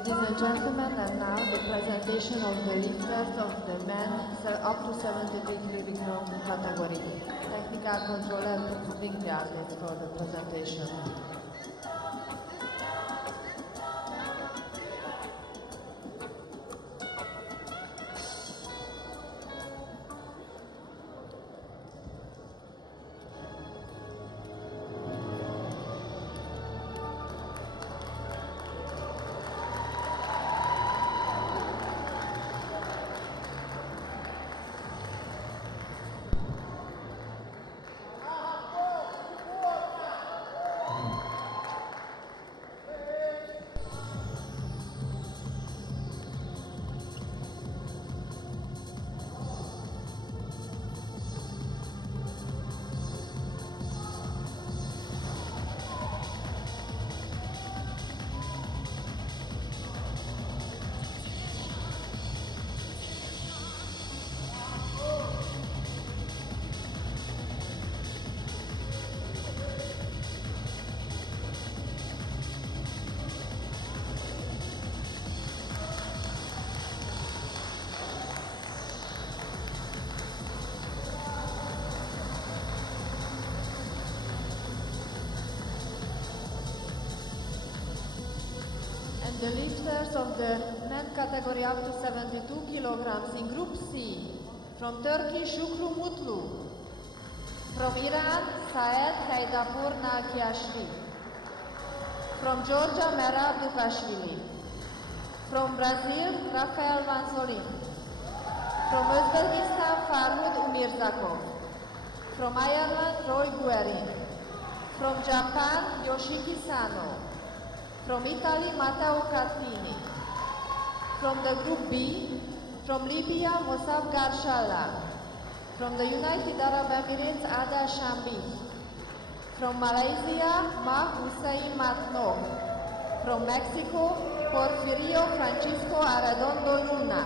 Ladies and gentlemen, and now the presentation of the lifters of the men up to 73 kg category. Technical controller putting the athletes for the presentation. The lifters of the men category up to 72 kilograms in Group C, from Turkey, Shukru Mutlu, from Iran, Saed Haydapur Nakiashvi, from Georgia, Merab Dukashvili, from Brazil, Rafael Vansolin, from Uzbekistan, Farhud Umirzakov, from Ireland, Roy Guerin, from Japan, Yoshiki Sano, from Italy, Matteo Cattini. From the Group B, from Libya, Mosab Garshala. From the United Arab Emirates, Ada Shambi. From Malaysia, Ma Hussein Matno. From Mexico, Porfirio Francisco Arredondo Luna.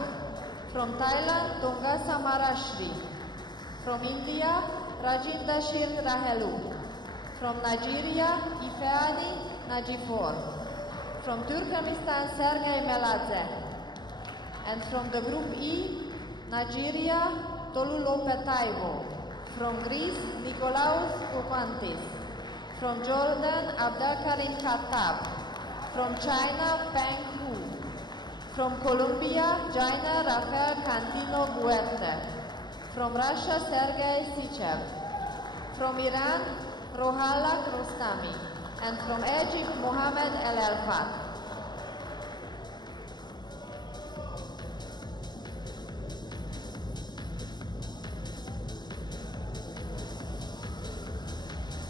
From Thailand, Tonga Samarashvi. From India, Rajinder Shir Rahelu. From Nigeria, Ifeani Najifor. From Turkmenistan, Sergei Meladze. And from the Group E, Nigeria, Tolulopetaivo. From Greece, Nikolaos Kopantis. From Jordan, Abdelkarim Khattab. From China, Peng Hu. From Colombia, Jaina Rafael Cantino Guerte. From Russia, Sergei Sychev. From Iran, Roohallah Rostami. And from Egypt, Mohamed Elelfat.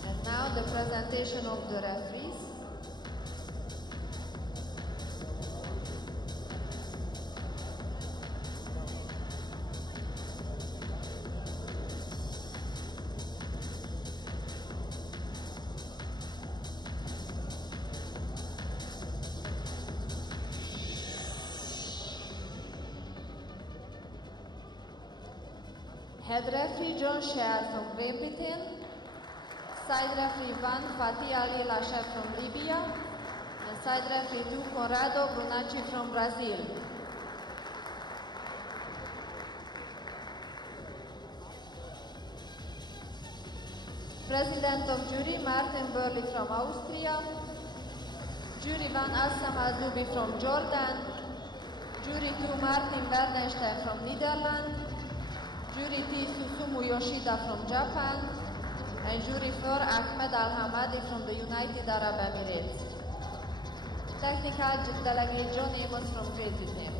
And now the presentation of the referees. Head referee John Shear from Great Britain, side referee 1 Fatih Ali Lashev from Libya, and side referee 2 Conrado Brunacci from Brazil. President of jury Martin Burley from Austria, jury 1 Assam Azubi from Jordan, jury 2 Martin Bernstein from Netherlands, jury 3 Susumu Yoshida from Japan, and jury 4 Ahmed Al-Hamadi from the United Arab Emirates. Technical delegate John Amos from Great Britain.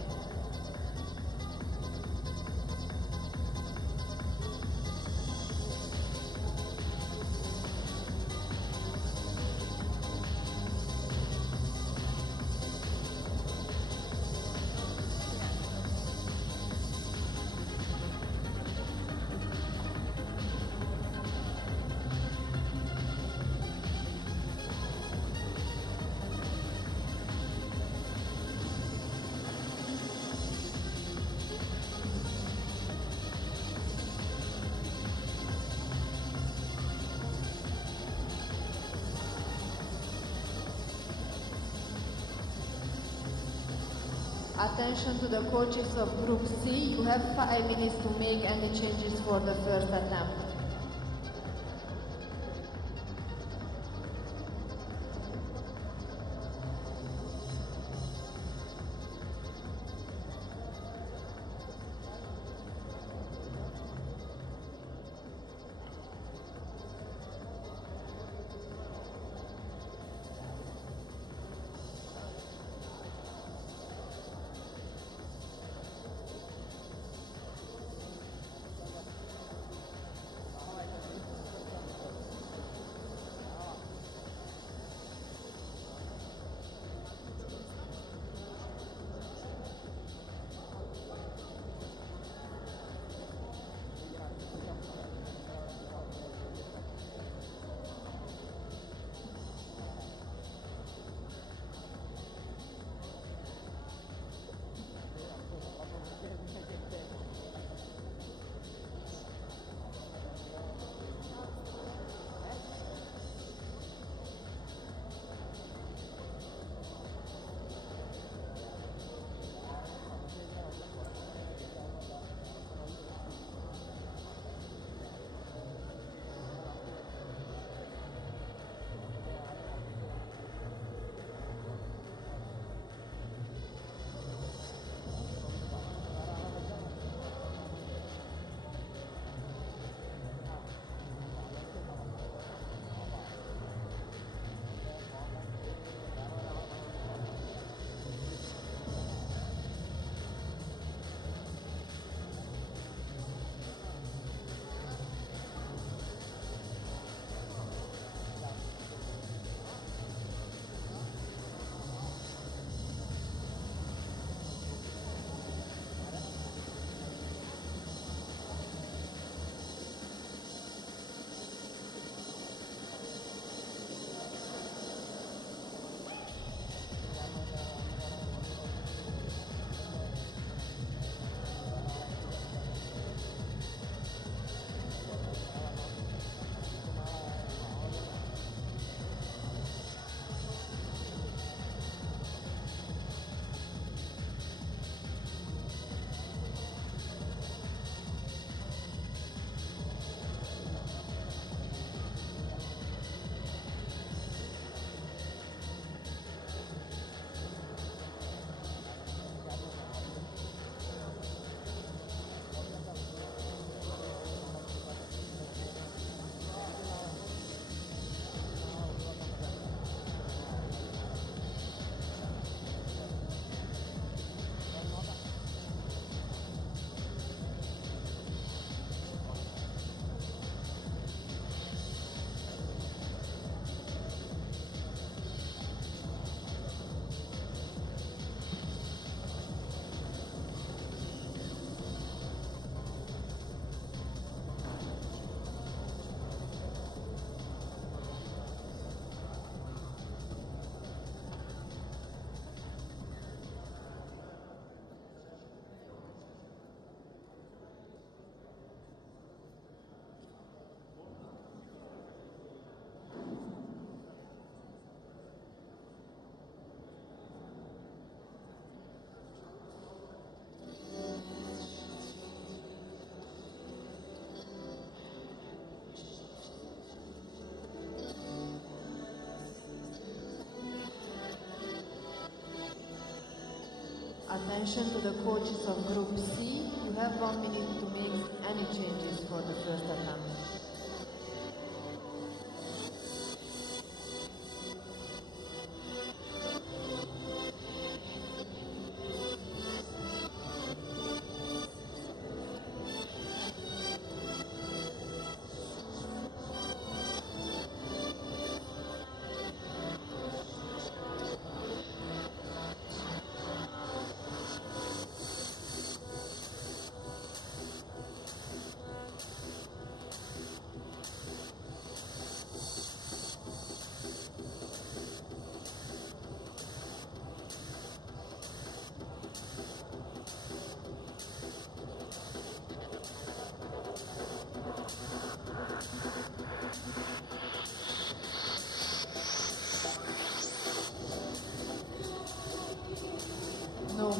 Attention to the coaches of Group C, you have 5 minutes to make any changes for the first attempt. Attention to the coaches of Group C, you have 1 minute to make any changes for the first attempt.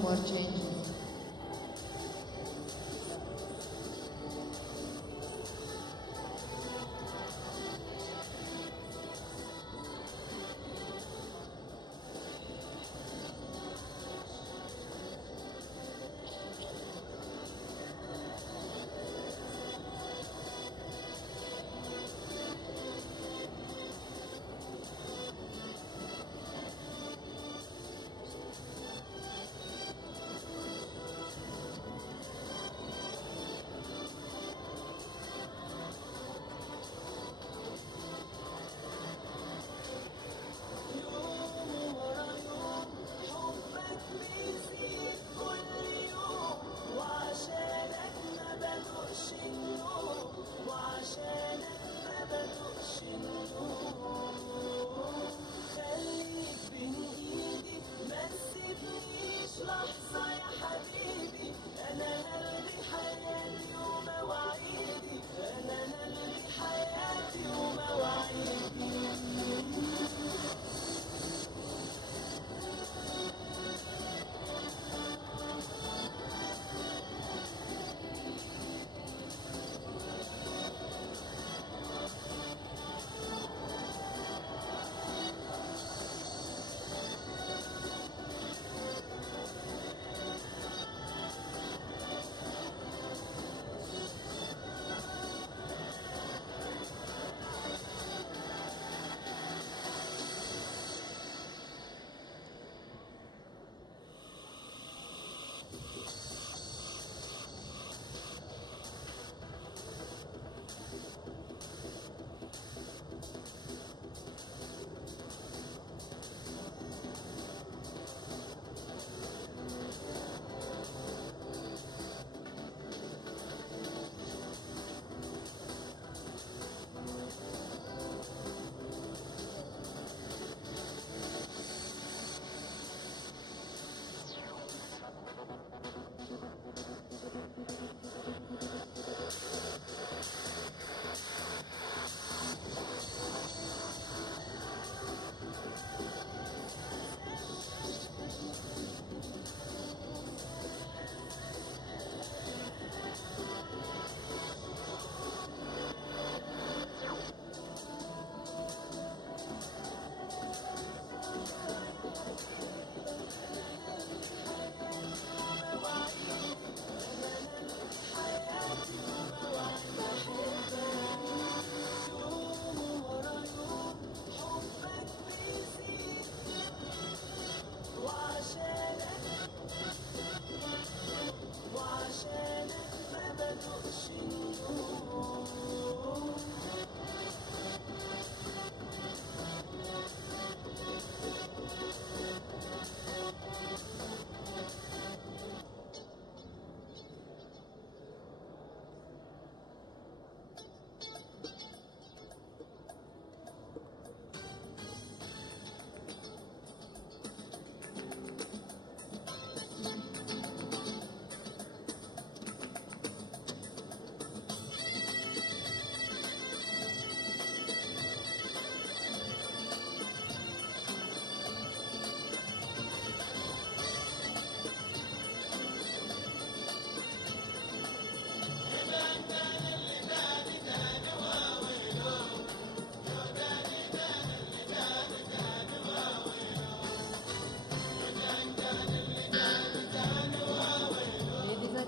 more changes.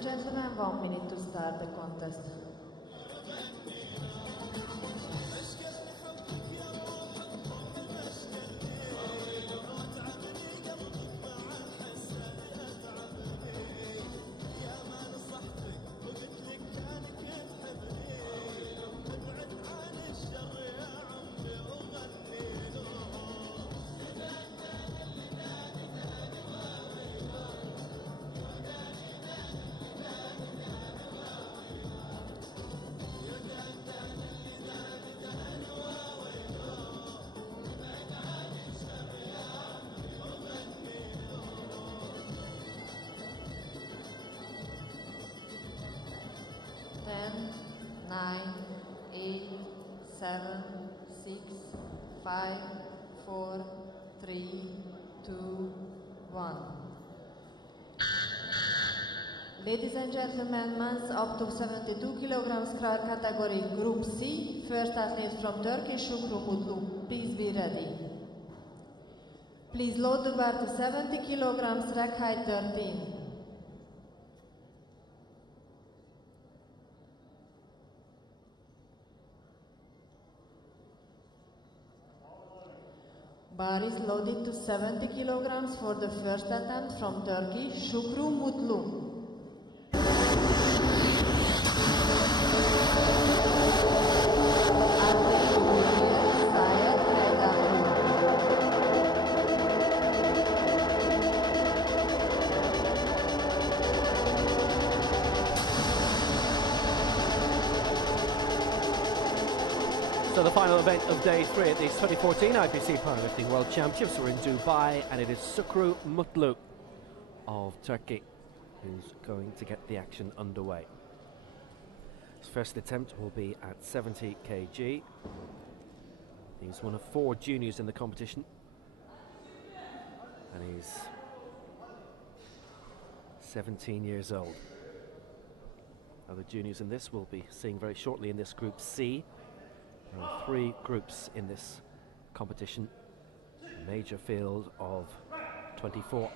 Gentlemen, 1 minute to start the contest. Ten, 9, 8, 7, 6, 5, 4, 3, 2, 1. Ladies and gentlemen, men's up to 72 kilograms category Group C. First athlete from Turkey, Şükrü Mutlu. Please be ready. Please load the bar to 70 kilograms, rack height 13. Bar is loaded to 70 kilograms for the first attempt from Turkey, Şükrü Mutlu. So the final event of day 3 at these 2014 IPC Powerlifting World Championships are in Dubai, and it is Şükrü Mutlu of Turkey who's going to get the action underway. His first attempt will be at 70 kg. He's one of 4 juniors in the competition, and he's 17 years old. Other juniors in this we'll be seeing very shortly in this Group C. There are 3 groups in this competition, a major field of 24.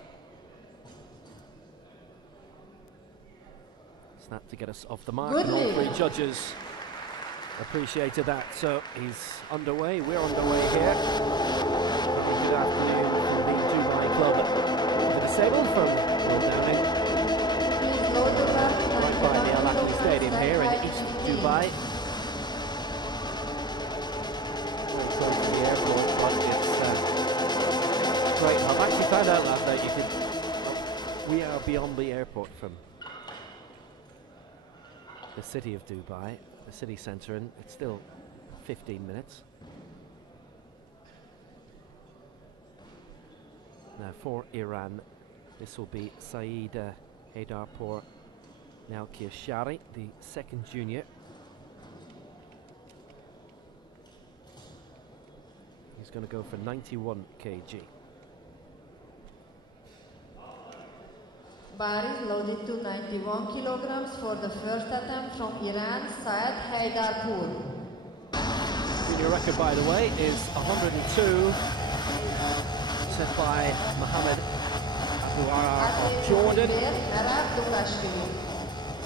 Snap to get us off the mark, and all 3 judges appreciated that. So he's underway, we're underway here. Good afternoon from the Dubai Club for the disabled from Downing, right by the Al Ahly Stadium here in East Dubai. Close to the airport, but it's great. I've actually found out last night we are beyond the airport from the city of Dubai, the city centre, and it's still 15 minutes. Now for Iran, this will be Saeed Haydarpour Nalkiashari, the second junior. He's going to go for 91 kg. Bar is loaded to 91 kilograms for the first attempt from Iran, Saeed Haydarpour. Junior record, by the way, is 102, set by Mohamed Elelfat of Jordan.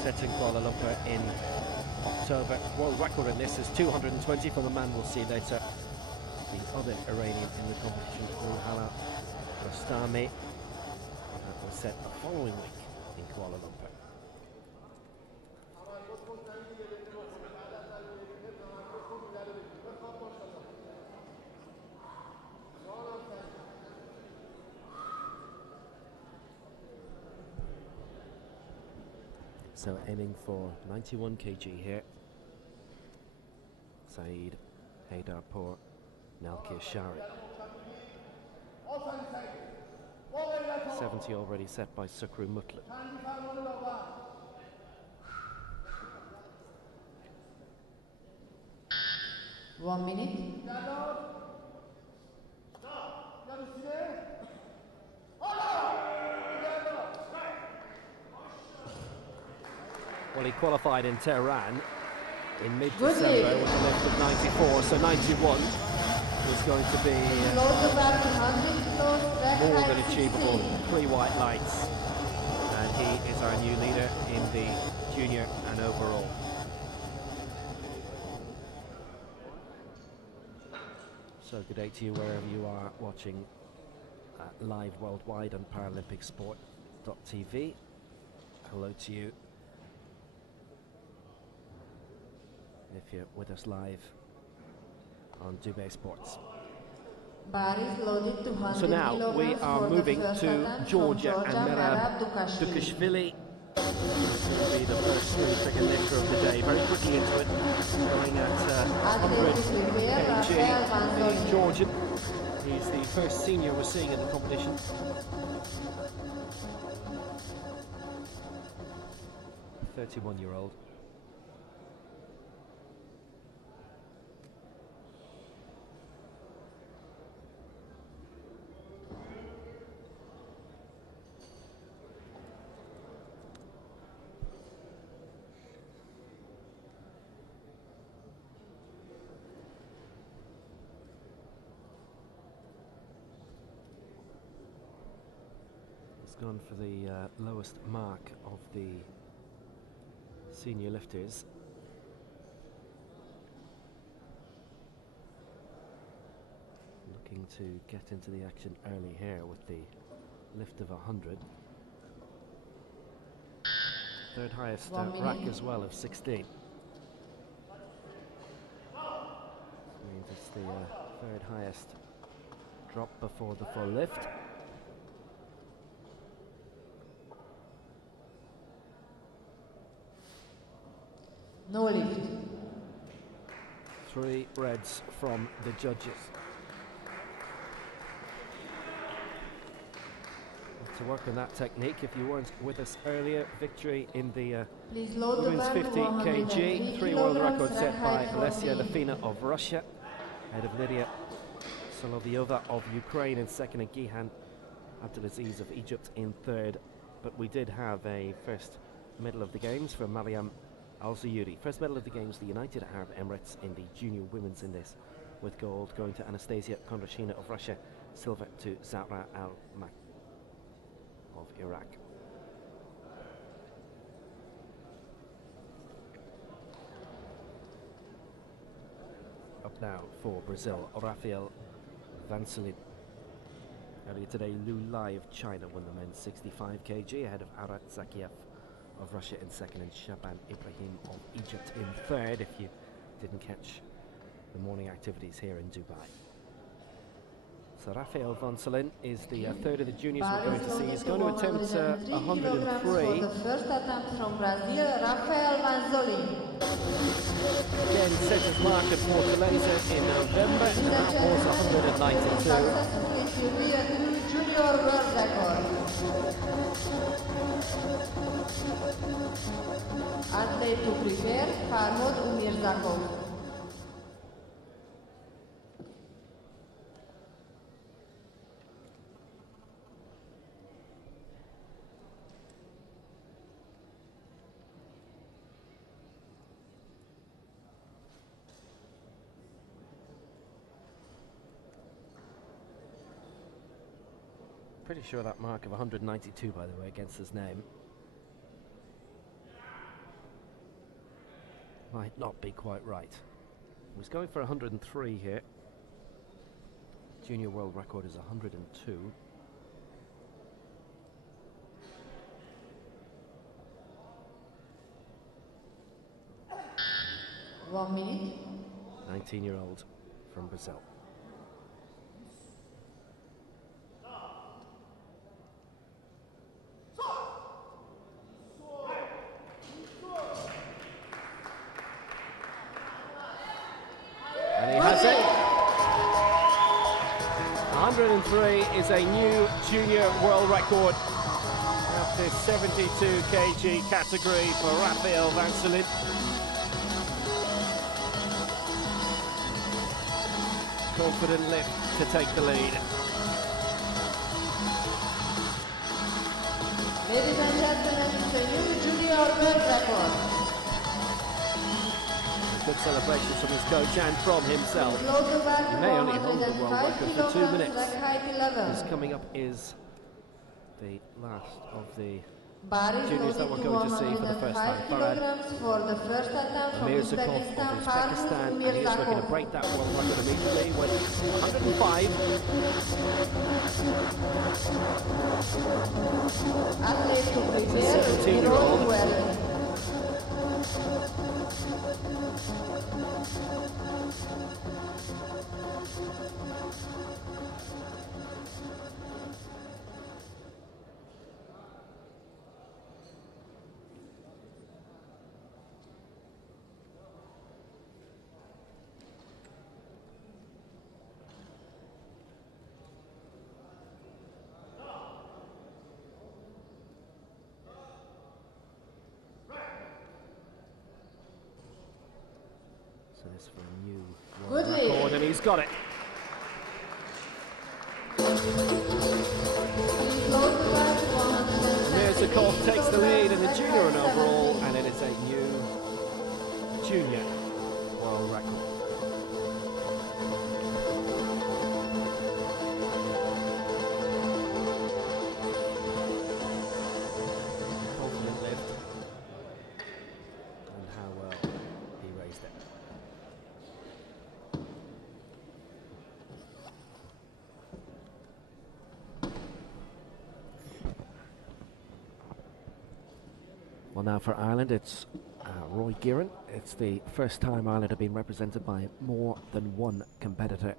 Set in Kuala Lumpur in October. World record in this is 220 from a man we'll see later. The other Iranian in the competition, Roohallah Rostami, that was set the following week in Kuala Lumpur. So aiming for 91 kg here. Saeed Haydarpour Nalkiashari. 70 already set by Şükrü Mutlu. One minute. Well, he qualified in Tehran in mid-December with a lift of 94, so 91 was going to be more than achievable. 3 white lights, and he is our new leader in the junior and overall. So good day to you wherever you are watching live worldwide on ParalympicSport.tv. Hello to you if you're with us live on Dubai Sports. Bar is loaded to 100 so now we are moving to Georgia, and Merab Dukashvili will be the first free-figure lifter of the day. Very quickly into it, going at 100 kg. The Georgian, he's the first senior we're seeing in the competition. A 31-year-old. gone for the lowest mark of the senior lifters. Looking to get into the action early here with the lift of 100. Third highest rack as well of 16. Means it's the third highest drop before the full lift. No lift. 3 reds from the judges. To work on that technique, if you weren't with us earlier, victory in the women's 50 kg, 3 world records set by Alessia Lefina of Russia, ahead of Lydia Solovyova of Ukraine in second, and Gihan Abdelaziz of Egypt in third. But we did have a first medal of the games for Mariam Al-Zayuri. First medal of the games, the United Arab Emirates in the junior women's in this, with gold going to Anastasia Kondrashina of Russia, silver to Zahra Al-Mak of Iraq. Up now for Brazil, Rafael Vansolin. Earlier today, Lu Lai of China won the men's 65 kg ahead of Arat Zakiev of Russia in second and Shaban Ibrahim of Egypt in third, if you didn't catch the morning activities here in Dubai. So Rafael Vansolin is the third of the juniors we're going to see. He's going to attempt 103. The first attempt from Brazil, Rafael Vansolin. Again, set his mark at Fortaleza in November, and that was 192. Successfully will be a new junior world record. Athlete to prepare, Farhod Umirzakov. Pretty sure that mark of 192, by the way, against his name might not be quite right. He was going for 103 here. Junior world record is 102. One minute. 19-year-old from Brazil. And he has it. 103 is a new junior world record at the 72 kg category for Rafael Vansolin. Confident lift to take the lead. Ladies and gentlemen, it's a new junior world record. Good celebrations from his coach and from himself. He may only hold the world record for 2 minutes. This coming up is the last of the juniors that we're going to see for the first time. Mirzakov of Uzbekistan, and he's looking to break that world record immediately with 105. It's a 17-year-old. This for a new world record, and he's got it. Mirzakov takes the lead in the junior and overall, and it is a new junior world record. Well, now for Ireland, it's Roy Gearan. It's the first time Ireland have been represented by more than one competitor.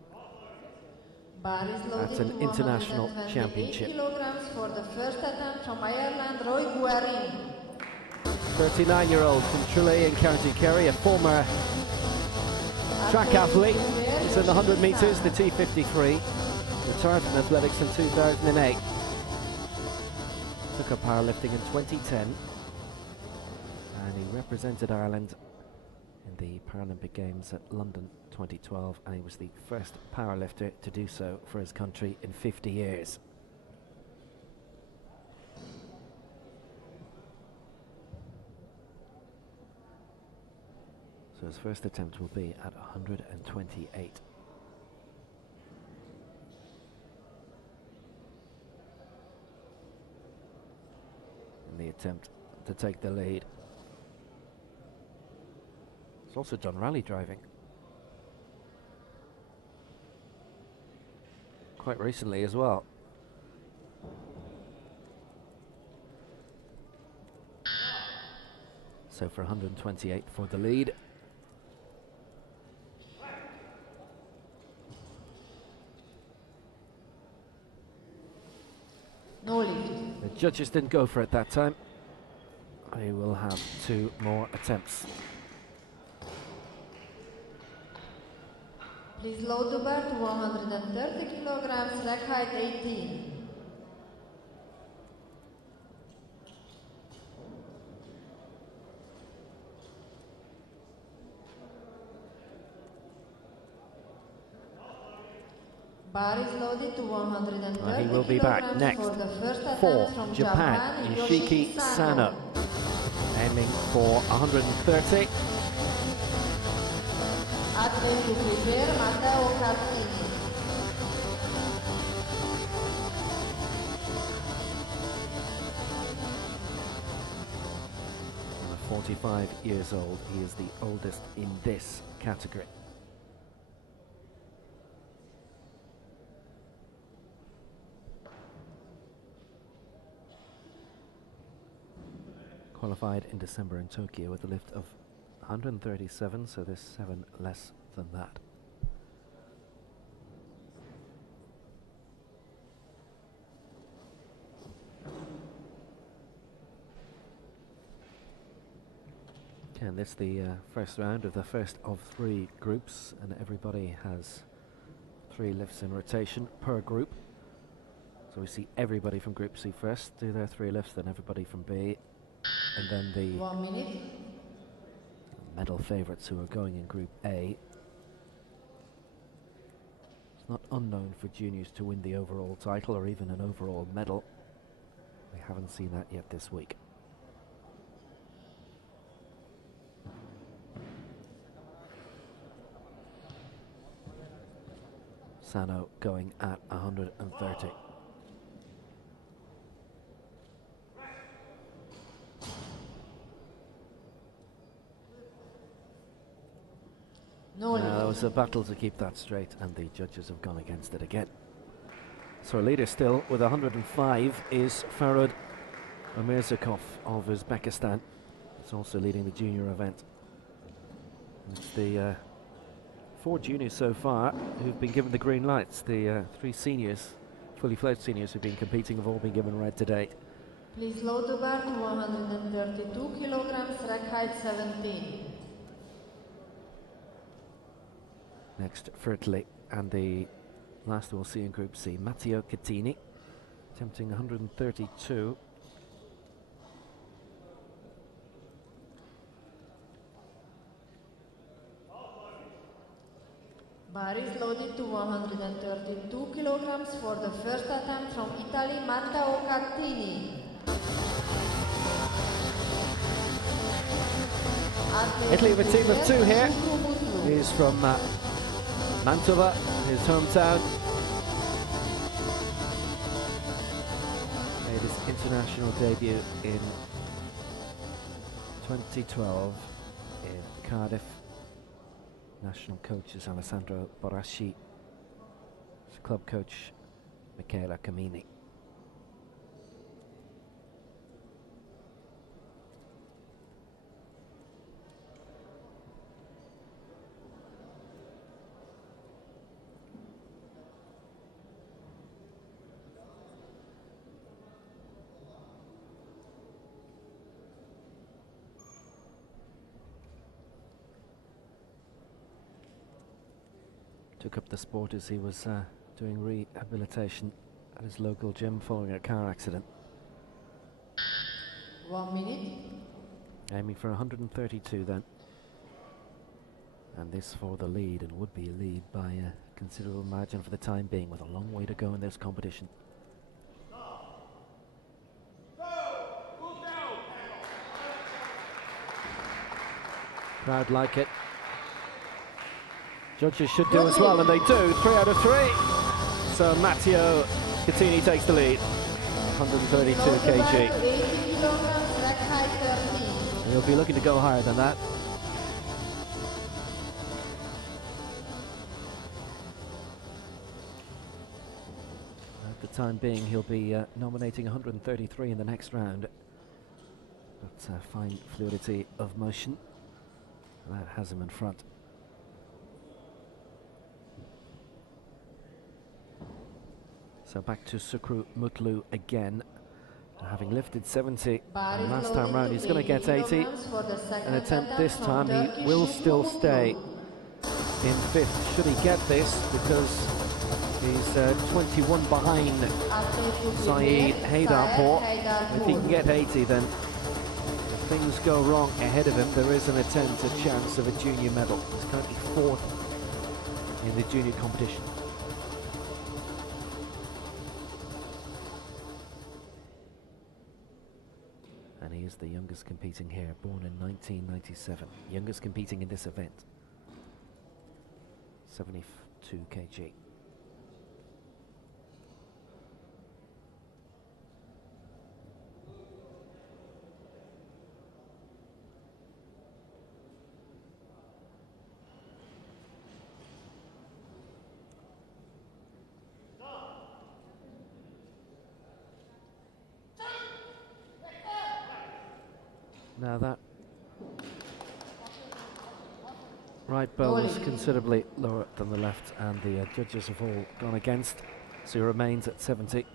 That's an international championship. Kilograms for the first attempt from Ireland, Roy Gearan. 39-year-old from Tralee in County Kerry, a former track athlete. He's in the 100 metres, the T53. Retired from athletics in 2008. Took up powerlifting in 2010. And he represented Ireland in the Paralympic Games at London 2012. And he was the first powerlifter to do so for his country in 50 years. So his first attempt will be at 128. In the attempt to take the lead. He's also done rally driving. Quite recently as well. So for 128 for the lead. No lift. The judges didn't go for it that time. They will have 2 more attempts. Please load the bar to 130 kilograms, rack height 18. Bar is loaded to 130 he will be back next for Japan, Yoshiki Sano, aiming for 130. Athlete to prepare, Matteo Cattini. 45 years old, he is the oldest in this category. Qualified in December in Tokyo with a lift of 137, so there's 7 less than that. And this is the first round of the first of 3 groups, and everybody has 3 lifts in rotation per group. So we see everybody from Group C first do their 3 lifts, then everybody from B, and then the 1 minute. medal favourites who are going in Group A. It's not unknown for juniors to win the overall title or even an overall medal. We haven't seen that yet this week. Sano going at 130. No, there was a battle to keep that straight, and the judges have gone against it again. So our leader still with 105 is Farod Omirzakov of Uzbekistan. He's also leading the junior event. It's the 4 juniors so far who've been given the green lights. The 3 seniors, fully fledged seniors who've been competing, have all been given red to date. Please load the bar to 132 kilograms, rack height 17. Next for Italy, and the last we'll see in Group C, Matteo Cattini, attempting 132. Bar is loaded to 132 kilograms for the first attempt from Italy, Matteo Cattini. Italy have a team of 2 here. He's from Mantova, his hometown. Made his international debut in 2012 in Cardiff. National coach is Alessandro Borasci. His club coach, Michela Camini. took up the sport as he was doing rehabilitation at his local gym following a car accident. 1 minute. Aiming for 132 then. And this for the lead, and would be a lead by a considerable margin for the time being, with a long way to go in this competition. Crowd like it. Judges should do as well, and they do. 3 out of 3. So Matteo Cattini takes the lead. 132 kg. He'll be looking to go higher than that. At the time being, he'll be nominating 133 in the next round. But fine fluidity of motion. That has him in front. So back to Sucru Mutlu again. Having lifted 70 last time round, he's going to get 80. An attempt this time, he will still stay in 5th. Should he get this, because he's 21 behind Saeed Haydarpour. If he can get 80, then if things go wrong ahead of him, there is an attempt, a chance of a junior medal. He's currently 4th in the junior competition. And he is the youngest competing here, born in 1997. Youngest competing in this event. 72 kg. Now that right bow is considerably lower than the left, and the judges have all gone against, so he remains at 70.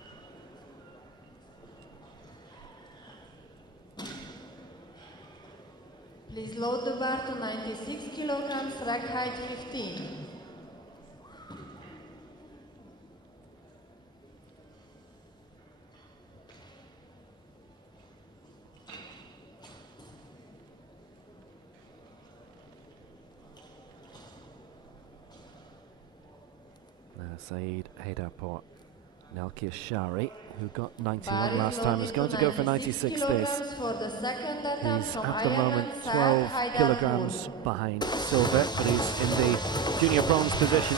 Please load the bar to 96 kilograms, rack height 15. Saeed Haydarpour, Nalkias Shari, who got 91 last time, is going to go for 96 this. He's at the moment 12 kilograms behind silver, but he's in the junior bronze position.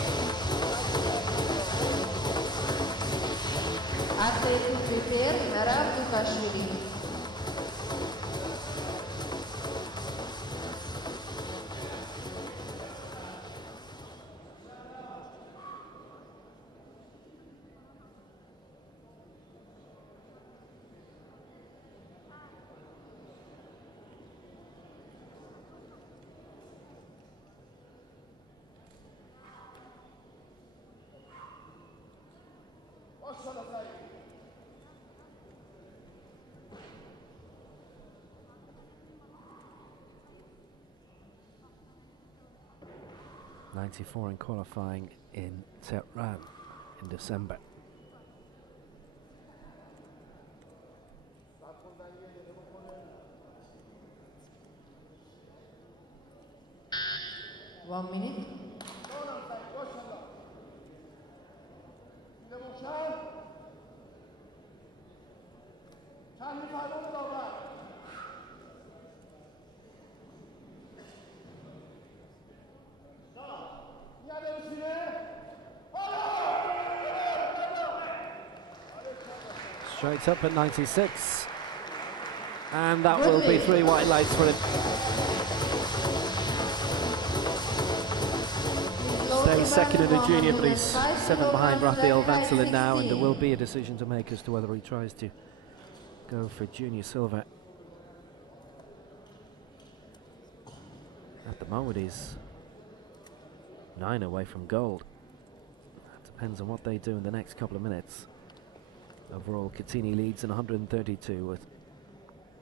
'94 in qualifying in Tehran in December. One minute. Straight up at 96, and that will be 3 white lights for him. Stays second in the junior, but he's 7 behind Rafael Vansolin now, and there will be a decision to make as to whether he tries to go for junior silver. At the moment he's 9 away from gold. That depends on what they do in the next couple of minutes. Overall, Cattini leads in 132 with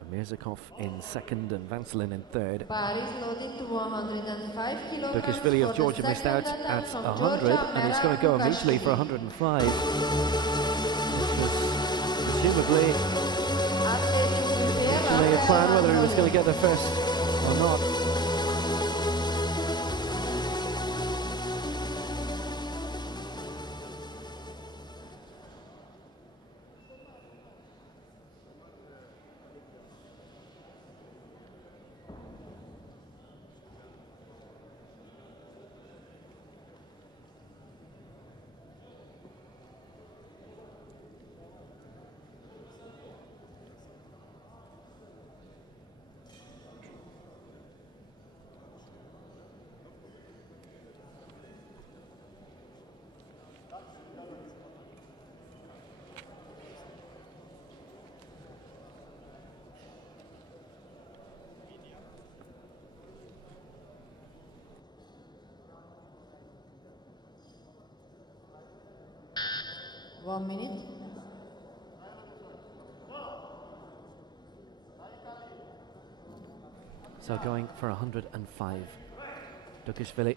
Mirzakov in second and Vansolin in third. Bar is loaded to 105 kilograms. Dukashvili of Georgia missed out at 100, and he's going to go immediately for 105. Presumably, a plan whether he was going to get there first or not. One minute. So going for 105. Dukashvili.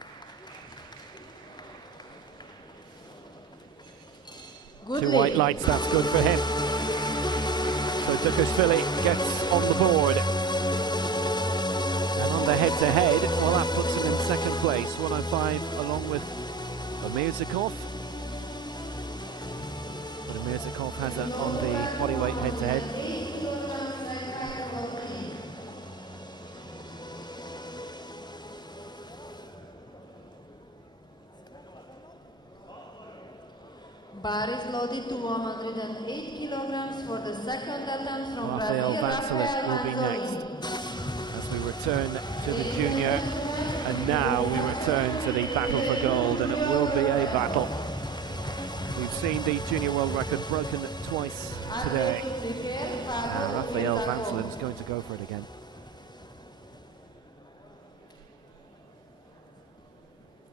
Two white lights, that's good for him. So Dukashvili gets on the board. And on the head-to-head, well, that puts him in second place, 105, along with Mirzakov. Mirzakov has it on the bodyweight head-to-head. Bar is loaded to 108 kilograms for the second attempt from Rafael Brazilian Vansolin will be next as we return to the junior, and now we return to the battle for gold, and it will be a battle. We've seen the junior world record broken twice today. And Rafael Vansolin is going to go for it again.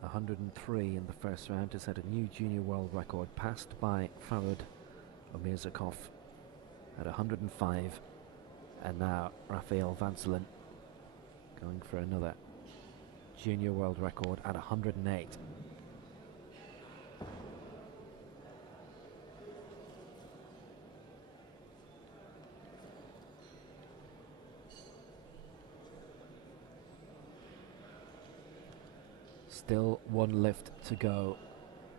.103 in the first round to set a new junior world record, passed by Farod Mirzakov at 105. And now Rafael Vansolin going for another junior world record at 108. Still one lift to go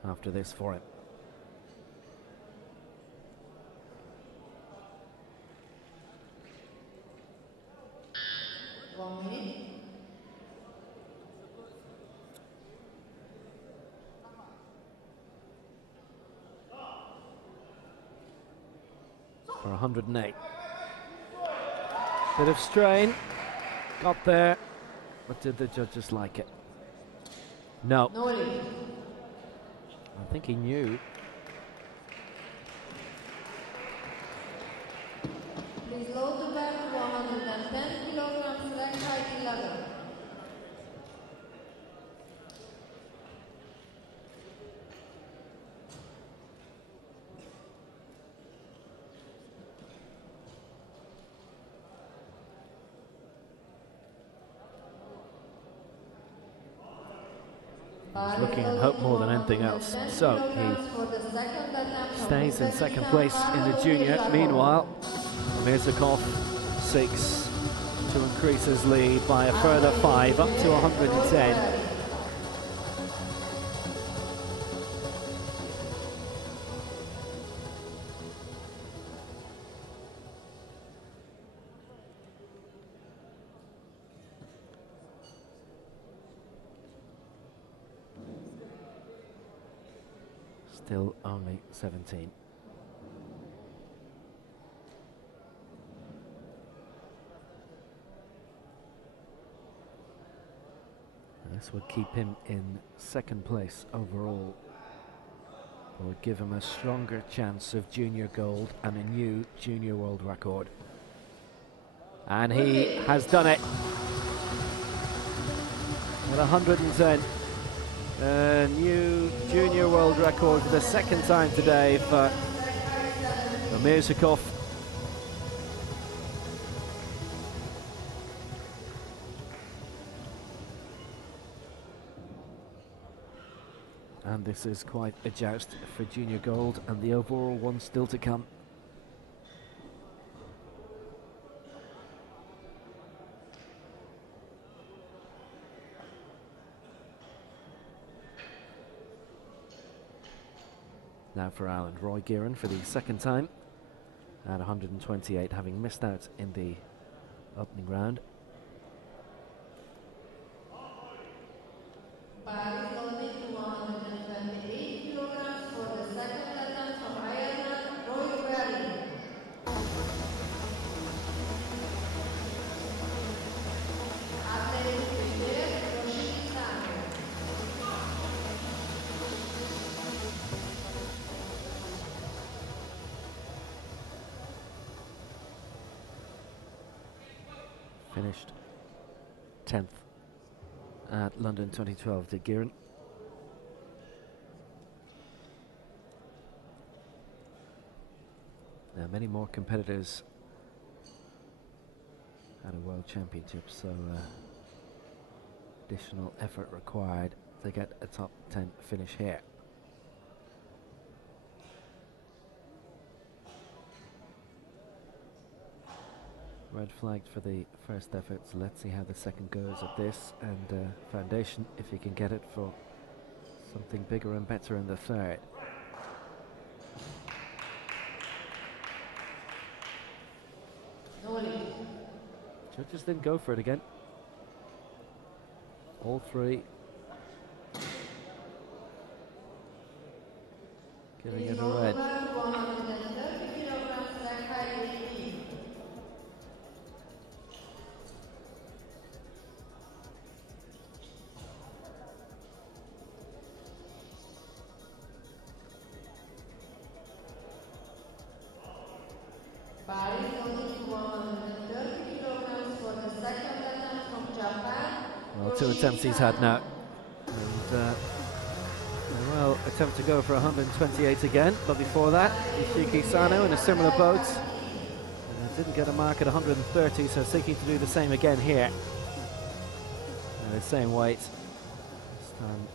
after this for him. For 108. Bit of strain. Got there. But did the judges like it? No. I think he knew. Please load to back 110 kilograms, leg height 11. He's looking at hope more than anything else. So he stays in second place in the junior. Meanwhile, Mirzakov seeks to increase his lead by a further 5, up to 110. Still only 17. This would keep him in second place overall. It would give him a stronger chance of junior gold and a new junior world record. And he has done it. At 110. A new junior world record for the second time today for Mirzakov. And this is quite a joust for junior gold, and the overall one still to come. Now for Ireland, Roy Gearan for the second time at 128, having missed out in the opening round. Finished 10th at London 2012, did Gearan. Now many more competitors at a World Championship, so additional effort required to get a top 10 finish here. Red flagged for the first effort, so let's see how the second goes at this, and foundation if you can get it for something bigger and better in the third. Judges didn't go for it again. All three giving it a red. Well, 2 attempts he's had now, and well, attempt to go for 128 again, but before that, Ishiki Sano in a similar boat, didn't get a mark at 130, so seeking to do the same again here. The same weight, this time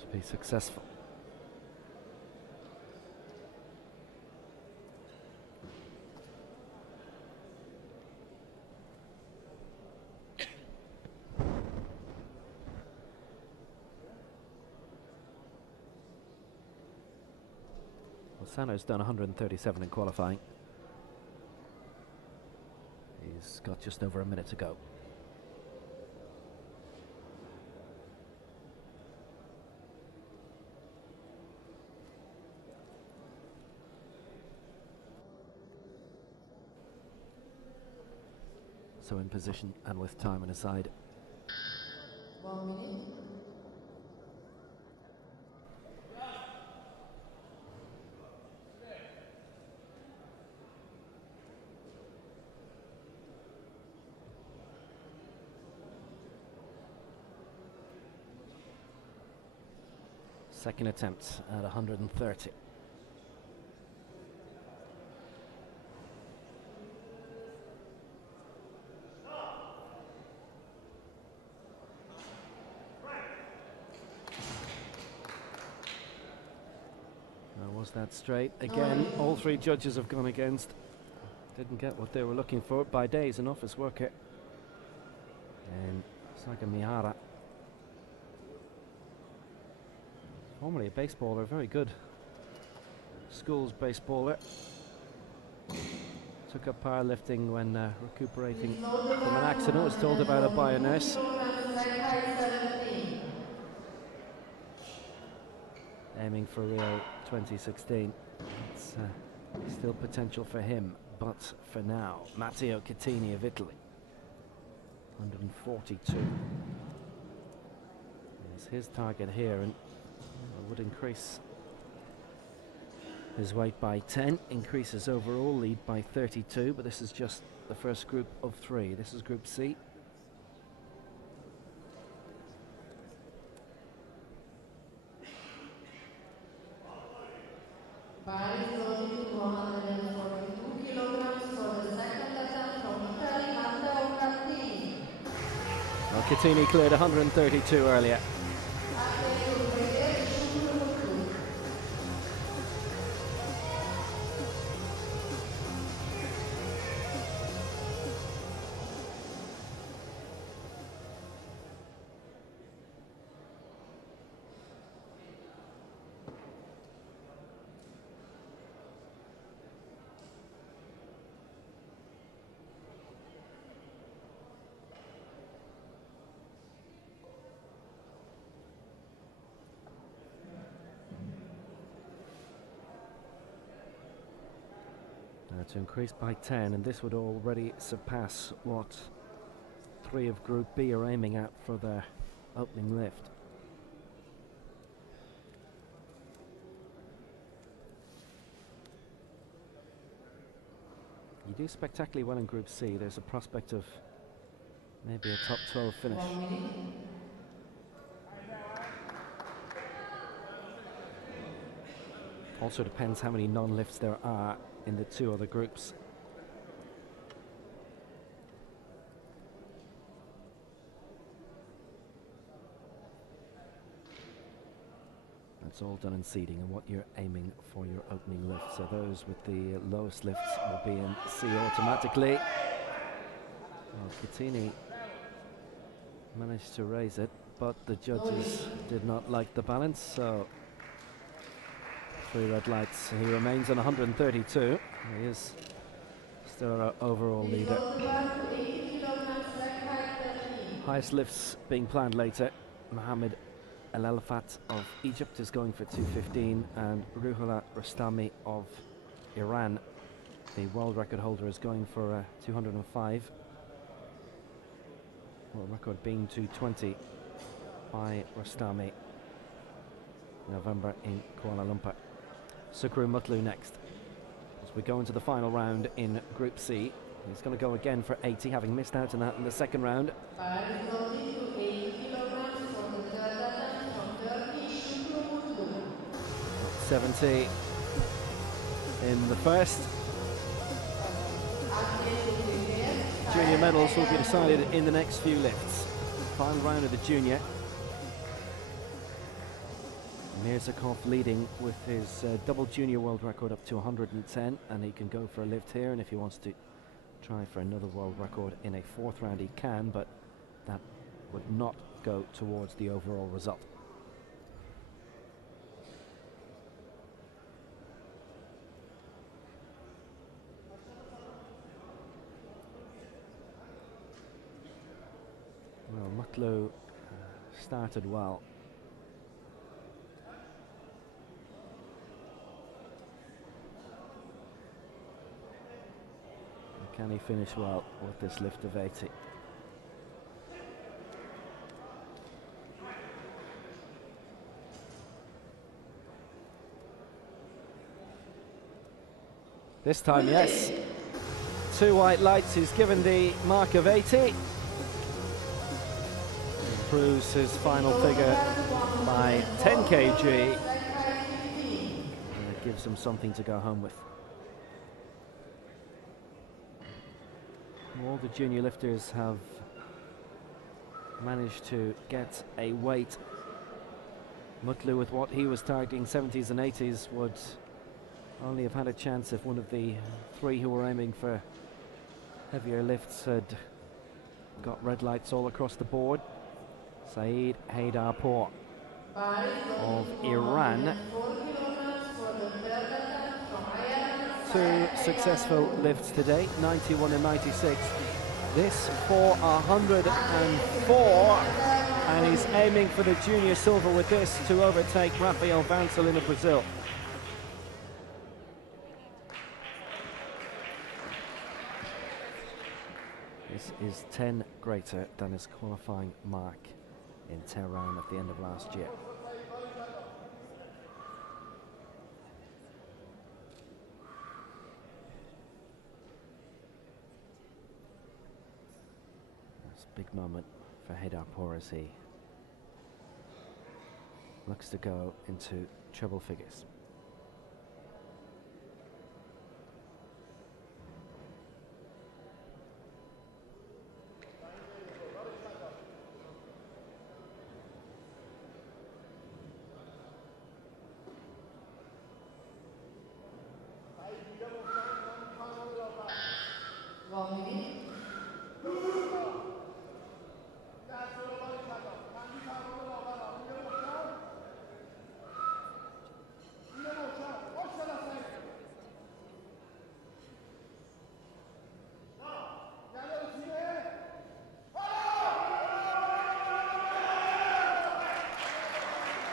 to be successful. Sano's done 137 in qualifying. He's got just over a minute to go. So in position and with time on his side. 1 minute. Second attempt at 130. Was that straight? Again, all three judges have gone against. Didn't get what they were looking for. By day, he's an office worker. And Saga Mihara, formerly a baseballer, very good schools baseballer. Took up powerlifting when recuperating from an accident, was told about it by a nurse. Aiming for Rio 2016. It's still potential for him, but for now, Matteo Catini of Italy, 142 is his target here, and would increase his weight by 10, increases overall lead by 32, but this is just the first group of 3. This is Group C. Catini cleared 132 earlier. to increase by 10, and this would already surpass what 3 of Group B are aiming at for their opening lift. You do spectacularly well in Group C. There's a prospect of maybe a top 12 finish. Also depends how many non-lifts there are in the 2 other groups. That's all done in seeding and what you're aiming for your opening lift. So those with the lowest lifts will be in C automatically. Well, Kittini managed to raise it, but the judges did not like the balance, so 3 red lights. He remains on 132. He is still our overall leader. Highest lifts being planned later. Mohamed Elelfat of Egypt is going for 215, and Roohallah Rostami of Iran, the world record holder, is going for 205. World record being 220 by Rostami. November in Kuala Lumpur. Sergei Sychev next. As we go into the final round in Group C, he's going to go again for 80, having missed out on that in the second round. 70 in the first. Junior medals will be decided in the next few lifts. Final round of the junior. Mirzakov leading with his double junior world record up to 110, and he can go for a lift here, and if he wants to try for another world record in a 4th round he can, but that would not go towards the overall result. Well, Mutlu started well. Can he finish well with this lift of 80? This time, yes. 2 white lights. He's given the mark of 80. Improves his final figure by 10 kg. And it gives him something to go home with. All the junior lifters have managed to get a weight. Mutlu, with what he was targeting, 70s and 80s, would only have had a chance if one of the 3 who were aiming for heavier lifts had got red lights all across the board. Saeed Haydarpour of Iran. 2 successful lifts today, 91 and 96. This for 104, and he's aiming for the junior silver with this to overtake Rafael Vansolin of Brazil. This is 10 greater than his qualifying mark in Tehran at the end of last year. Big moment for Haydarpour as he looks to go into treble figures.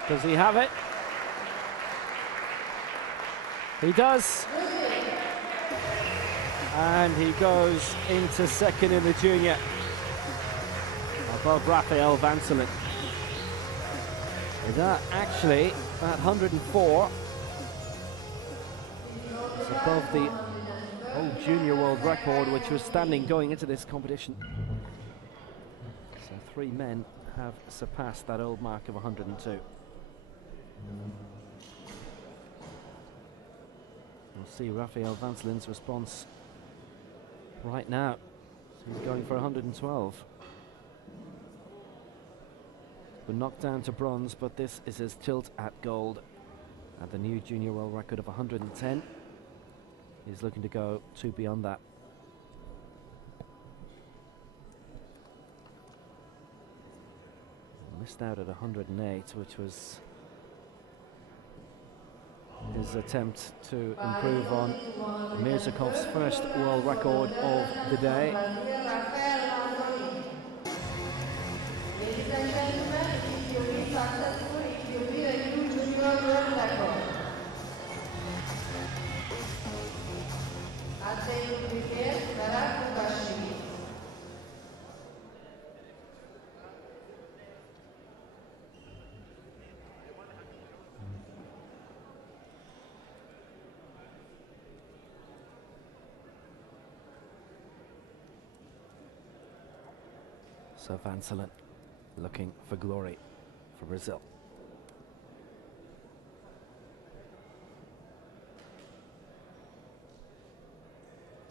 Does he have it? He does. And he goes into second in the junior, above Rafael Vansolin. That actually, that 104, is above the old junior world record, which was standing going into this competition. So 3 men have surpassed that old mark of 102. We'll see Rafael Vansolin's response right now. So he's going for 112. Been knocked down to bronze, but this is his tilt at gold. At the new junior world record of 110. He's looking to go 2 beyond that. Missed out at 108, which was his attempt to improve on Mirzakhov's first world record of the day. Ladies and gentlemen, if you will be successful, it will be a new junior world record. As they will prepare Roohallah. So Vansolin looking for glory for Brazil.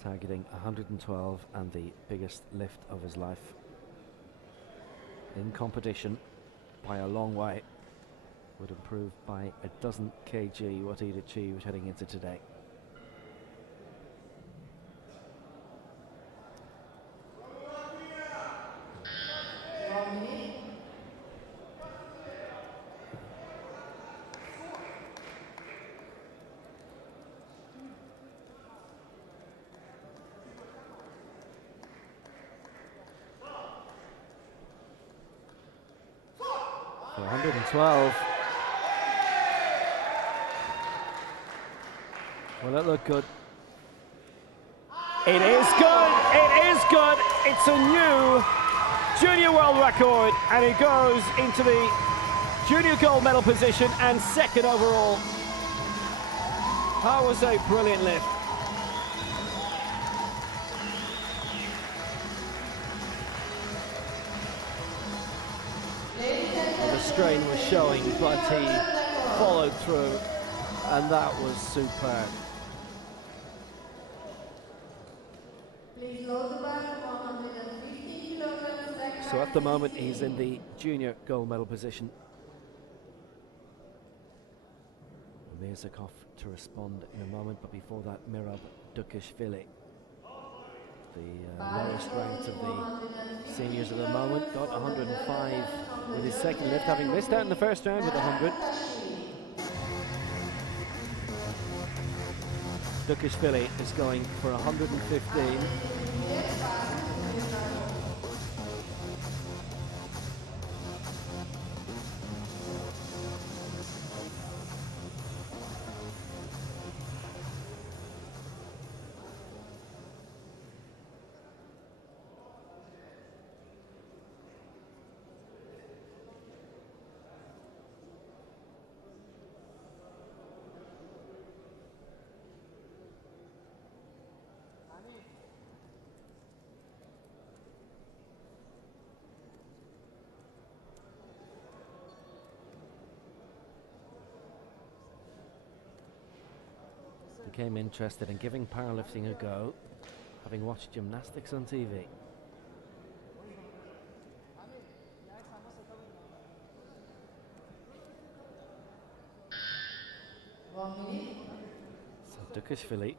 Targeting 112 and the biggest lift of his life. In competition by a long way. Would improve by a dozen kg what he'd achieved heading into today. For 112. Will it look good? It is good! It is good! It's a new junior world record, and it goes into the junior gold medal position and second overall. That was a brilliant lift. The strain was showing, but he followed through, and that was superb. So at the moment he's in the junior gold medal position. Mirzakov to respond in a moment, but before that Mirab Dukashvili, the lowest ranked of the seniors at the moment, got 105 with his second lift, having missed out in the first round with 100. Dukashvili is going for 115. Became interested in giving powerlifting a go, having watched gymnastics on TV. So Dukashvili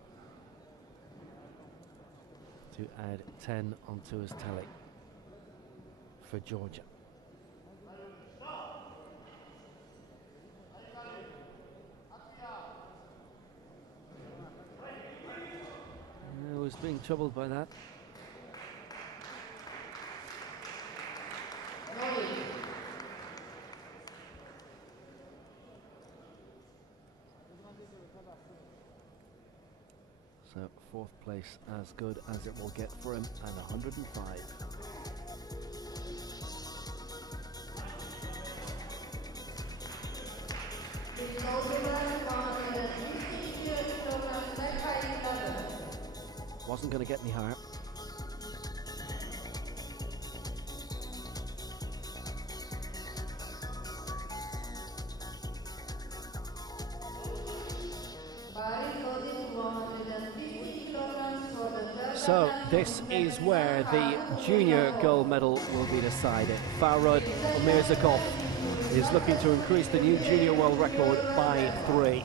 to add 10 onto his tally for Georgia. Was being troubled by that. So 4th place as good as it will get for him, and 105. Wasn't going to get any higher. So this is where the junior gold medal will be decided. Farod Mirzakov is looking to increase the new junior world record by 3.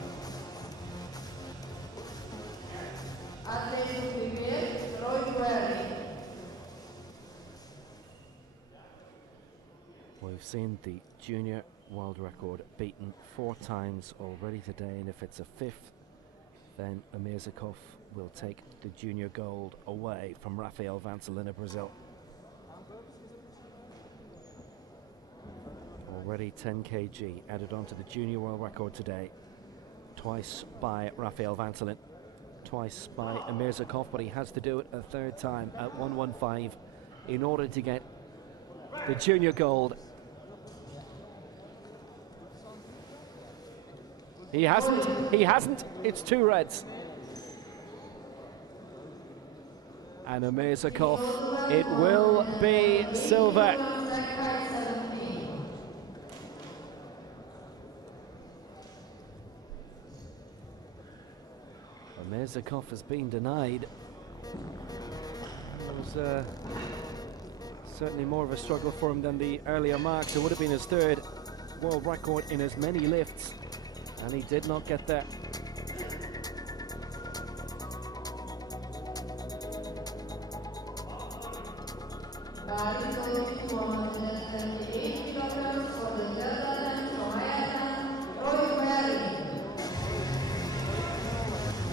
We've seen the junior world record beaten 4 times already today, and if it's a 5th, then Mirzakov will take the junior gold away from Rafael Vansolin of Brazil. Already 10 kg added onto the junior world record today. Twice by Rafael Vansolin, twice by Mirzakov, but he has to do it a 3rd time at 115 in order to get the junior gold. He hasn't, it's 2 reds. And Mirzakov, it will be silver. Mirzakov has been denied. It was certainly more of a struggle for him than the earlier marks. It would have been his 3rd world record in as many lifts, and he did not get there.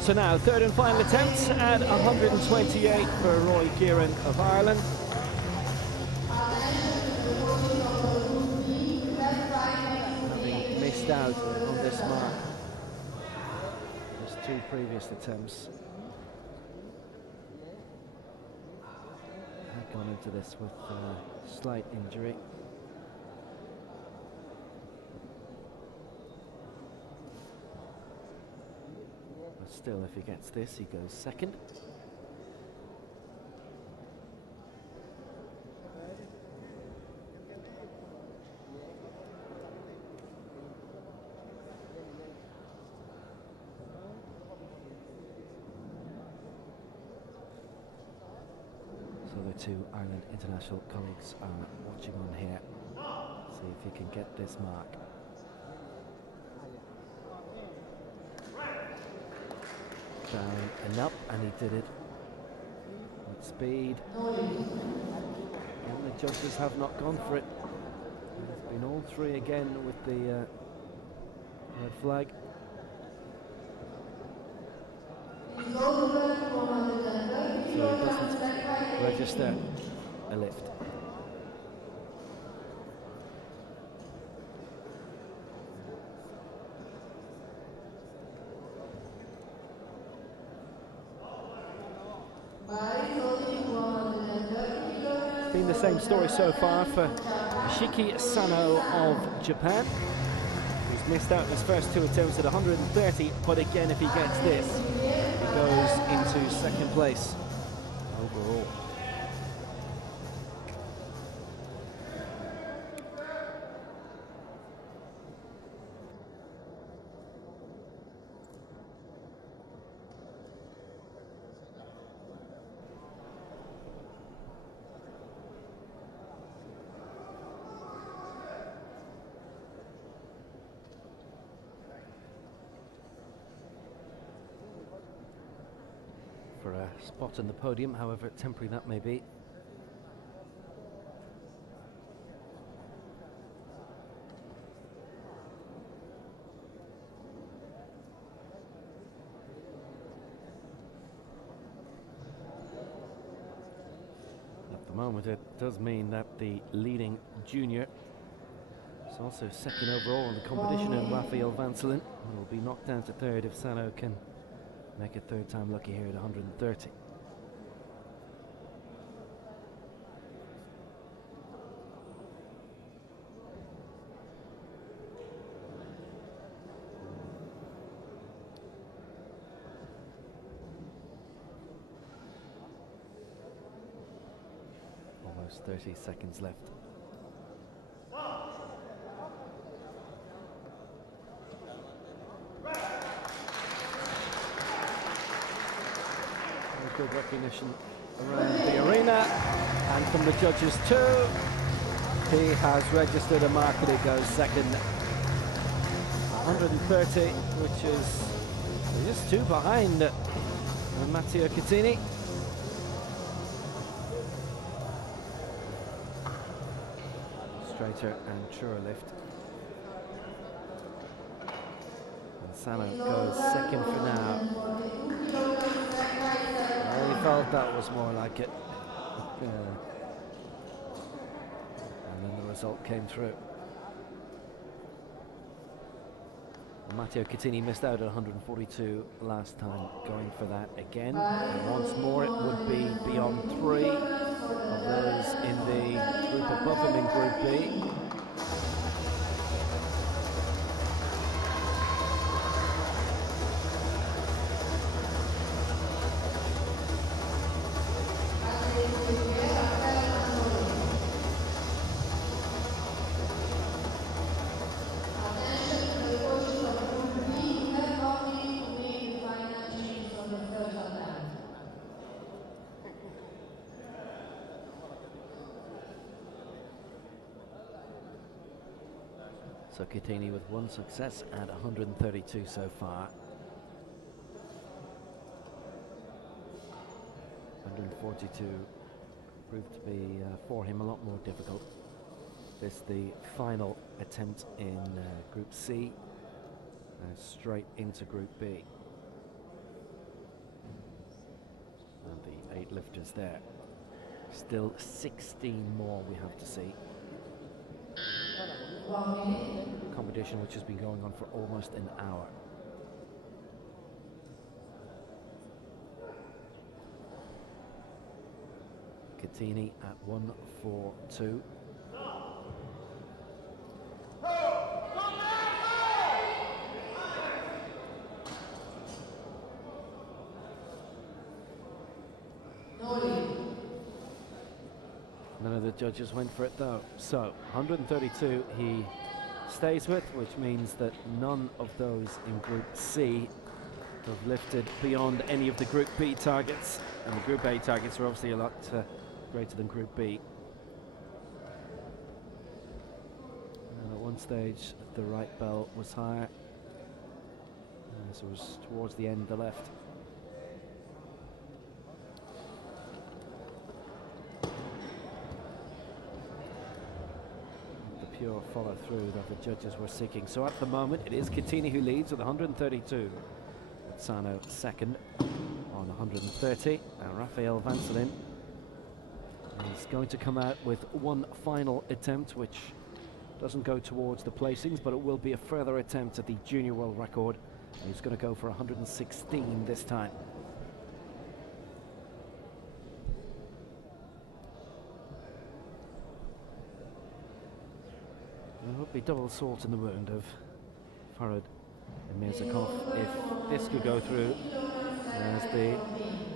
So now, 3rd and final attempt at 128 for Roy Kieran of Ireland. Having missed out on this mark, his 2 previous attempts. Had gone into this with a slight injury. Still, if he gets this, he goes 2nd. So the 2 Ireland international colleagues are watching on here. See if he can get this mark. Down and up, and he did it with speed. And the judges have not gone for it. It's been all 3 again with the red flag. So he doesn't register a lift. Been the same story so far for Shiki Sano of Japan, who's missed out his first 2 attempts at 130, but again, if he gets this, he goes into 2nd place overall. For a spot on the podium, however temporary that may be. At the moment, it does mean that the leading junior is also 2nd overall in the competition, and Rafael Vansolin will be knocked down to 3rd if Sano can make it third time lucky here at 130. Almost 30 seconds left. Good recognition around the arena, and from the judges too. He has registered a mark that he goes second. 130, which is just 2 behind Matteo Catini. Straighter and truer lift. And Sano goes second for now. He felt that was more like it. And then the result came through. Matteo Catini missed out at 142 last time, going for that again. And once more it would be beyond 3 of those in the group above him in Group B. So Catini with 1 success at 132 so far. 142 proved to be for him a lot more difficult. This the final attempt in Group C, straight into Group B. And the 8 lifters there. Still 16 more we have to see. Competition which has been going on for almost an hour. Catini at 142. None of the judges went for it though. So 132 he stays with, which means that none of those in Group C have lifted beyond any of the Group B targets, and the Group A targets are obviously a lot greater than Group B. And at one stage the right bell was higher, so it was towards the end the left. Pure follow through that the judges were seeking. So at the moment it is Catini who leads with 132. Sano second on 130, and Rafael Vansolin is going to come out with one final attempt, which doesn't go towards the placings, but it will be a further attempt at the junior world record, and he's going to go for 116 this time. It would be double salt in the wound of Farhad Mirzakov if this could go through, as the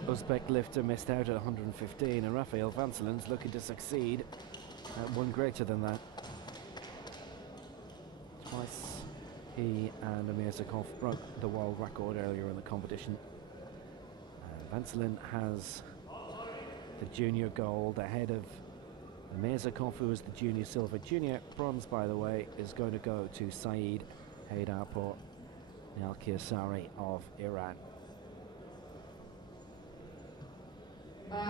Uzbek lifter missed out at 115, and Rafael Vansolin's looking to succeed at one greater than that. Twice he and Mirzakov broke the world record earlier in the competition. Vansolin has the junior gold ahead of Mirzakov, who is the junior silver. Junior bronze, by the way, is going to go to Saeed Haydarpour Al-Kiasari of Iran. Fourth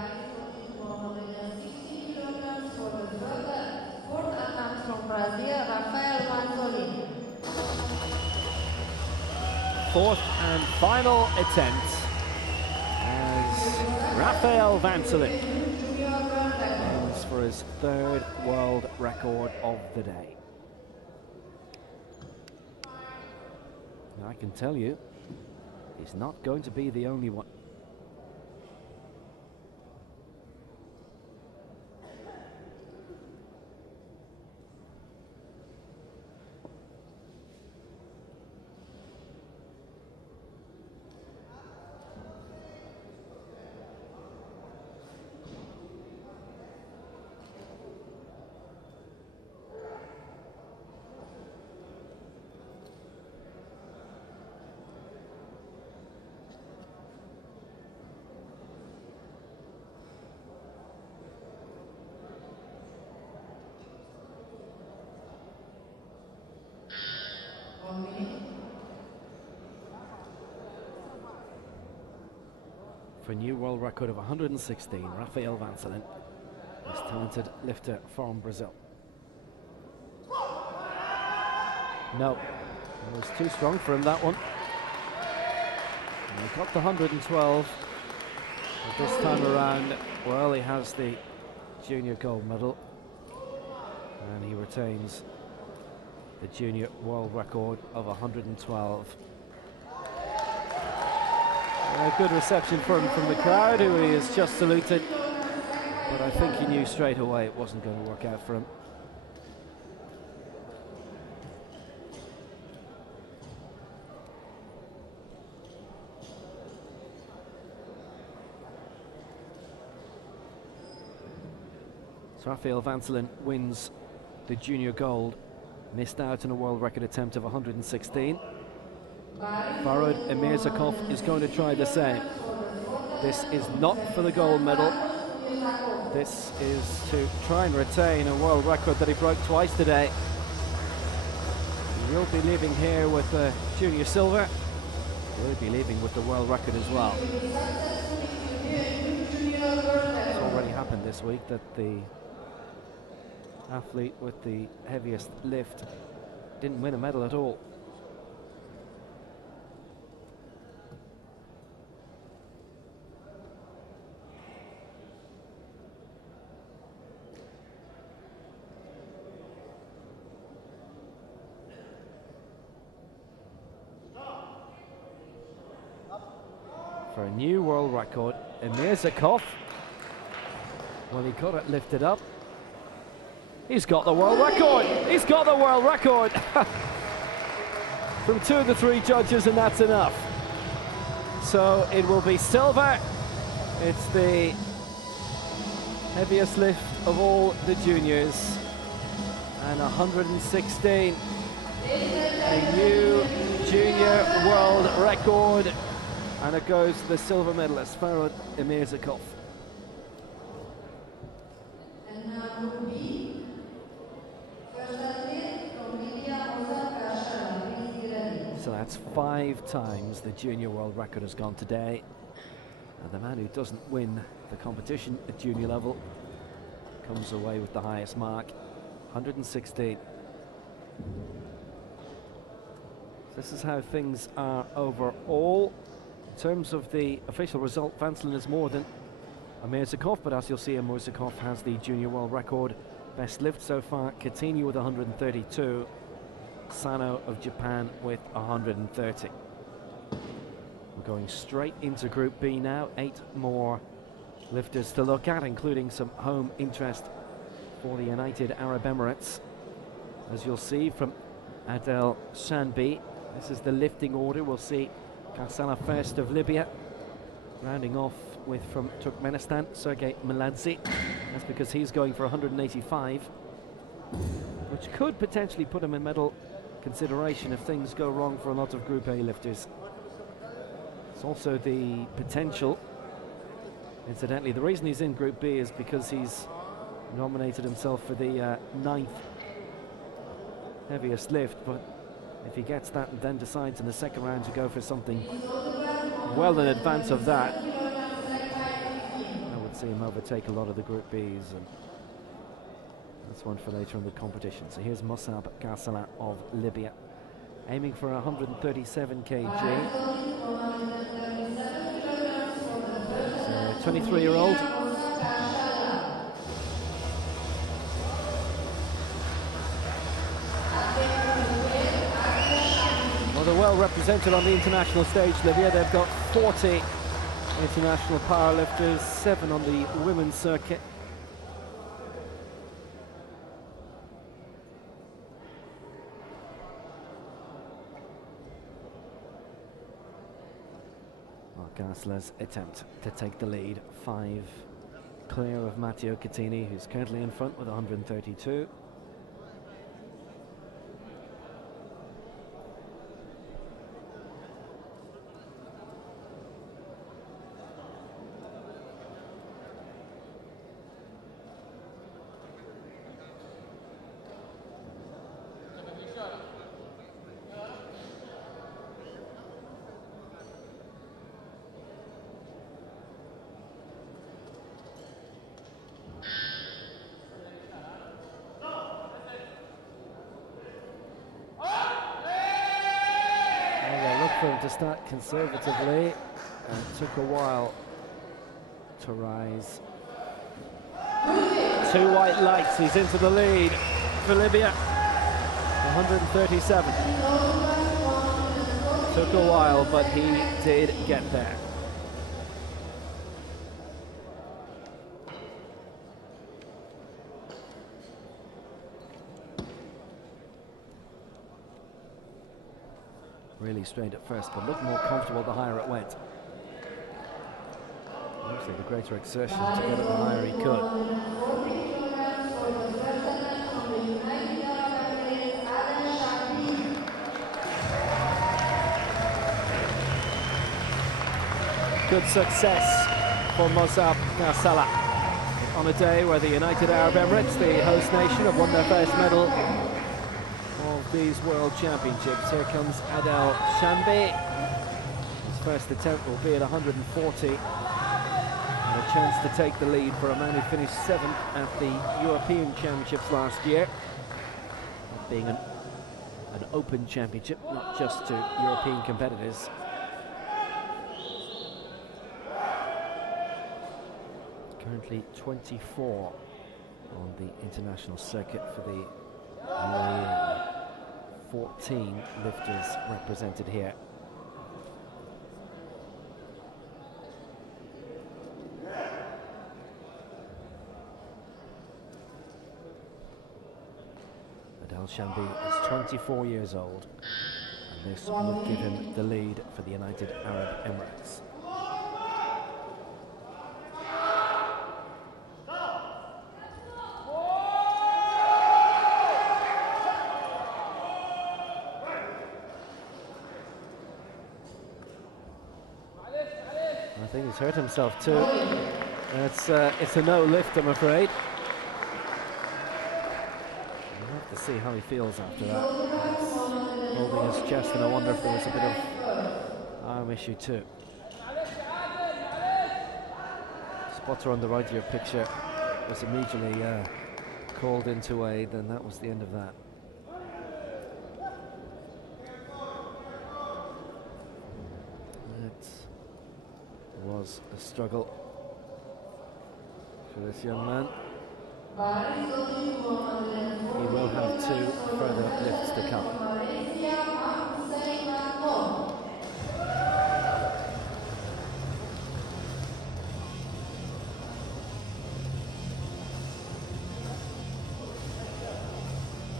attempt from Brazil, Rafael Vansolin. Fourth and final attempt as Rafael Vansolin aims for his 3rd world record of the day. I can tell you, he's not going to be the only one. For a new world record of 116, Rafael Vansolin, this talented lifter from Brazil. No, it was too strong for him, that one. And he got the 112, but this time around, well, he has the junior gold medal, and he retains the junior world record of 112. A good reception for him from the crowd, who he has just saluted, but I think he knew straight away it wasn't going to work out for him. So Rafael Vansolin wins the junior gold, missed out on a world record attempt of 116. Farod Emirzakov is going to try the same. This is not for the gold medal. This is to try and retain a world record that he broke twice today. He will be leaving here with the junior silver. He will be leaving with the world record as well. It's already happened this week that the athlete with the heaviest lift didn't win a medal at all. For a new world record, Emirzakov, well, he got it lifted up. He's got the world record! He's got the world record! From 2 of the 3 judges, and that's enough. So it will be silver. It's the heaviest lift of all the juniors. And 116. A new junior world record. And it goes to the silver medalist, Farod Emirzakov. So that's 5 times the junior world record has gone today. And the man who doesn't win the competition at junior level comes away with the highest mark, 116. This is how things are overall. In terms of the official result, Vansolin is more than Emirzakov, but as you'll see, Emirzakov has the junior world record. Best lift so far, Katini with 132, Sano of Japan with 130. We're going straight into Group B now. 8 more lifters to look at, including some home interest for the United Arab Emirates. As you'll see from Adel Shanbi, this is the lifting order. We'll see Karsala first of Libya, rounding off with from Turkmenistan, Sergei Sychev. That's because he's going for 185, which could potentially put him in medal consideration if things go wrong for a lot of Group A lifters. It's also the potential, incidentally, the reason he's in Group B is because he's nominated himself for the 9th heaviest lift, but if he gets that and then decides in the second round to go for something well in advance of that, I would see him overtake a lot of the Group Bs, and that's one for later in the competition. So here's Musab Karsala of Libya, aiming for 137 kg. So 23-year-old. Well, the world represented on the international stage, Libya. They've got 40 international powerlifters, 7 on the women's circuit. Gasla's attempt to take the lead, 5 clear of Matteo Catini, who's currently in front with 132. For him to start conservatively, and it took a while to rise. 2 white lights, he's into the lead for Libya, 137. Took a while, but he did get there. Really strained at first, but looked more comfortable the higher it went. Obviously, the greater exertion to get it the higher he could. Good success for Mossab Salah on a day where the United Arab Emirates, the host nation, have won their first medal of these World Championships. Here comes Adel Shambi. His first attempt will be at 140. And a chance to take the lead for a man who finished 7th at the European Championships last year. That being an open championship, not just to European competitors. Currently 24 on the international circuit for the UAE. 14 lifters represented here. Adel Shambi is 24 years old, and this would give him the lead for the United Arab Emirates. I think he's hurt himself too. It's a no lift, I'm afraid. We'll have to see how he feels after that. He's holding his chest, and I wonder if there was a bit of arm issue too. Spotter on the right of your picture was immediately called into aid, and that was the end of that. Was a struggle for this young man. He will have 2 further lifts to come.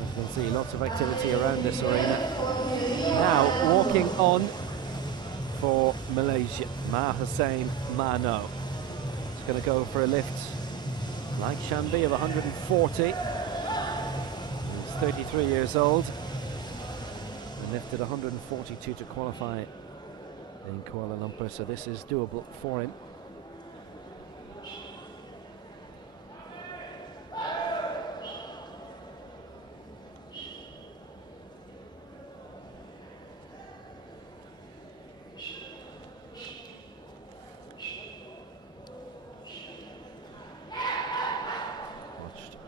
As you can see, lots of activity around this arena. Now, walking on for Malaysia, Ma Hussein Mano. He's going to go for a lift like Shambi of 140. He's 33 years old and lifted 142 to qualify in Kuala Lumpur, so this is doable for him.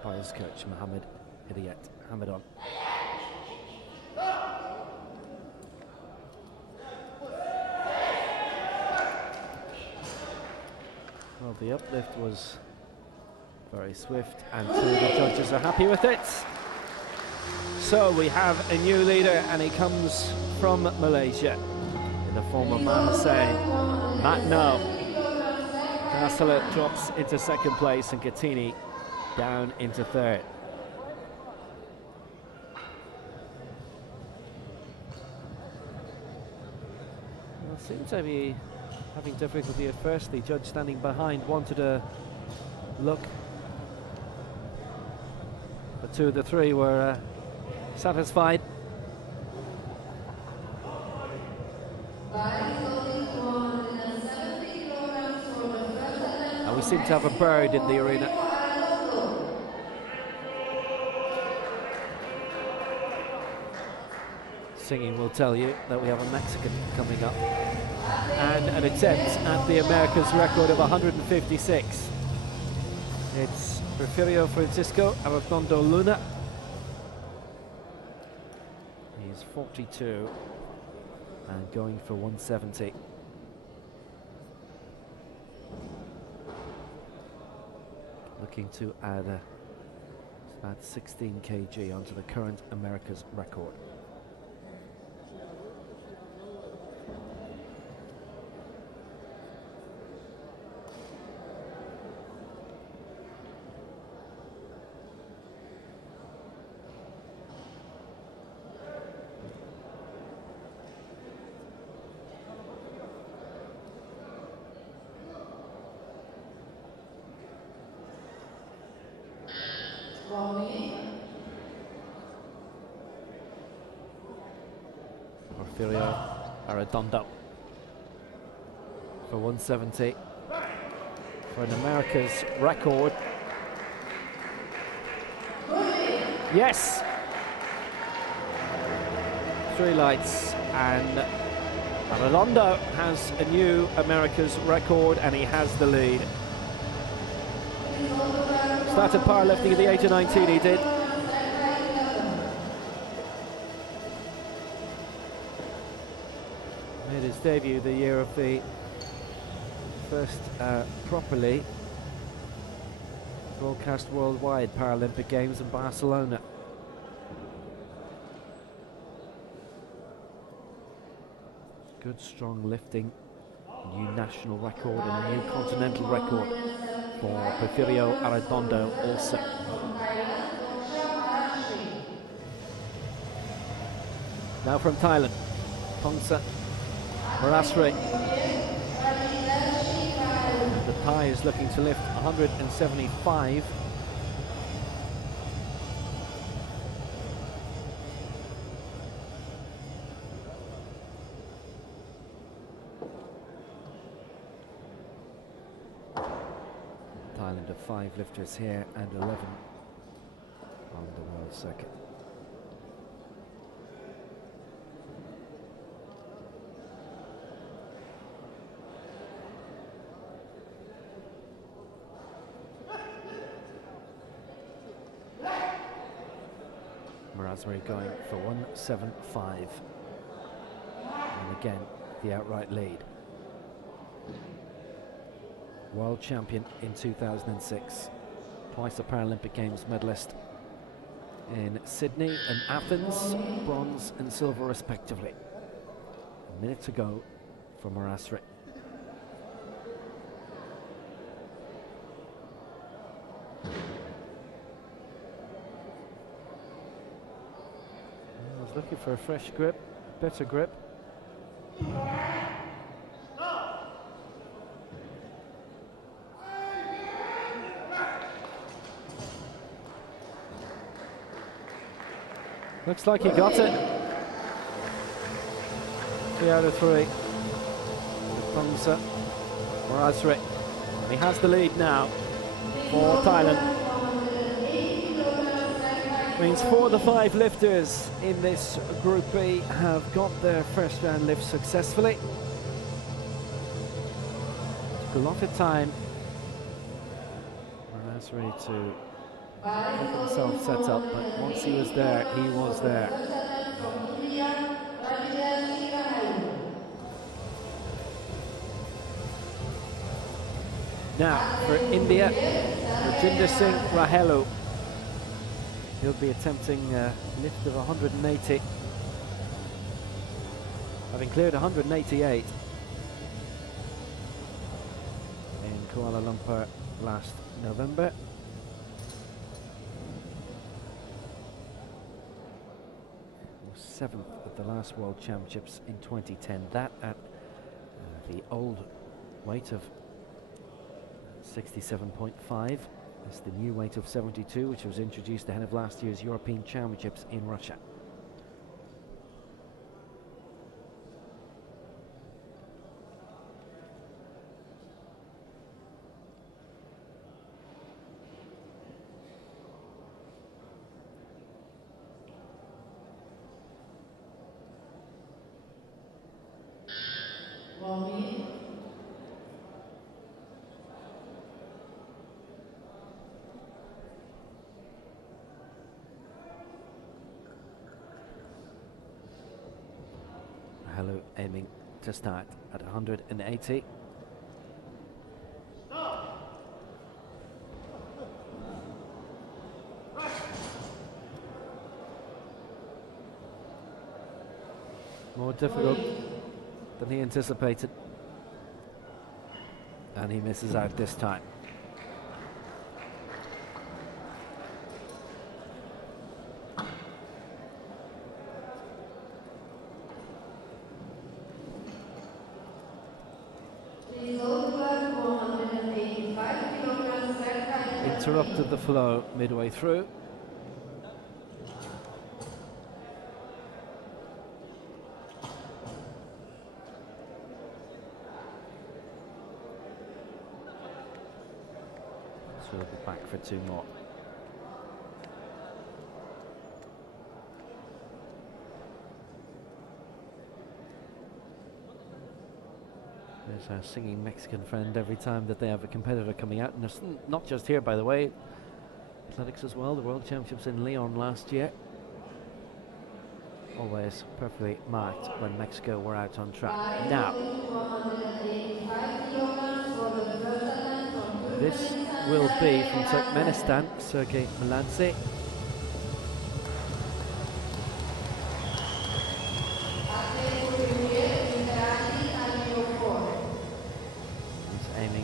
By his coach, Mohamed Elelfat. Well, the uplift was very swift, and 2 of the judges are happy with it. So we have a new leader, and he comes from Malaysia in the form of Matno. Kassala drops into second place and Kattini down into third. Well, seems to be having difficulty at first. The judge standing behind wanted a look, but two of the three were satisfied. And we seem to have a bird in the arena. Singing will tell you that we have a Mexican coming up, and an attempt at the Americas record of 156. It's Porfirio Francisco Arredondo Luna. He's 42 and going for 170. Looking to add about 16 kg onto the current Americas record. Porfirio Arredondo for 170 for an America's record. Yes! 3 lights, and Arredondo has a new America's record, and he has the lead. Started powerlifting at the age of 19, he did. Made his debut the year of the first properly broadcast worldwide Paralympic Games in Barcelona. Good strong lifting, new national record and a new continental record for Porfirio Arredondo also. Now from Thailand, Pongsa Marasri. The Thai is looking to lift 175. Thailand have 5 lifters here and 11 on the world circuit. Marasri going for 175. And again, the outright lead. World champion in 2006, twice a Paralympic Games medalist in Sydney and Athens, bronze and silver respectively. A minute to go for Marasri. I was looking for a fresh grip, better grip. Looks like he got it. 3 out of 3. Pongsa Marasri. He has the lead now for Thailand. Means 4 of the 5 lifters in this Group B have got their first round lift successfully. Took a lot of time for Marasri to get himself set up, but once he was there, he was there. Now for India, Rajinder Singh Rahelu. He'll be attempting a lift of 180, having cleared 188 in Kuala Lumpur last November. Seventh at the last World Championships in 2010. That at the old weight of 67.5. That's the new weight of 72, which was introduced ahead of last year's European Championships in Russia. Hello, aiming to start at 180. More difficult than he anticipated, and he misses out this time. Interrupted the flow midway through. So we'll be back for two more. There's our singing Mexican friend every time that they have a competitor coming out, and it's not just here, by the way. Athletics as well, the World Championships in Lyon last year. Always perfectly marked when Mexico were out on track. Now, this will be from Turkmenistan, Sergei Sychev.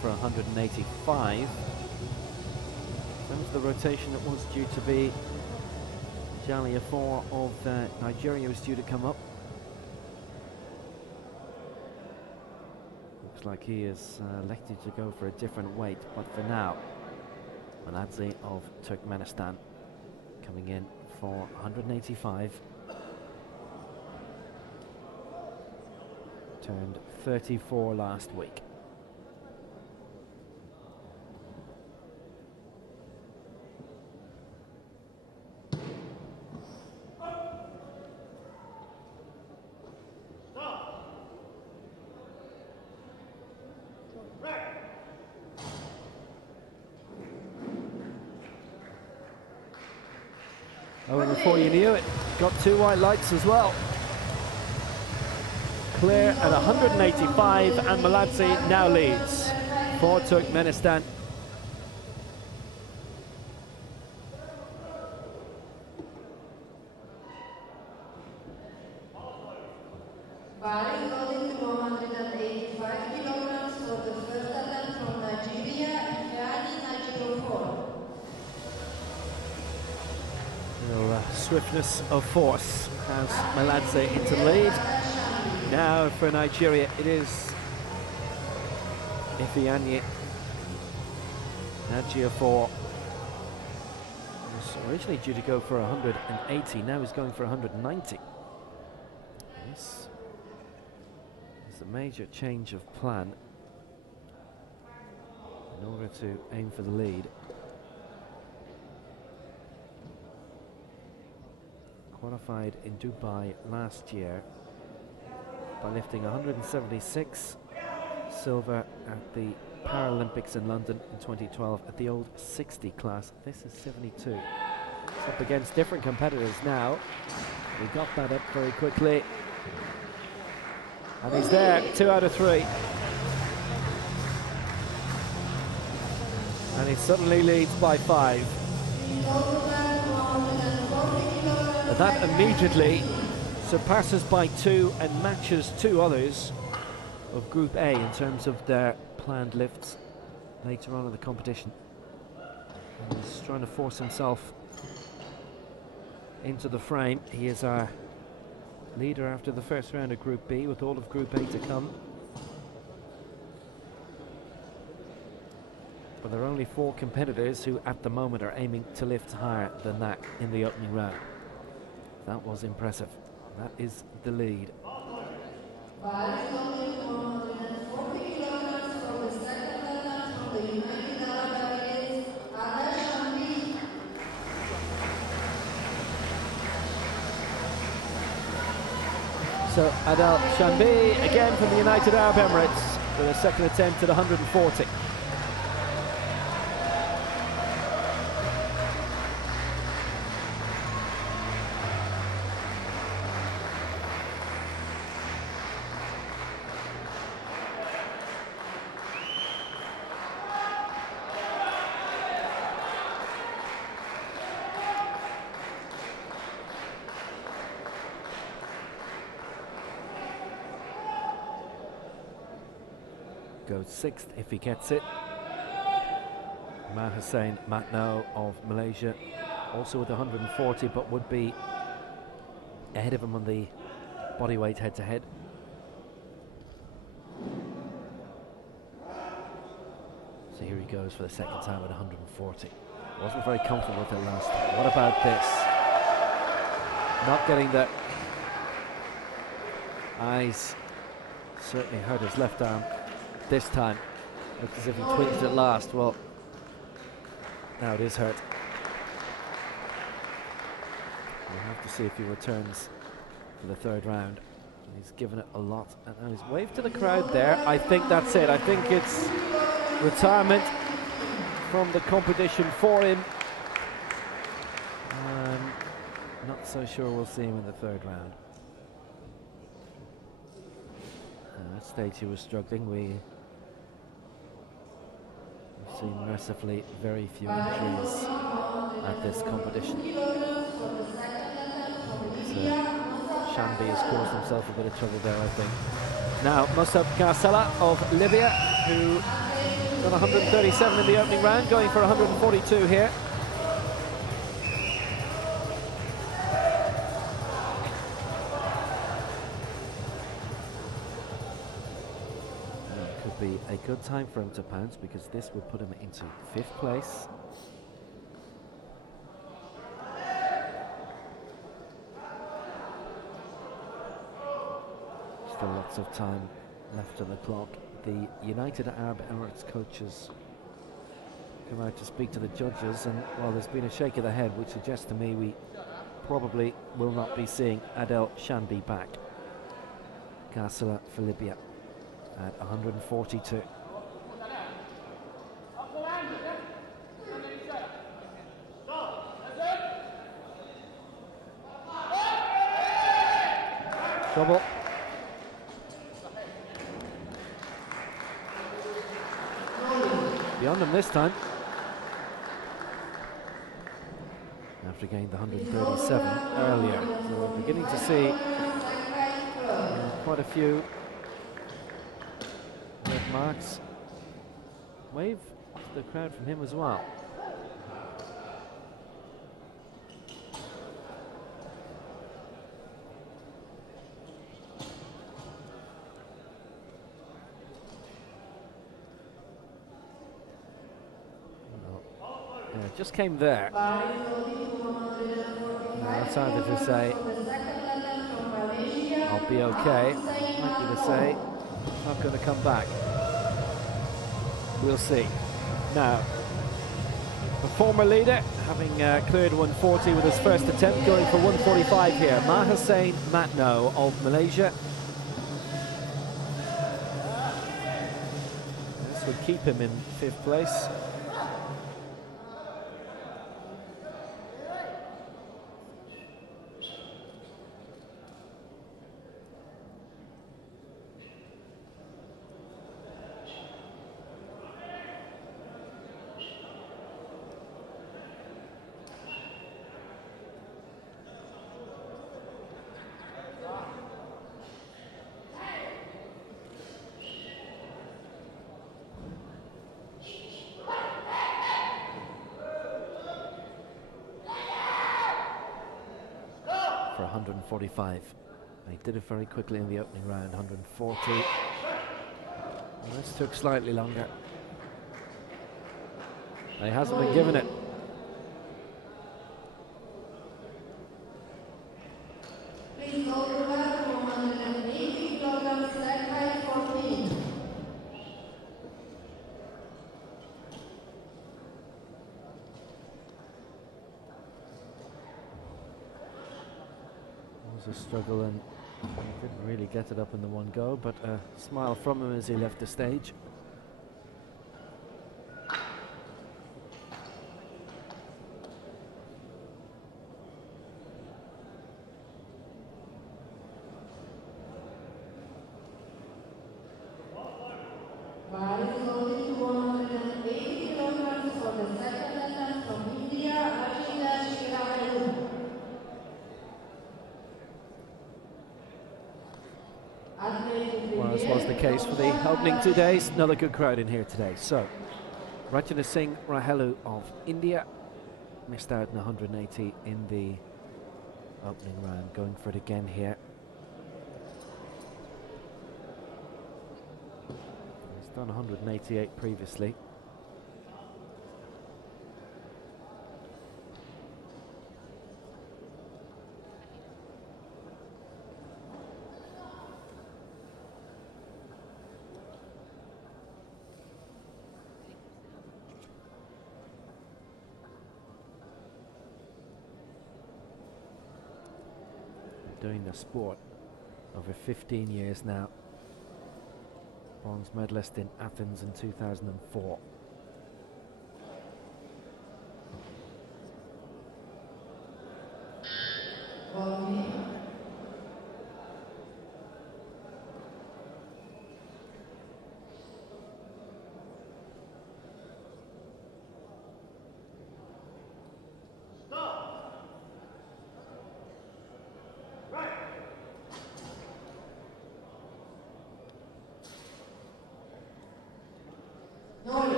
For 185. That was the rotation that was due to be Jalia 4 of Nigeria was due to come up. Looks like he is elected to go for a different weight, but for now, Meladze of Turkmenistan coming in for 185. Turned 34 last week. Oh, and before you knew it, got two white lights as well. Clear at 185, and Meladze now leads for Turkmenistan. Going to 185 kilograms for the first attempt from Nigeria, Iranian 4. Swiftness of force has Meladze into the lead. Now for Nigeria it is Ifeanyi Ejiofor. Was originally due to go for 180, now he's going for 190. This is a major change of plan in order to aim for the lead. Qualified in Dubai last year by lifting 176, silver at the Paralympics in London in 2012 at the old 60 class. This is 72. It's up against different competitors now. He got that up very quickly. And he's there, 2 out of 3. And he suddenly leads by 5. that immediately surpasses by 2 and matches 2 others of Group A in terms of their planned lifts later on in the competition. He's trying to force himself into the frame. He is our leader after the first round of Group B, with all of Group A to come. But there are only 4 competitors who at the moment are aiming to lift higher than that in the opening round. That was impressive. That is the lead. So Adel Shanbi again from the United Arab Emirates with a second attempt at 140. Goes 6th if he gets it. Hussein Matno of Malaysia also with 140, but would be ahead of him on the bodyweight head-to-head. So here he goes for the second time at 140. Wasn't very comfortable with it last time. What about this? Not getting the eyes. Certainly hurt his left arm this time. Looked as if he twinged it last. Well, now it is hurt. We'll have to see if he returns for the third round. He's given it a lot, and now he's waved to the crowd there. I think that's it. I think it's retirement from the competition for him. Not so sure we'll see him in the third round. At that stage he was struggling. We've seen mercifully very few injuries at this competition. Shanbi has caused himself a bit of trouble there, I think. Now Musab Karsala of Libya, who got 137 in the opening round, going for 142 here. Be a good time for him to pounce, because this would put him into 5th place. Still lots of time left on the clock. The United Arab Emirates coaches come out to speak to the judges, and well, there's been a shake of the head which suggests to me we probably will not be seeing Adel Shanbi back. Karsala for Libya at 142. Trouble. Beyond him this time. After getting the 137 earlier. So we're beginning to see quite a few red marks. Wave to the crowd from him as well. Just came there. It's either to say, I'll be okay, might be to say, not going to come back. We'll see. Now, the former leader, having cleared 140 with his first attempt, going for 145 here. Hussein Matno of Malaysia. This would keep him in 5th place. 145. He did it very quickly in the opening round, 140. And this took slightly longer. And he hasn't been given it. Please go to 180 kilograms, leg height 14. It was a struggle, and he didn't really get it up in the one go, but a smile from him as he left the stage. Well, as was the case for the opening 2 days, another good crowd in here today. So, Rajana Singh Rahelu of India missed out on 180 in the opening round, going for it again here. He's done 188 previously. Doing the sport over 15 years now. Bronze medalist in Athens in 2004.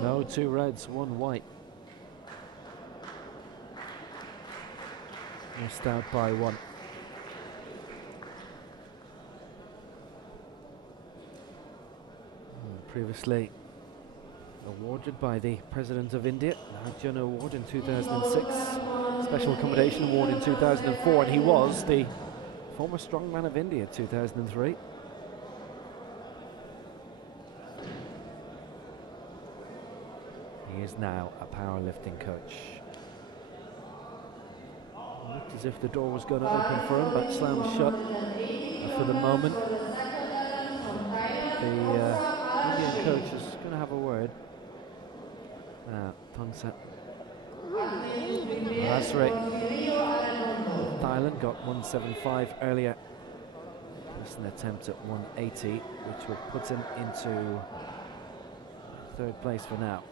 No, 2 reds, 1 white. Missed out by 1. Previously awarded by the President of India, the Arjuna Award in 2006, Special Accommodation Award in 2004, and he was the former Strongman of India 2003. He is now a powerlifting coach. Looked as if the door was going to open for him, but slammed shut for the moment. The Indian coach is going to have a word. Pangsa Rasre, Thailand got 175 earlier. Just an attempt at 180, which would put him into 3rd place for now.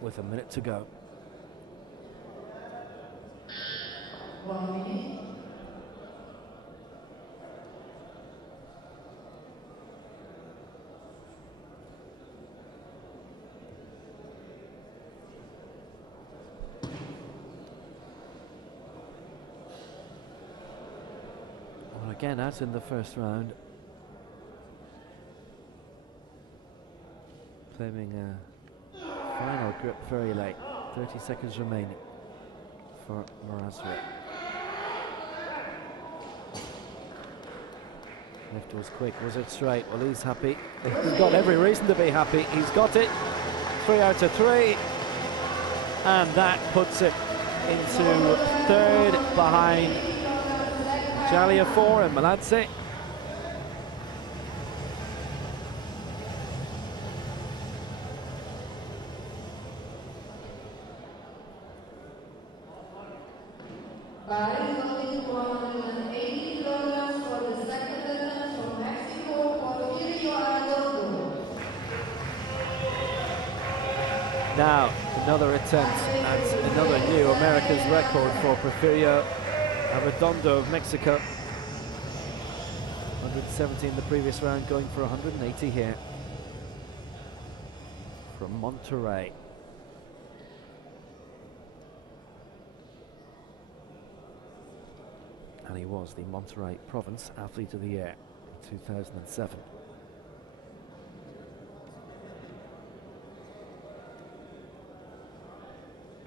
With a minute to go. Well, again, as in the first round, claiming final grip very late. 30 seconds remaining for Morazri. Lift was quick. Was it straight? Well, he's happy. He's got every reason to be happy. He's got it. 3 out of 3. And that puts it into 3rd behind Jaliafor and Maladze. Barring only 180 kilograms for the second attempt from Mexico, Porfirio Arredondo. Now, another attempt at another new America's record for Porfirio Arredondo of Mexico. 170 in the previous round, going for 180 here. From Monterrey. And he was the Monterrey Province Athlete of the Year in 2007.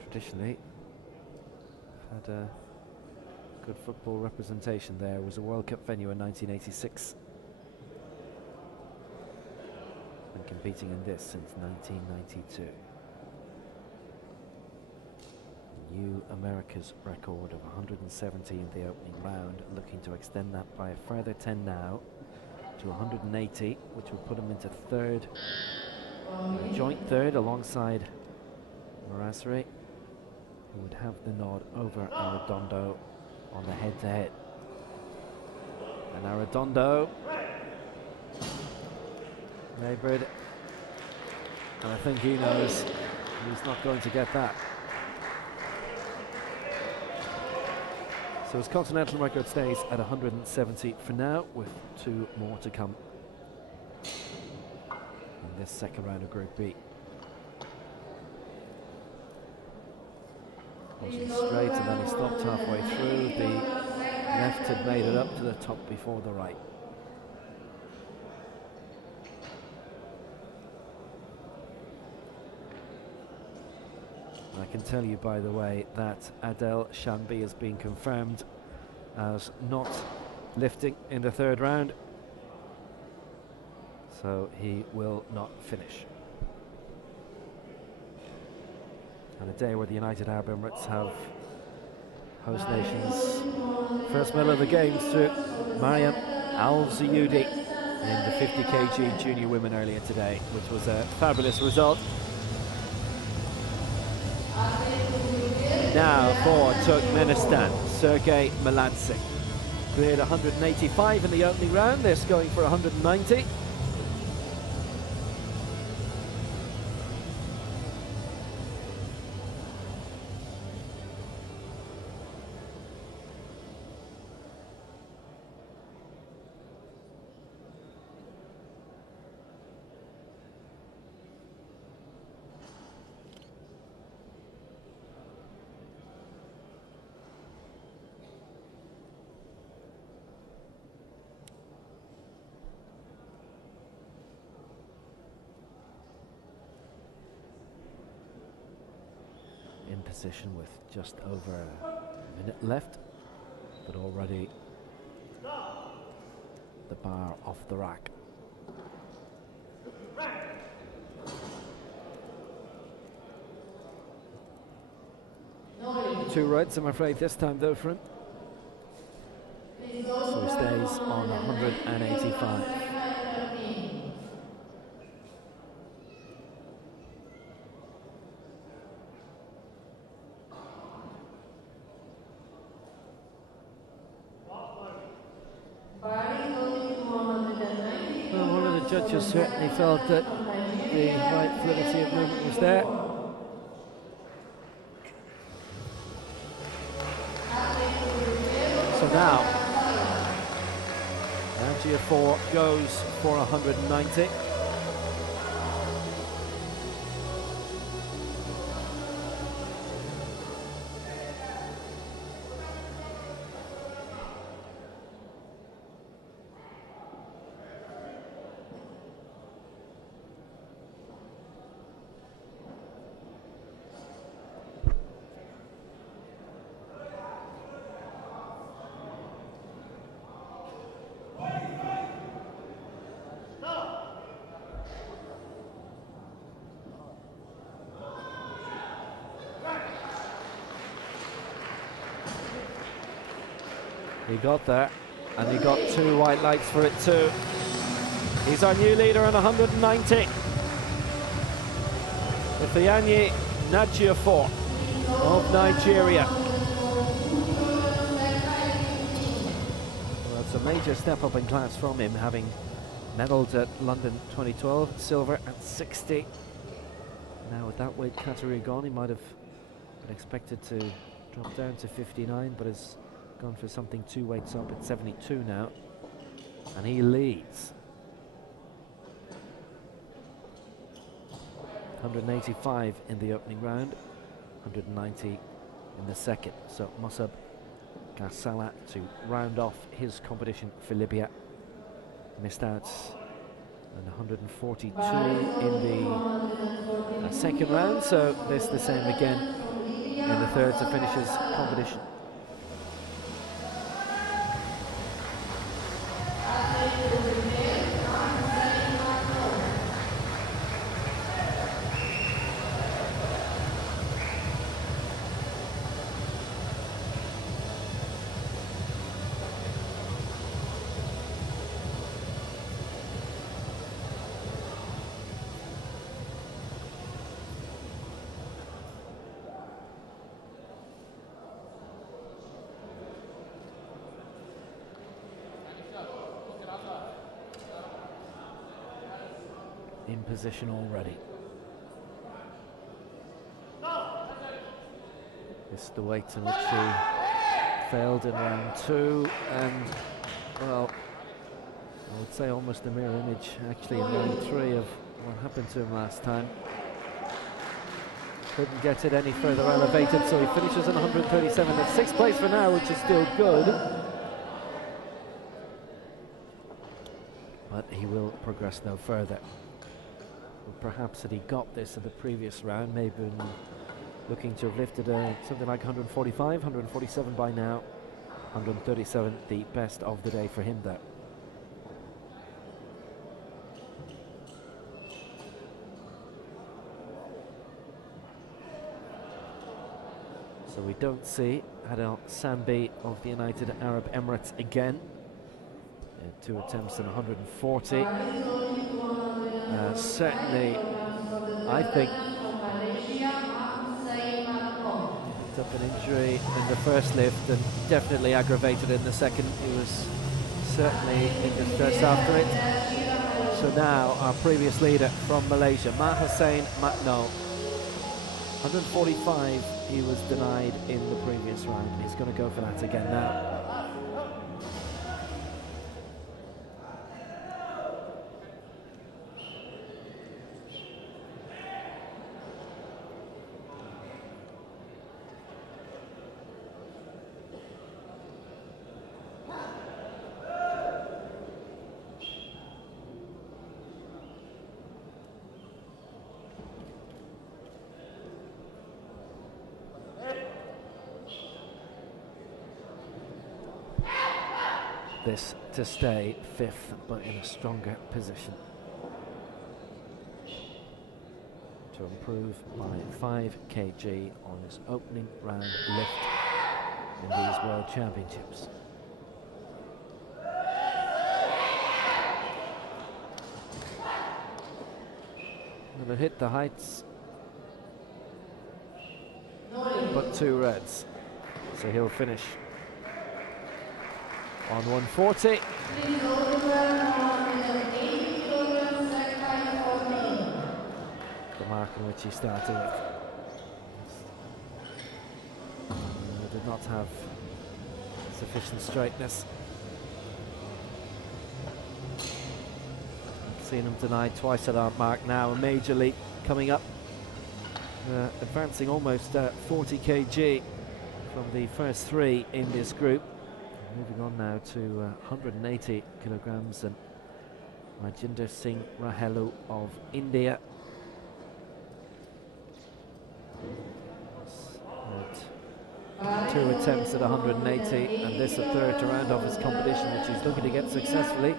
Traditionally, had a good football representation there. It was a World Cup venue in 1986. And competing in this since 1992. New America's record of 170 in the opening round, looking to extend that by a further 10 now to 180, which will put him into third, joint third alongside Morasseri, who would have the nod over Arredondo on the head-to-head. And Arredondo laboured, and I think he knows he's not going to get that. So his continental record stays at 170 for now, with 2 more to come in this second round of Group B. Wasn't straight, and then he stopped halfway through. The left had made it up to the top before the right. I can tell you, by the way, that Adel Shambi has been confirmed as not lifting in the third round, so he will not finish. And a day where the United Arab Emirates have host nations' first medal of the Games to Mariam Al-Ziyudi in the 50 kg junior women earlier today, which was a fabulous result. Now for Turkmenistan, Sergei Sychev cleared 185 in the opening round. They're going for 190. In position with just over a minute left, but already the bar off the rack. Two rights, I'm afraid, this time though for him. So he stays on 185. Judges certainly felt that the right fluidity of movement was there. So now, Nadjia goes for 190. He got there, and he got 2 white lights for it too. He's our new leader on 190. Ifeanyi Nadjia of Nigeria. major step up in class from him, having medalled at London 2012, silver at 60. Now with that weight category gone, he might have been expected to drop down to 59, but has gone for something 2 weights up at 72 now, and he leads. 185 in the opening round, 190 in the second. So Mossab Garsala to round off his competition for Libya. Missed out on 142 in the second round, so this the same again in the third to finish his competition. In position already. This is the weight in which he failed in round 2, and well, I would say almost a mirror image actually in round 3 of what happened to him last time. Couldn't get it any further elevated, so he finishes in 137 at 6th place for now, which is still good. But he will progress no further. Perhaps had he got this in the previous round, maybe been looking to have lifted something like 145, 147 by now. 137, the best of the day for him though. So we don't see Adel Sambi of the United Arab Emirates again. 2 attempts and 140. Certainly, I think, picked up an injury in the first lift and definitely aggravated in the second. He was certainly in distress after it. So now our previous leader from Malaysia, Mat Hussein Matno, 145 he was denied in the previous round. He's going to go for that again now. This to stay 5th, but in a stronger position. To improve by 5 kg on his opening round lift in these World Championships. Gonna hit the heights, but 2 reds, so he'll finish on 140. The mark in which he started with. Did not have sufficient straightness. Seen him denied twice at our mark now. A major leap coming up. Advancing almost 40 kg from the first 3 in this group. Moving on now to 180 kilograms, and Rajinder Singh Rahelu of India. At 2 attempts at 180, and this a third to round off his competition, which he's looking to get successfully.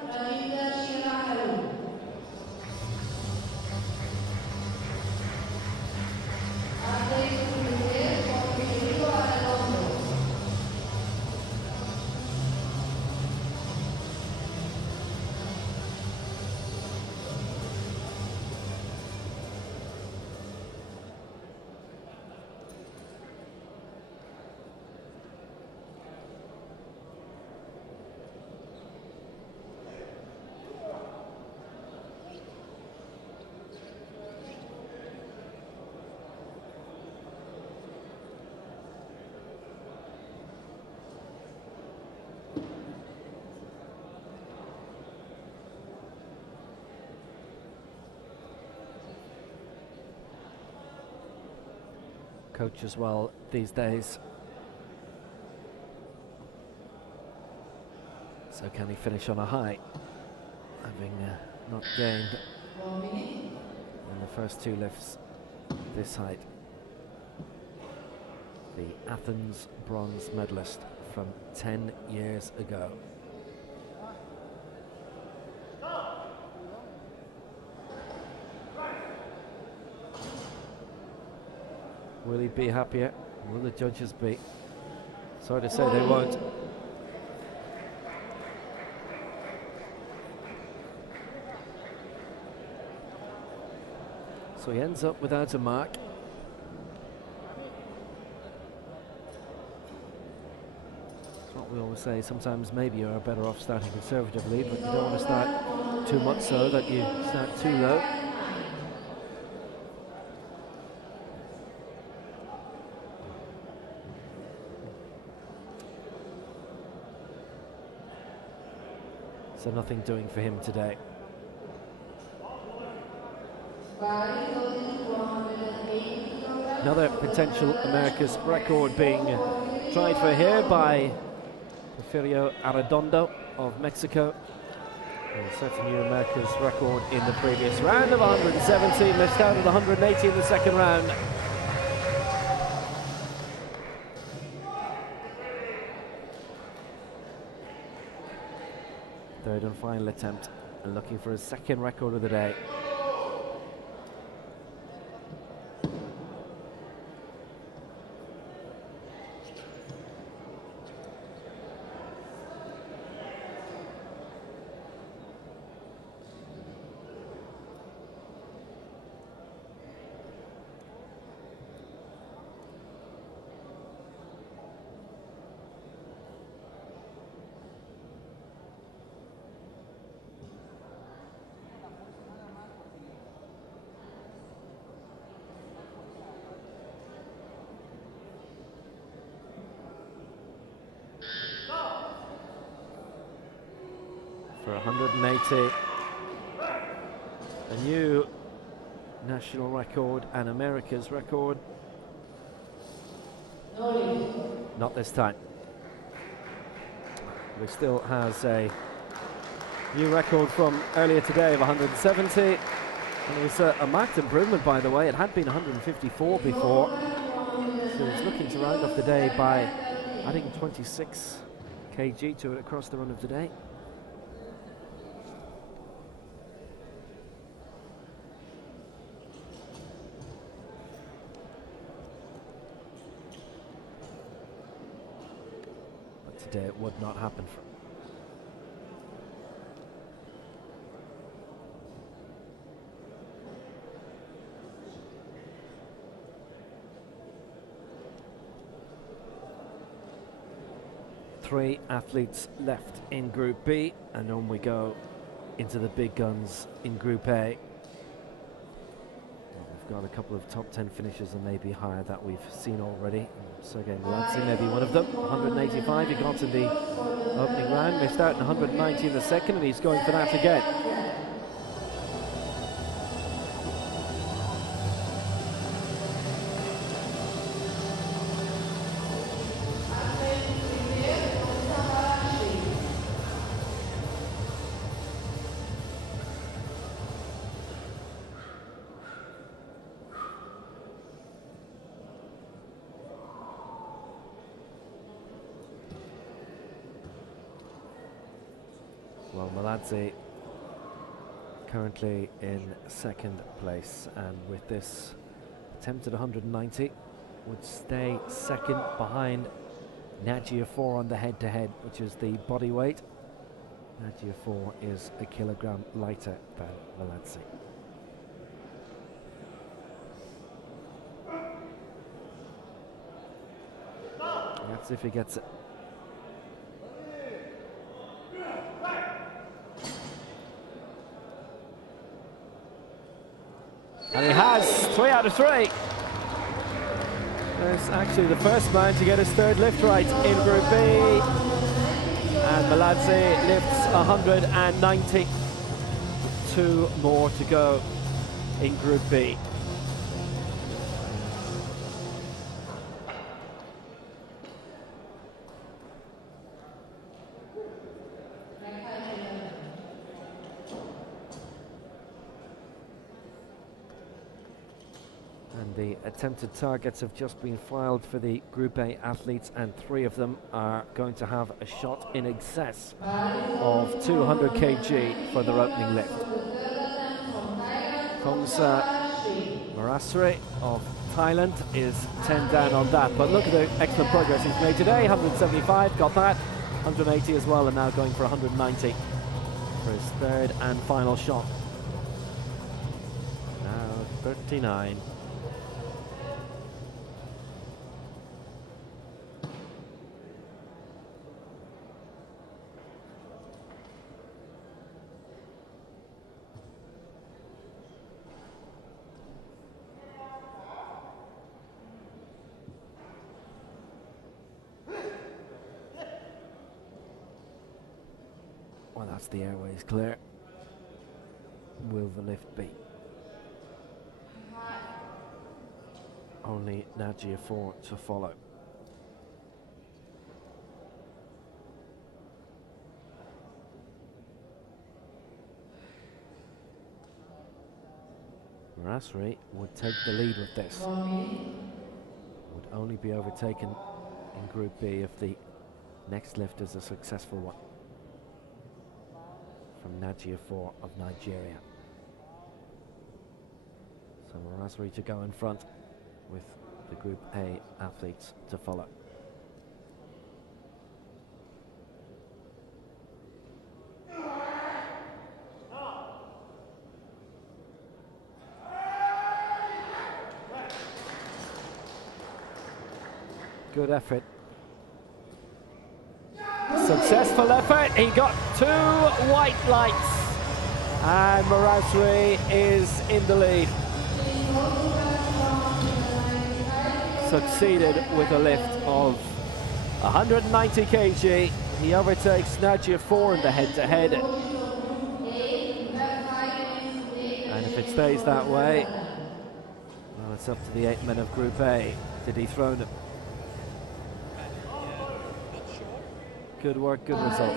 coach as well these days. So can he finish on a high, having not gained in the first two lifts this height? The Athens bronze medalist from 10 years ago. Will he be happier? Will the judges be? Sorry to say they won't. So he ends up without a mark. That's what we always say, sometimes maybe you're better off starting conservatively, but you don't want to start too much so that you start too low. So nothing doing for him today. Another potential America's record being tried for here by Porfirio Arredondo of Mexico. He set a new America's record in the previous round of 170, missed out at 180 in the second round. Third and final attempt, and looking for his second record of the day. For 180, a new national record and America's record. Not this time. He still has a new record from earlier today of 170. And it was a marked improvement, by the way. It had been 154 before. So he's looking to round off the day by adding 26 kg to it across the run of the day. Today it would not happen for him. Three athletes left in Group B, and on we go into the big guns in Group A. Got a couple of top 10 finishes and maybe higher that we've seen already. Sergei Sychev maybe one of them. 185 he got in the opening round, missed out in 190 in the second, and he's going for that again. Well, Maladze currently in second place, and with this attempt at 190 would stay second behind Nagiafor on the head-to-head, which is the body weight. Nagiafor is a kilogram lighter than Maladze. That's if he gets it. And he has 3 out of 3. There's actually the first man to get his third lift right in Group B. And Maladze lifts 190. 2 more to go in Group B. The attempted targets have just been filed for the Group A athletes, and 3 of them are going to have a shot in excess of 200 kg for their opening lift. Kongsa Marasri of Thailand is 10 down on that, but look at the excellent progress he's made today. 175, got that, 180 as well, and now going for 190 for his third and final shot. Now 39. Well, that's the airways clear. Will the lift be? Only Najia 4 to follow. Marasri would take the lead with this. Would only be overtaken in Group B if the next lift is a successful one. From Najia 4 of Nigeria. So Marasri to go in front with the Group A athletes to follow. Good effort. Successful effort. He got 2 white lights, and Marasri is in the lead. Succeeded with a lift of 190 kg. He overtakes Najia 4 in the head-to-head. And if it stays that way, well, it's up to the 8 men of Group A to dethrone him. Good work, good result.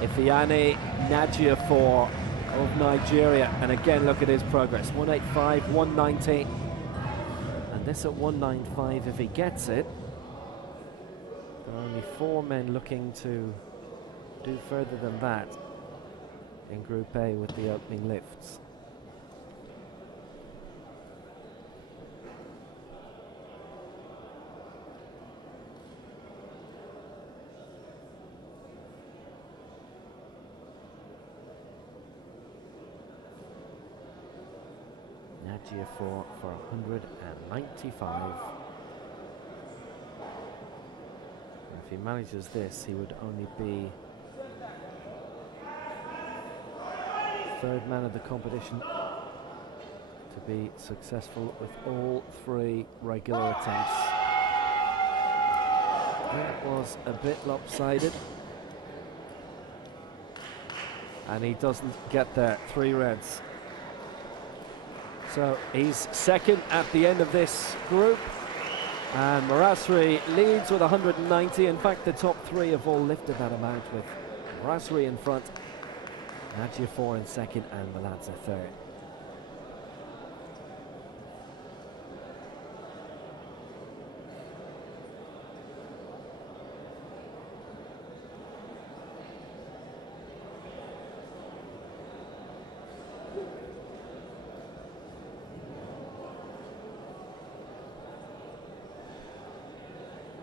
Ifeanyi Najia 4 of Nigeria, and again look at his progress. 185, 190, and this at 195 if he gets it. There are only 4 men looking to do further than that in Group A with the opening lifts. Najia 4 for 195. And if he manages this, he would only be 3rd man of the competition to be successful with all 3 regular attempts. That was a bit lopsided, and he doesn't get there. 3 reds. So he's 2nd at the end of this group, and Marasri leads with 190. In fact, the top 3 have all lifted that amount, with Marasri in front, Najia 4 in 2nd, and Maladza 3rd.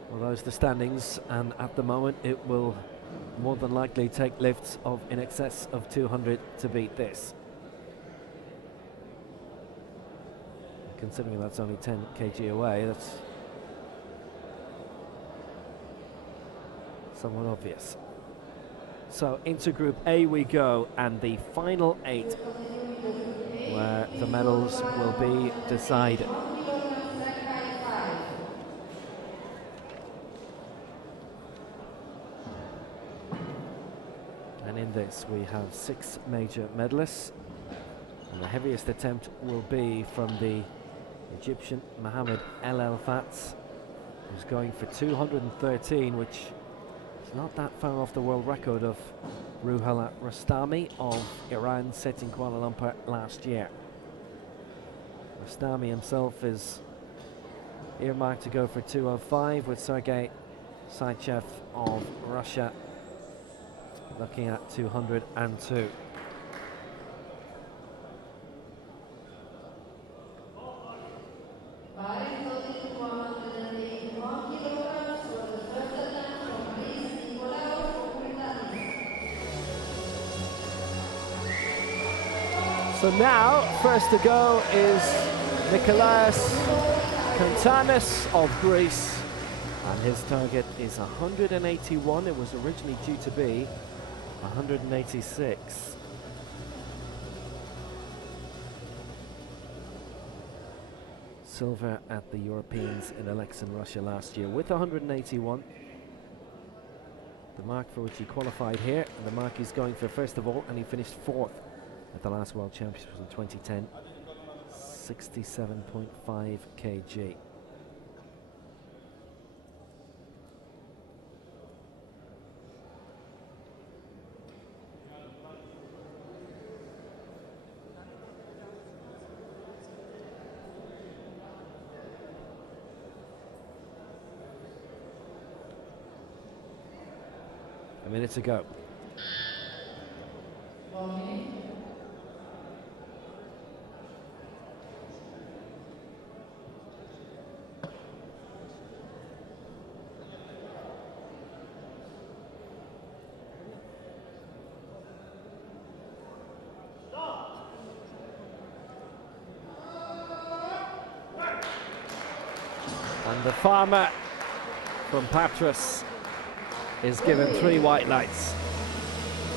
Well, those are the standings, and at the moment it will more than likely take lifts of in excess of 200 to beat this. Considering that's only 10 kg away, that's somewhat obvious. So into Group A we go, and the final 8 where the medals will be decided. In this we have 6 major medalists, and the heaviest attempt will be from the Egyptian Mohamed Elelfat, who's going for 213, which not that far off the world record of Roohallah Rostami of Iran, set in Kuala Lumpur last year. Rostami himself is earmarked to go for 2:05, with Sergei Sychev of Russia looking at 202. So now, first to go is Nikolaos Kontanis of Greece, and his target is 181. It was originally due to be 186. Silver at the Europeans in Alex in Russia last year with 181. The mark for which he qualified here, and the mark he's going for first of all, and he finished 4th at the last World Championships in 2010, 67.5 kg. A minute to go. and the farmer from Patras is given 3 white lights,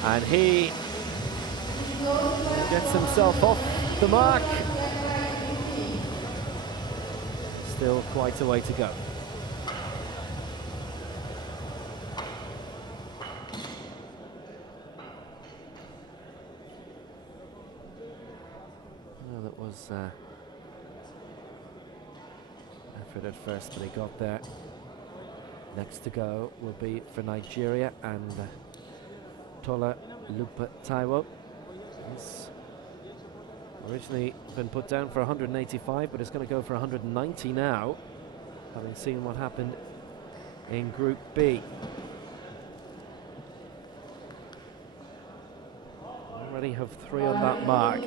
and he gets himself off the mark. Still quite a way to go. Well, that was effort at first, but he got there. Next to go will be for Nigeria and Tola Lupa Taiwo. He's originally been put down for 185, but it's going to go for 190 now, having seen what happened in Group B. Already have 3 on that mark.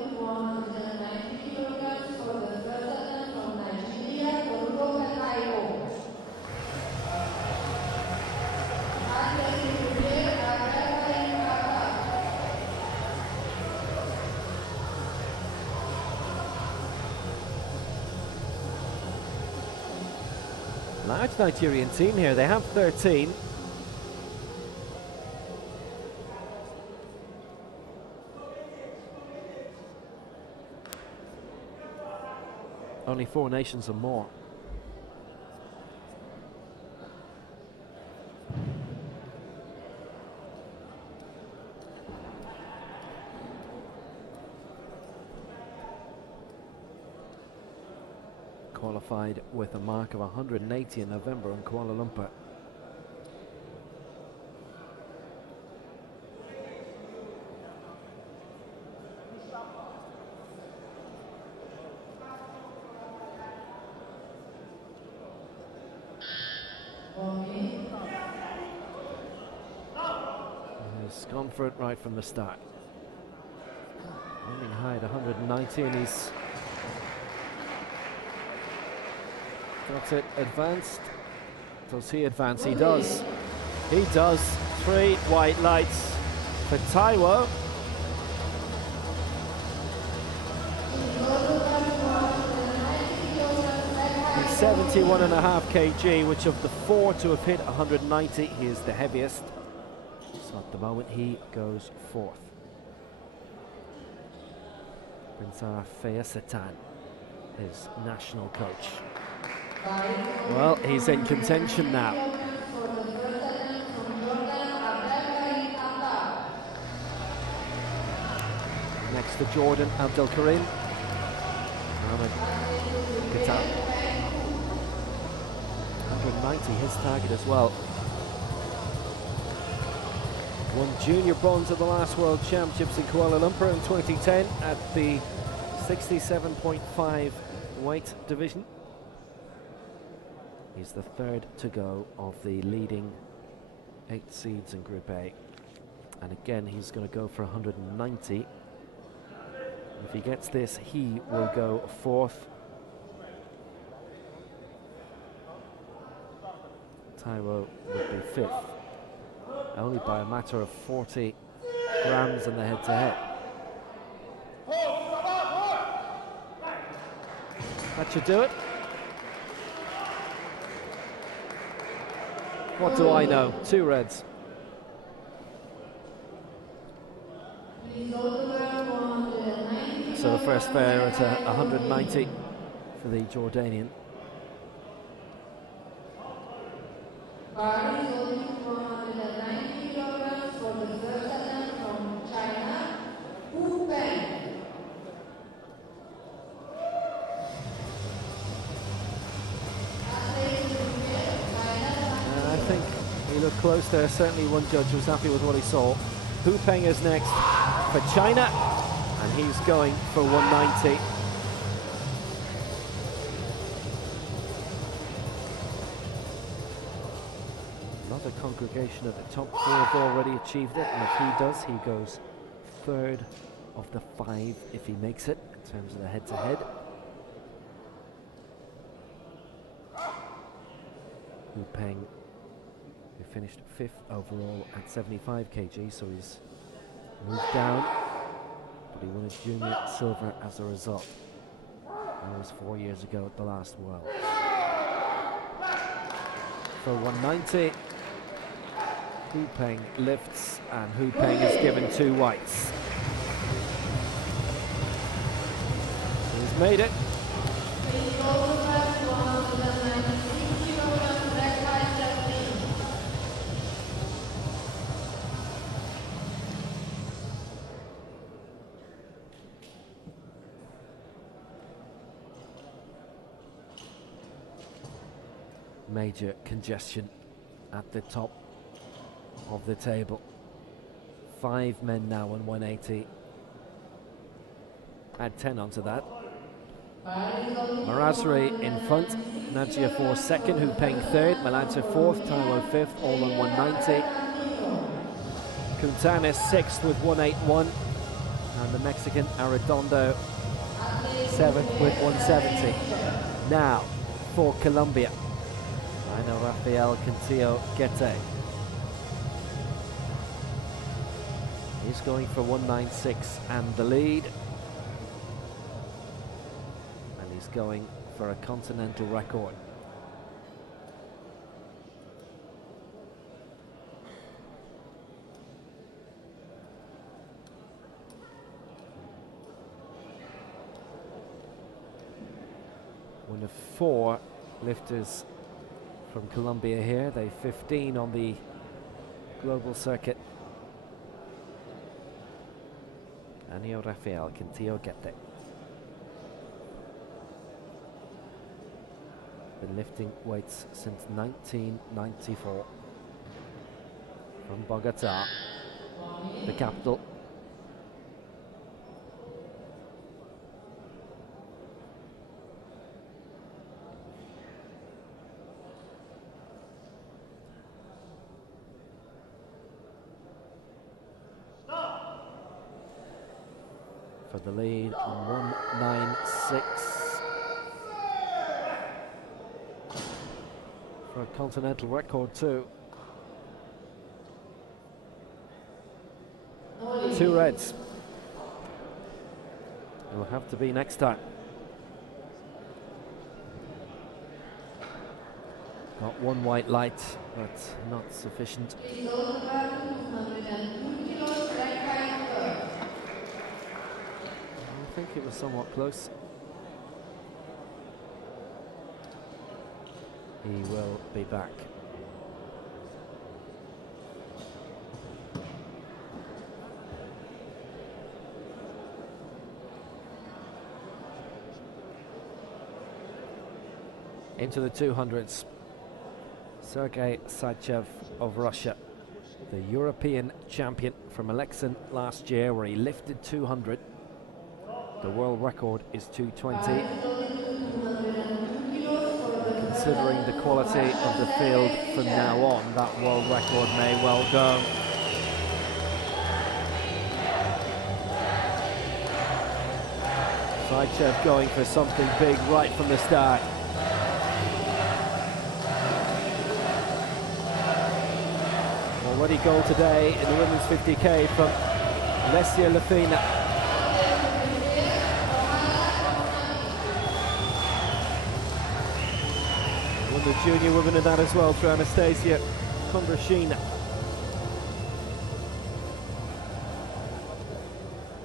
Large Nigerian team here, they have 13. Only 4 nations or more. Qualified with a mark of 180 in November in Kuala Lumpur. He's gone for it right from the start. Aiming high at 190, and he's got it advanced. Does he advance? He does. He does. 3 white lights for Taiwo. He's 71.5 kg, which of the 4 to have hit 190, he is the heaviest. So at the moment he goes 4th. Prince Fayesatan, his national coach. Well, he's in contention now. Next to Jordan Abdel Karim. Mohamed Elelfat. 190, his target as well. Won junior bronze at the last World Championships in Kuala Lumpur in 2010 at the 67.5 weight division. He's the third to go of the leading 8 seeds in Group A. And again, he's going to go for 190. If he gets this, he will go fourth. Taiwo would be fifth, only by a matter of 40 grams in the head-to-head. That should do it. What do I know? 2 reds. So the first fair at 190 for the Jordanian. Bar is holding 490 kilograms for the first attempt from China, Hu Peng. I think he looked close there. Certainly one judge was happy with what he saw. Hu Peng is next for China, and he's going for 190. Another congregation at the top 4 have already achieved it, and if he does, he goes third of the 5 if he makes it in terms of the head-to-head. Hu Peng, who finished 5th overall at 75 kg, so he's moved down, but he won a junior silver as a result. That was 4 years ago at the last World. For 190, Hu Peng lifts, and Hu Peng is given 2 whites. He's made it. Major congestion at the top of the table. 5 men now on 180. Add 10 onto that. Marazri in front, Nadia 4 second, Hu Peng third, Malanta 4th, Taiwo 5th, all on 190. Quintanes 6th with 181, and the Mexican Arredondo 7th with 170. Now for Colombia, Rafael Vansolin. He's going for 196 and the lead. And he's going for a continental record. One of 4 lifters from Colombia here. They 15 on the global circuit. Anio Rafael Vansolin. Been lifting weights since 1994 from Bogota, the capital. For the lead on 196 for a continental record too. 2 reds. It will have to be next time. Got 1 white light, but not sufficient. I think it was somewhat close. He will be back. Into the 200s. Sergei Sychev of Russia, The European champion from Alexan last year, where he lifted 200. The world record is 220. Considering the quality of the field from now on, that world record may well go. Sychev going for something big right from the start. Already goal today in the women's 50k from Lesia Lefina. Won the junior women in that as well through Anastasia Kondrashina.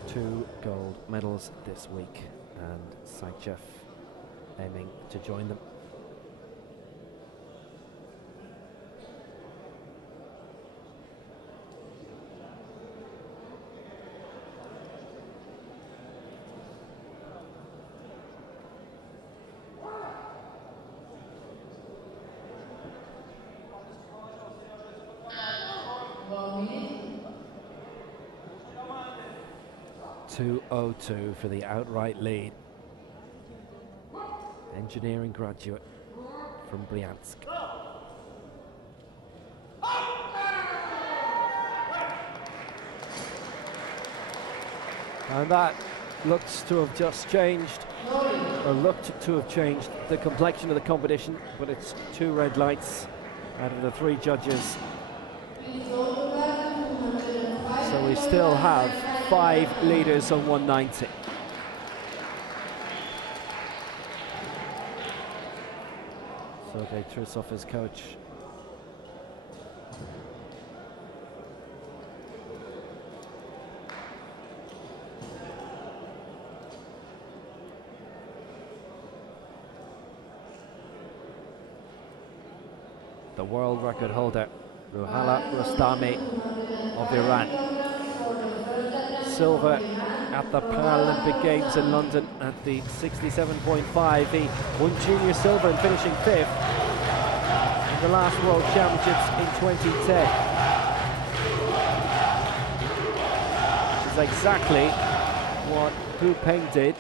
2 gold medals this week, and Sychev aiming to join them. .202 for the outright lead. Engineering graduate from Bryansk. And that looks to have just changed, or looked to have changed the complexion of the competition, but it's 2 red lights out of the 3 judges. So we still have 5 leaders on 190. Sergei Sychev as coach. The world record holder, Roohallah Rostami of Iran. Silver at the Paralympic Games in London at the 67.5. He won junior silver and finishing 5th in the last World Championships in 2010. Which is exactly what Hu Peng did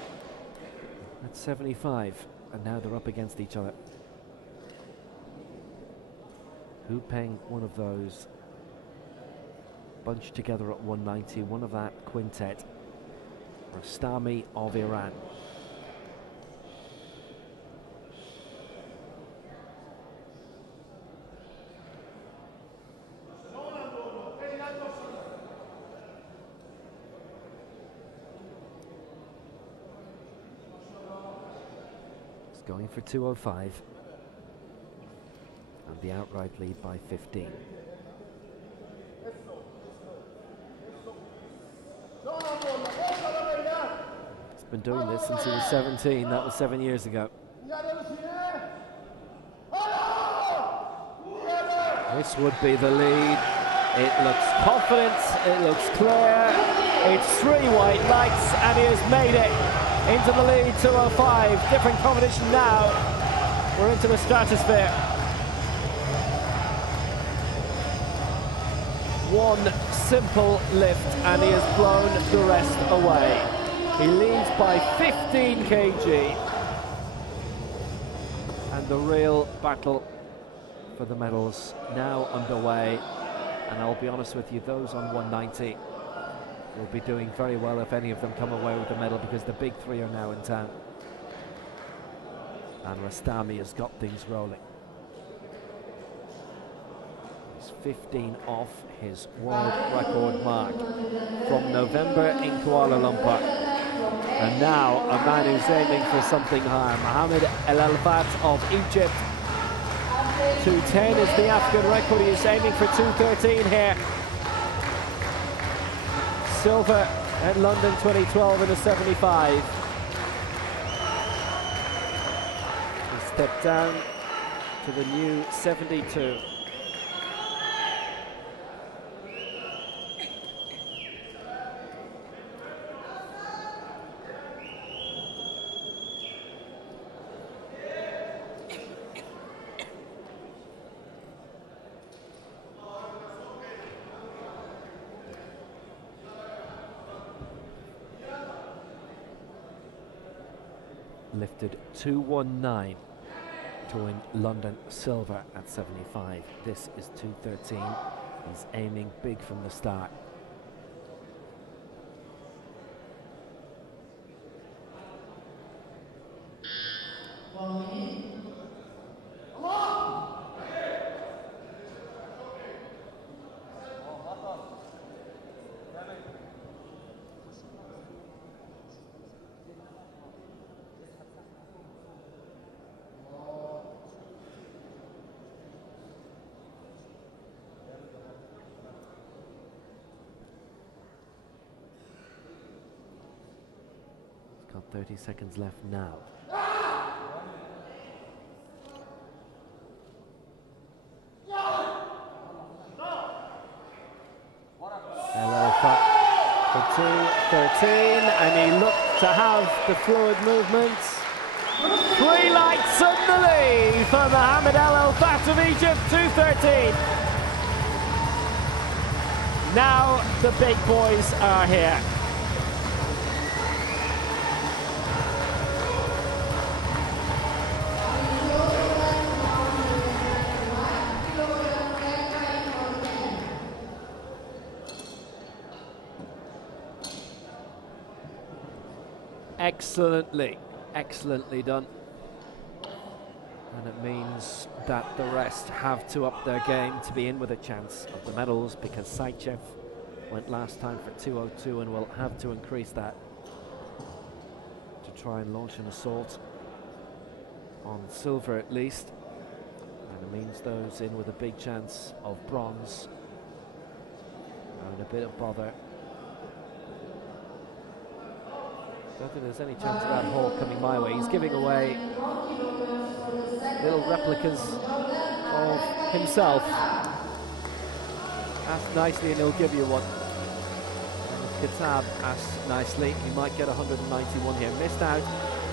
at 75, and now they're up against each other. Hu Peng, one of those bunched together at 190, one of that quintet. Rostami of Iran. It's going for 205. And the outright lead by 15. He's been doing this since he was 17. That was 7 years ago. This would be the lead. It looks confident, it looks clear. It's 3 white lights and he has made it into the lead. 205. Different competition now. We're into the stratosphere. One simple lift and he has blown the rest away. He leads by 15 kg. And the real battle for the medals now underway. And I'll be honest with you, those on 190 will be doing very well if any of them come away with the medal, because the big 3 are now in town. And Rostami has got things rolling. 15 off his world record mark from November in Kuala Lumpur. And now a man who's aiming for something higher, Mohamed Elelfat of Egypt. 210 is the African record. He is aiming for 213 here. Silver at London 2012 in the 75. He stepped down to the new 72. lifted 219 to win London silver at 75. This is 213. He's aiming big from the start. Got 30 seconds left now. Elelfat for 213, and he looked to have the fluid movements. 3 lights on the lead for Mohamed Elelfat of Egypt, 213. Now the big boys are here. Excellently done. And it means that the rest have to up their game to be in with a chance of the medals, because Sychev went last time for 202 and will have to increase that to try and launch an assault on silver at least. And it means those in with a big chance of bronze are in a bit of bother. I don't think there's any chance of that Hall coming my way. He's giving away little replicas of himself. Ask nicely and he'll give you one. And if Kitab asks nicely, he might get 191 here. Missed out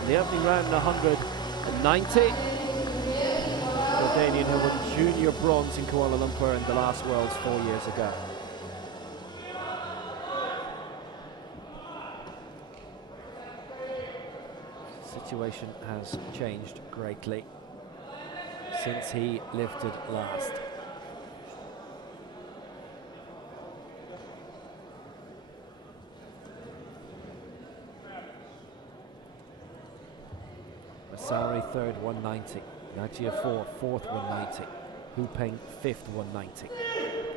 in the opening round in 190. Jordanian who won junior bronze in Kuala Lumpur in the last Worlds 4 years ago. Situation has changed greatly since he lifted last. Masari third, 190. Najia fourth, 190. Hupeng fifth, 190.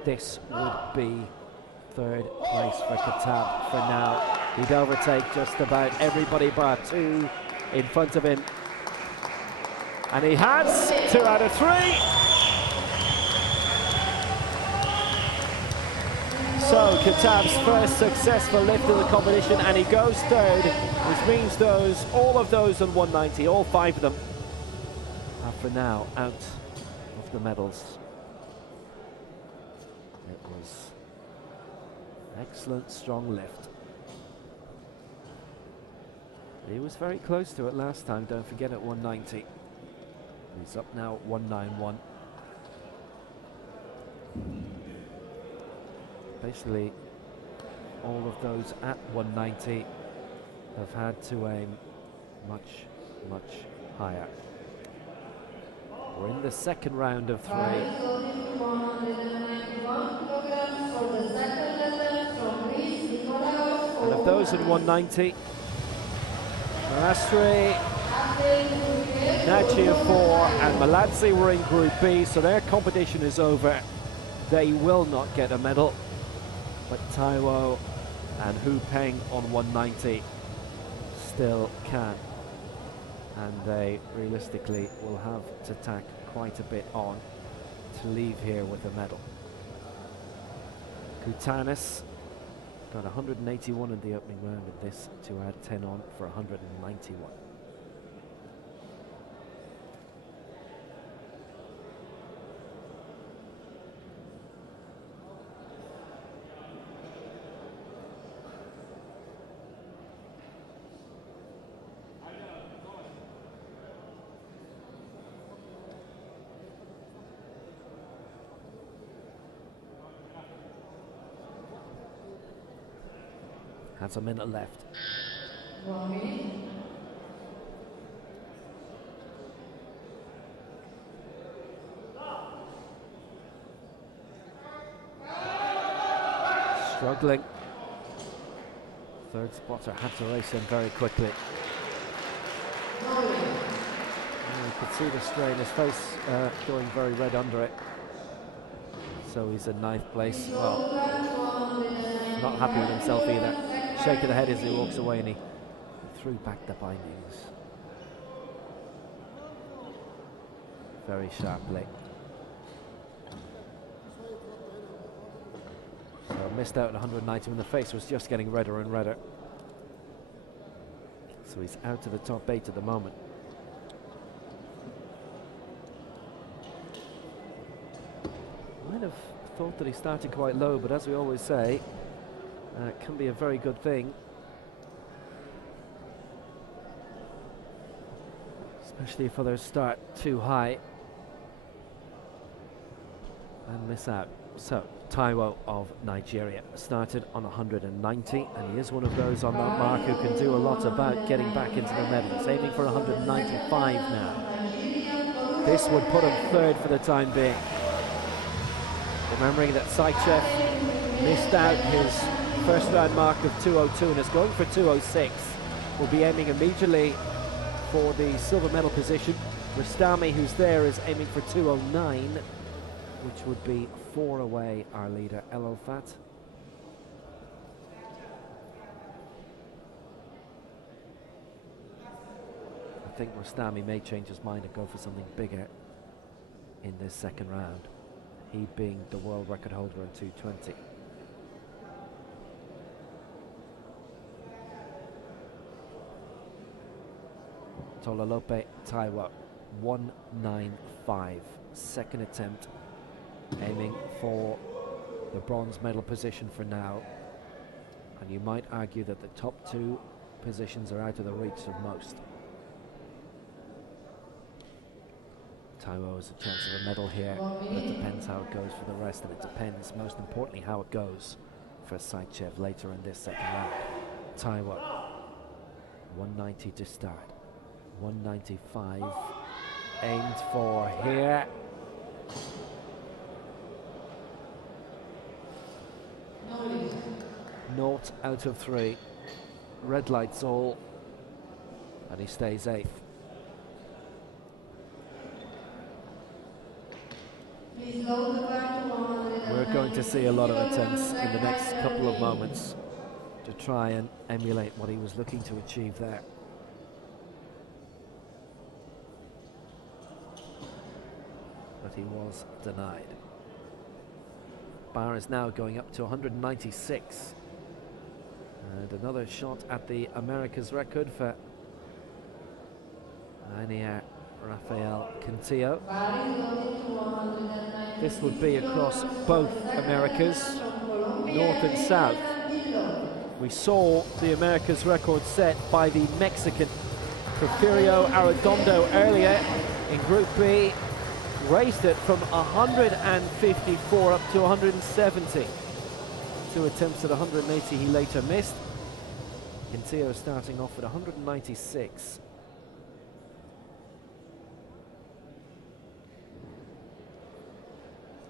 This would be third place for Kitab for now. He'd overtake just about everybody but 2 in front of him, and he has 2 out of 3. So Kitab's first successful lift of the competition, and he goes third, which means all of those on 190, all 5 of them, are for now out of the medals. It was an excellent, strong lift. He was very close to it last time, don't forget, at 190. He's up now at 191. Basically, all of those at 190 have had to aim much, much higher. We're in the second round of 3. And of those at 190, Marastri, Najia 4 and Maladze were in Group B, so their competition is over. They will not get a medal, but Taiwo and Hupeng on 190 still can, and they realistically will have to tack quite a bit on to leave here with a medal. Koutanis got 181 in the opening round of this to add 10 on for 191. Has a minute left. struggling. Third spotter had to race in very quickly. You could see the strain, his face going very red under it. So he's in 9th place. Well, not happy with himself either. Shake of the head as he walks away, and he threw back the bindings very sharply. So missed out at 190 when the face was just getting redder and redder. So he's out of the top 8 at the moment. Might have thought that he started quite low, but as we always say, it can be a very good thing. Especially if others start too high and miss out. So, Taiwo of Nigeria started on 190, and he is one of those on that mark who can do a lot about getting back into the medals, aiming for 195 now. This would put him 3rd for the time being. Remembering that Sychev missed out his first round mark of 2:02 and is going for 2:06. Will be aiming immediately for the silver medal position. Rostami, who's there, is aiming for 2:09, which would be 4 away our leader Elelfat. I think Rostami may change his mind and go for something bigger in this second round, he being the world record holder in 220. Tololope Taiwo, 195, second attempt, aiming for the bronze medal position for now. And you might argue that the top 2 positions are out of the reach of most. Taiwo has a chance of a medal here, but it depends how it goes for the rest, and it depends, most importantly, how it goes for Sychev later in this second round. Taiwo, 190 to start, 195 aimed for here. Naught out of 3, red lights all, and he stays 8th. We're going to see a lot of attempts in the next couple of moments to try and emulate what he was looking to achieve there. But he was denied. Bar is now going up to 196. And another shot at the America's record for Iranian Rafael Vansolin. This would be across both Americas, north and south. We saw the America's record set by the Mexican Porfirio Arredondo earlier in Group B. Raced it from 154 up to 170. 2 attempts at 180 he later missed. Vansolin starting off at 196.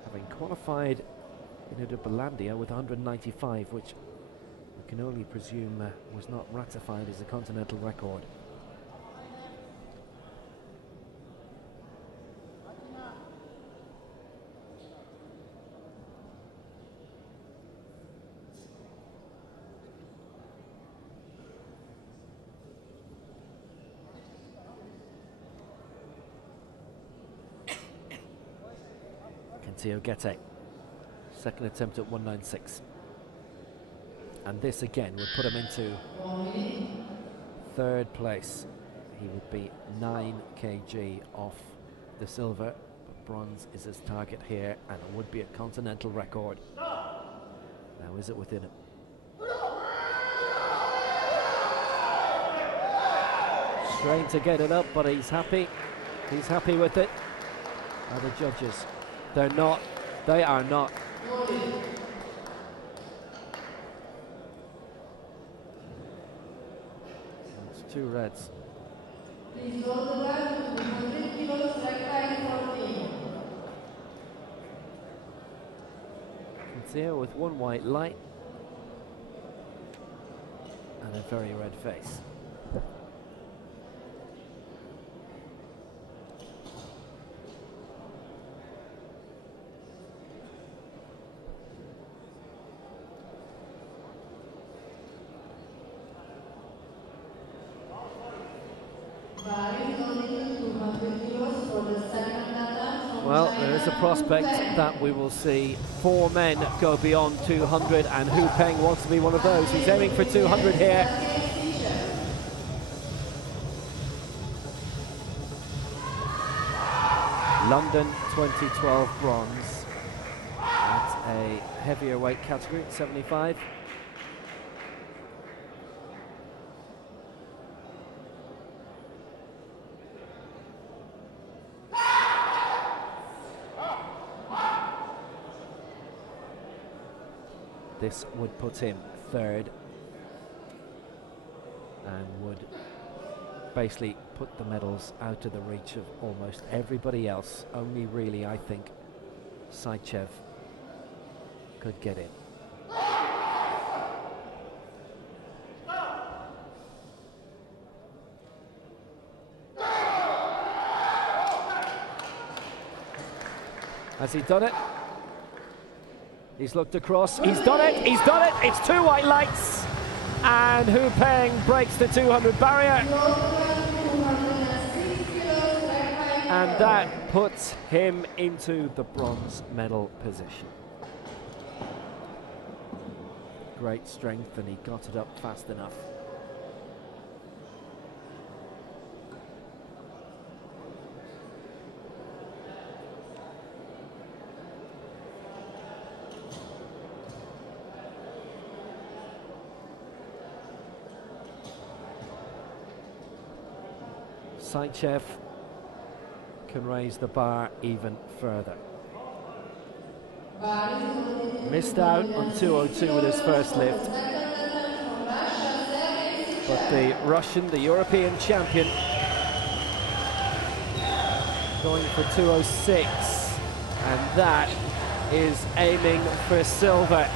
Having qualified in Udubalandia with 195, which we can only presume was not ratified as a continental record. Gete, second attempt at 196, and this again would put him into 3rd place. He would be 9 kg off the silver, but bronze is his target here, and it would be a continental record. Now, is it within it? Strain to get it up, but he's happy. He's happy with it. Are the judges? They're not. They are not. It's 2 reds. Vansolin with 1 white light, a very red face. Well, there is a prospect that we will see 4 men go beyond 200, and Hu Peng wants to be one of those. He's aiming for 200 here. London 2012 bronze. That's a heavier weight category, 75. This would put him 3rd and would basically put the medals out of the reach of almost everybody else. Only really, I think, Sychev could get in. Has he done it? He's looked across, he's done it, it's 2 white lights, and Hu Peng breaks the 200 barrier, and that puts him into the bronze medal position. Great strength, and he got it up fast enough. Sychev can raise the bar even further. Missed out on 202 with his first lift, but the Russian, the European champion, going for 206, and that is aiming for silver.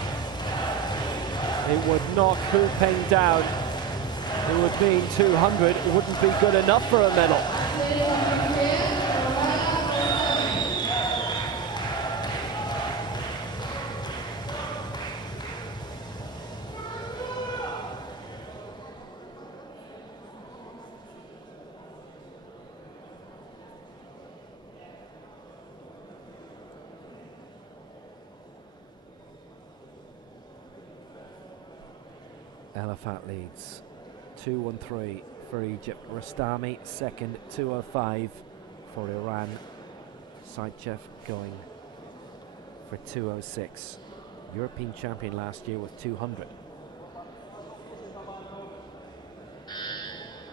It would knock Hu Peng down. It would mean 200 wouldn't be good enough for a medal. Elelfat leads 2-1-3 for Egypt. Rostami second, 205 for Iran. Sychev going for 206. European champion last year with 200.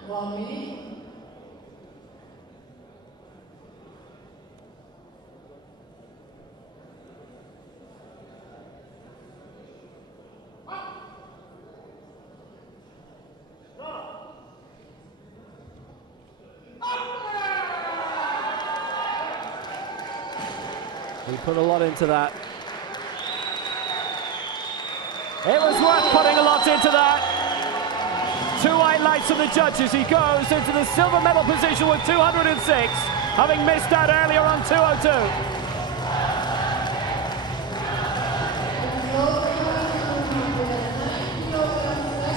1 minute. He put a lot into that. It was worth putting a lot into that. 2 white lights from the judges. He goes into the silver medal position with 206, having missed out earlier on 202.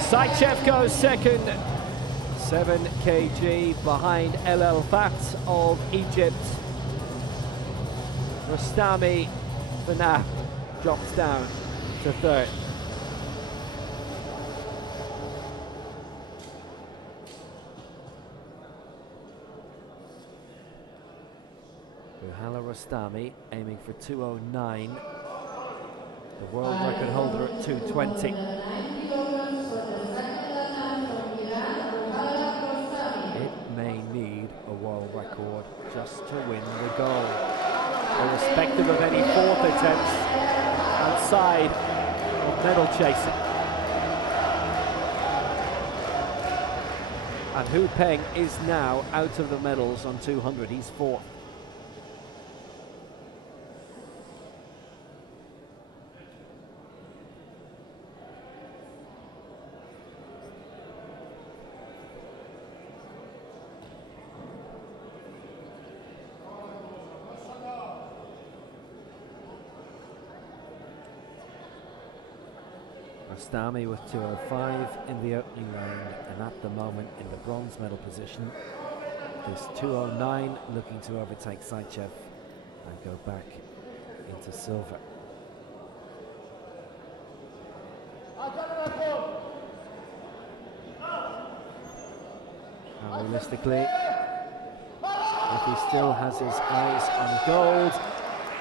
Sychev goes second, 7 kg behind Elelfat of Egypt. Rostami for now drops down to 3rd. Roohallah Rostami aiming for 209. The world record holder at 220. It may need a world record just to win the gold, irrespective of any 4th attempts outside of medal chasing. And Hu Peng is now out of the medals on 200. He's 4th. Rostami with 2:05 in the opening round, and at the moment in the bronze medal position. This 2:09 looking to overtake Sychev and go back into silver. Now realistically, if he still has his eyes on gold,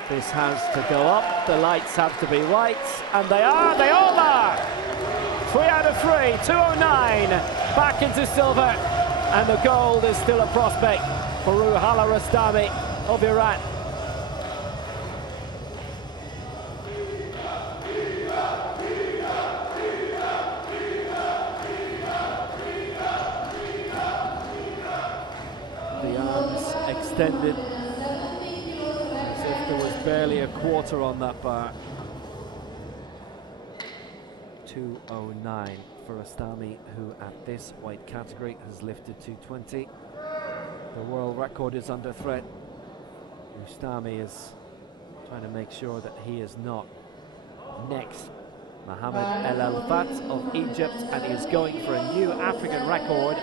this has to go up. The lights have to be white, and they are, they all are! 3 out of 3, 2:09, back into silver, and the gold is still a prospect for Roohallah Rostami of Iran. The arms extended as if there was barely a quarter on that bar. 2:09 for Rostami, who at this weight category has lifted 220. The world record is under threat. Rostami is trying to make sure that he is not next. Mohamed Elelfat of Egypt, and he is going for a new African record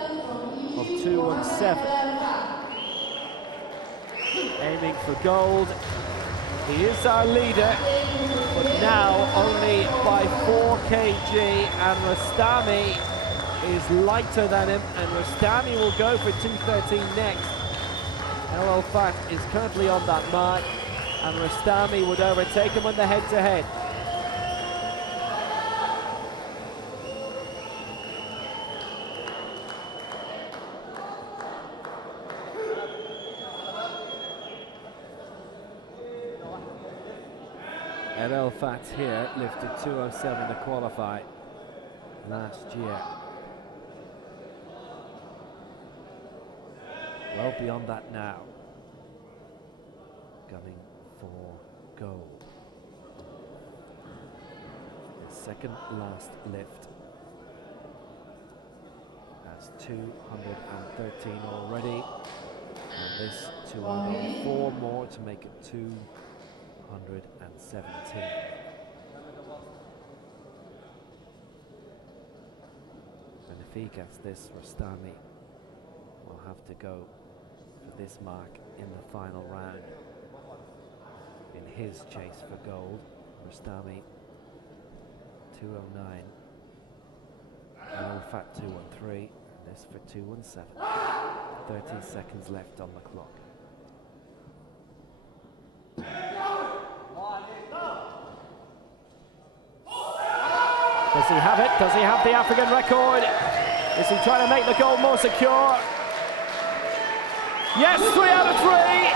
of 2:17. Aiming for gold. He is our leader, but now only by 4 kg, and Rostami is lighter than him, and Rostami will go for 2:13 next. Elelfat is currently on that mark, and Rostami would overtake him on the head-to-head. Elelfat here lifted 2:07 to qualify last year. Well beyond that now. Going for gold. His second last lift. That's 213 already. And this 204 more to make it 217. And if he gets this, Rostami will have to go for this mark in the final round in his chase for gold. Rostami 2:09, Elelfat 2:13, and this for 2:17. 30 seconds left on the clock. Does he have it? Does he have the African record? Is he trying to make the gold more secure? Yes, 3 out of 3.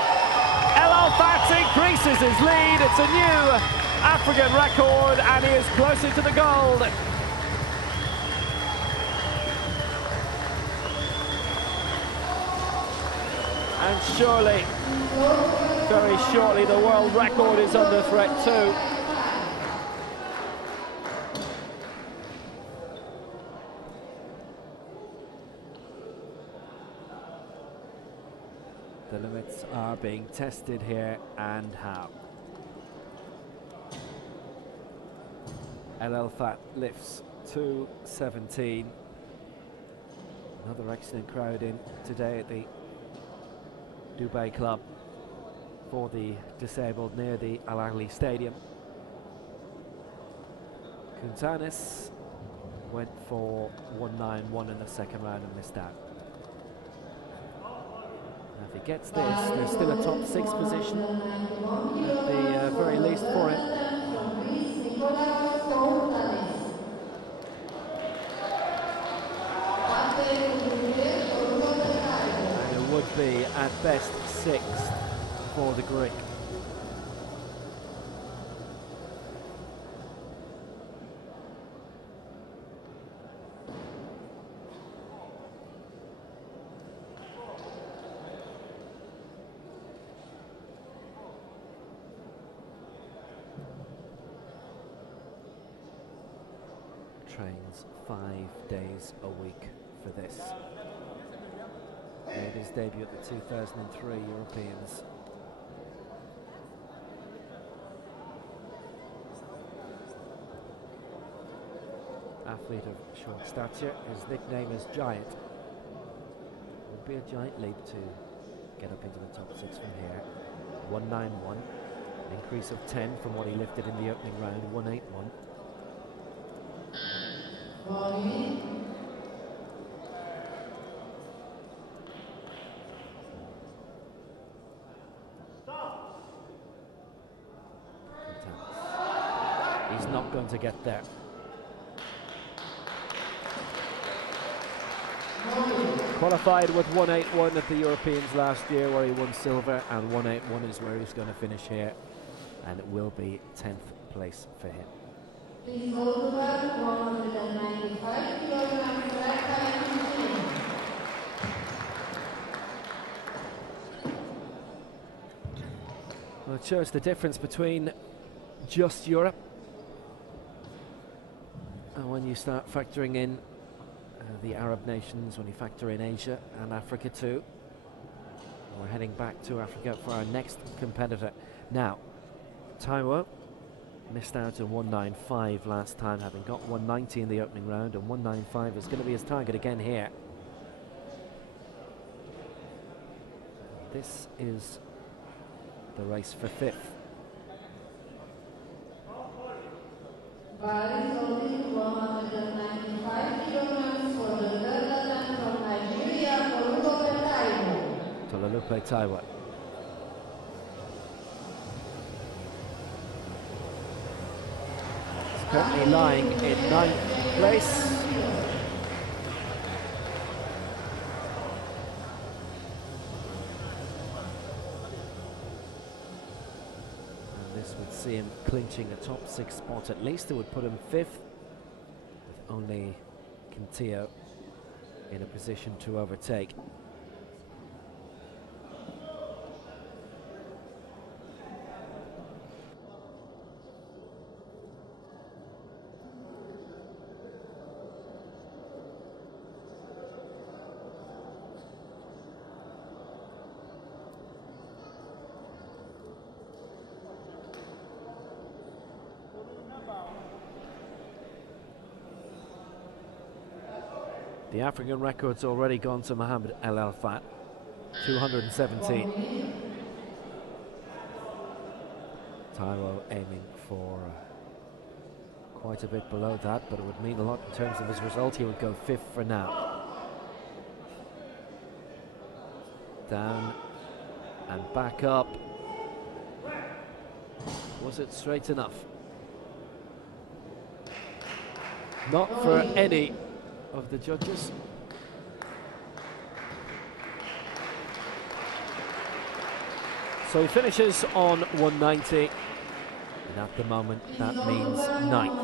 Elelfat increases his lead. It's a new African record, and he is closer to the gold. And surely, very shortly, the world record is under threat too. The limits are being tested here, and how. Elelfat lifts 2:17. Another excellent crowd in today at the Dubai Club for the disabled near the Al Ahly Stadium. Kuntanis went for 191 in the second round and missed out. Now if he gets this, there's still a top 6 position at the very least for him. And it would be at best 6th for the Greek. Trains 5 days a week for this. Made his debut at the 2003 Europeans. athlete of short stature. His nickname is Giant. It would be a giant leap to get up into the top 6 from here. 191, an increase of 10 from what he lifted in the opening round. 181. He's not going to get there. Qualified with 181 at the Europeans last year, where he won silver, and 181 is where he's going to finish here, and it will be 10th place for him. Please go to 195 kilograms. Well, it shows the difference between just Europe and when you start factoring in the Arab nations, when you factor in Asia and Africa too. We're heading back to Africa for our next competitor. Now, Taiwo missed out on 195 last time, having got 190 in the opening round, and 195 is going to be his target again here. This is the race for 5th. Holding 195 kilograms for the third attempt from Nigeria, Tolalupe Taiwo. He's currently lying in 9th place. Would see him clinching a top 6 spot at least. It would put him 5th, with only Quintillo in a position to overtake. The African record's already gone to Mohamed Elelfat, 217. Taiwo aiming for quite a bit below that, but it would mean a lot in terms of his result. He would go 5th for now. Down and back up. Was it straight enough? Not for any of the judges. So he finishes on 190, and at the moment that means 9th.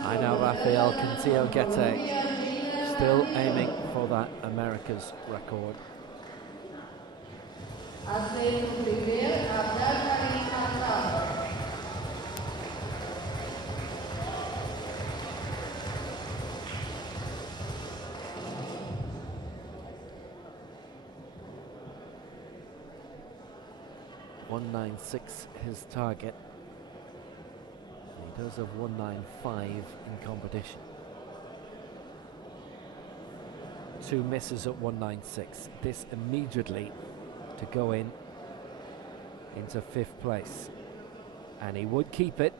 I know Rafael Vansolin still aiming for that America's record. .196 his target. He does have 195 in competition. 2 misses at 196. This immediately to go into 5th place, and he would keep it.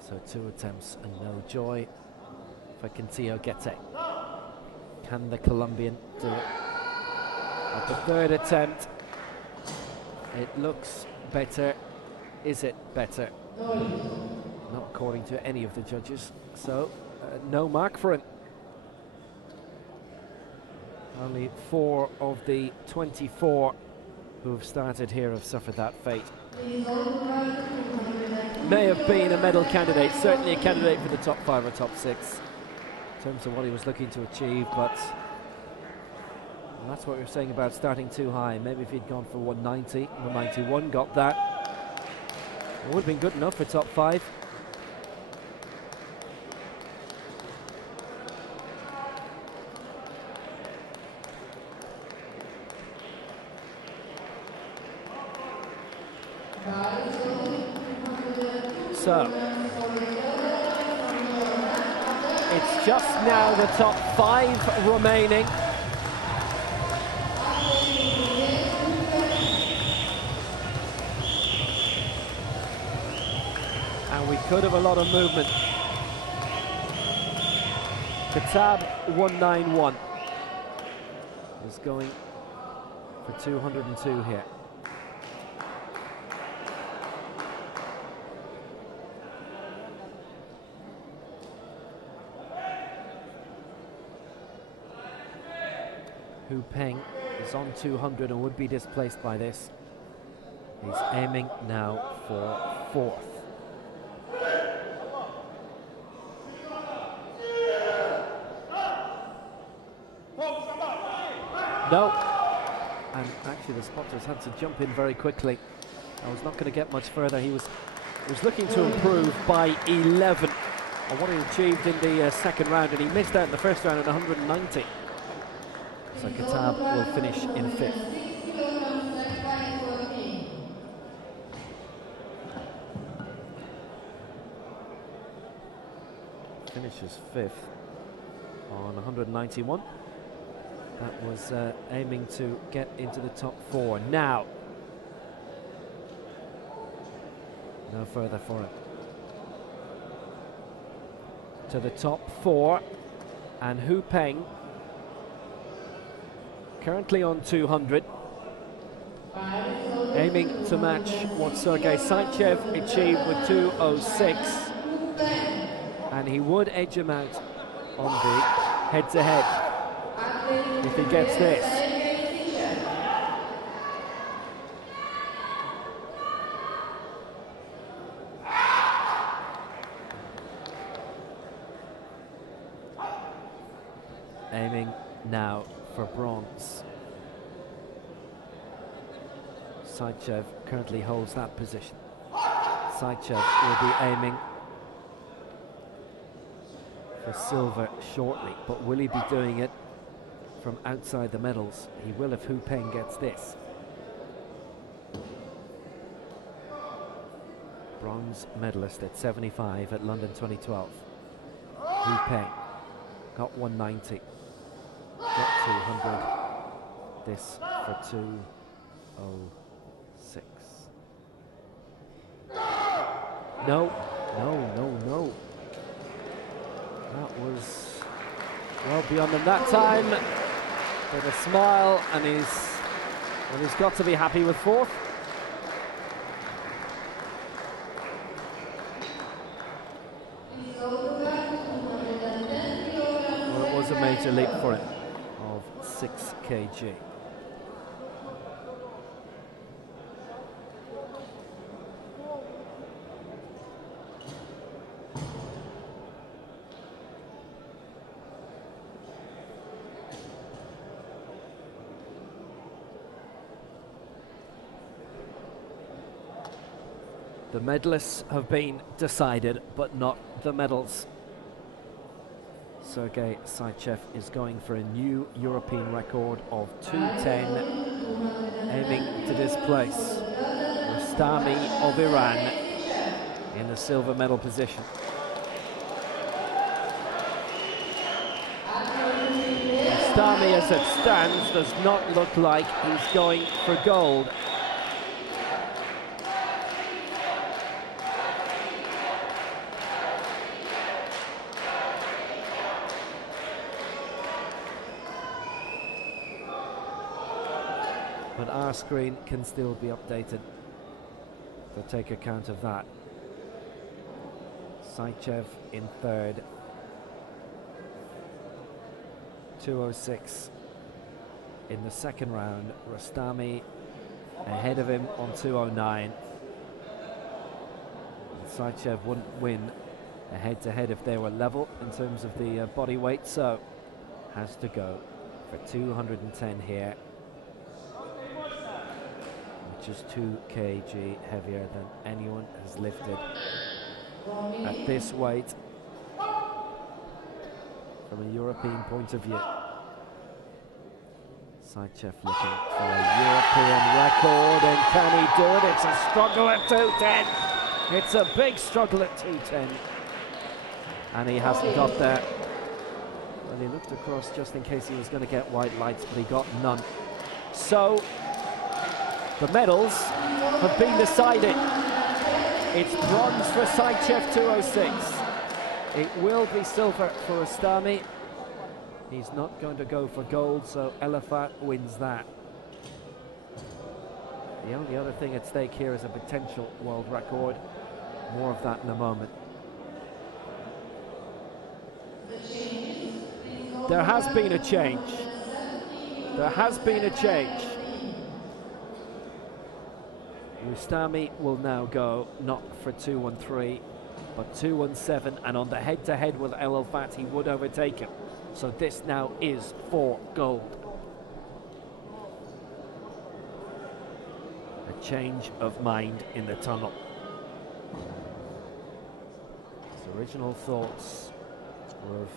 So 2 attempts and no joy for Quintillo. Can the Colombian do it? At the 3rd attempt, it looks better. Is it better? not according to any of the judges, so no mark for him. Only 4 of the 24 who have started here have suffered that fate. May have been a medal candidate, certainly a candidate for the top 5 or top 6 in terms of what he was looking to achieve, but that's what we were saying about starting too high. Maybe if he'd gone for 190, 191, got that, it would have been good enough for top 5. So it's just now the top 5 remaining. And we could have a lot of movement. Kitab 191 is going for 202 here. Hu Peng is on 200 and would be displaced by this. He's aiming now for 4th. No. And actually the spotters had to jump in very quickly. I was not going to get much further. He was looking to improve by 11 on what he achieved in the second round, and he missed out in the first round at 190. So Kitab will finish in 5th. Finishes 5th on 191. That was aiming to get into the top 4. Now, no further for him. To the top 4, and Hu Peng currently on 200, aiming to match what Sergei Sychev achieved with 206, and he would edge him out on the head-to-head if he gets this. Aiming now for bronze. Sychev currently holds that position. Sychev will be aiming for silver shortly, but will he be doing it from outside the medals? He will if Hu Peng gets this. Bronze medalist at 75 at London 2012. Hu Peng got 190. Got 200. This for 206. No. That was well beyond him that time. With a smile, and he's got to be happy with 4th. Well, it was a major leap for him of 6 kg. The medalists have been decided, but not the medals. Sergei Sychev is going for a new European record of 210, aiming to displace Rostami of Iran in the silver medal position. Rostami, as it stands, does not look like he's going for gold. But our screen can still be updated to take account of that. Sychev in third. 2:06 in the second round. Rostami ahead of him on 2:09. Sychev wouldn't win a head-to-head if they were level in terms of the body weight, so has to go for 210 here, which is 2 kg heavier than anyone has lifted at this weight from a European point of view. Sychev looking for a European record, and can he do it? It's a struggle at 210. It's a big struggle at 210. And he hasn't got there. Well, he looked across just in case he was going to get white lights, but he got none. So, the medals have been decided. It's bronze for Sychev, 2:06. It will be silver for Rostami. He's not going to go for gold, so Elelfat wins that. The only other thing at stake here is a potential world record. More of that in a moment. There has been a change. There has been a change. Rostami will now go not for 2:13, but 2:17, and on the head-to-head with Elelfat, he would overtake him. So this now is for gold. A change of mind in the tunnel. His original thoughts were of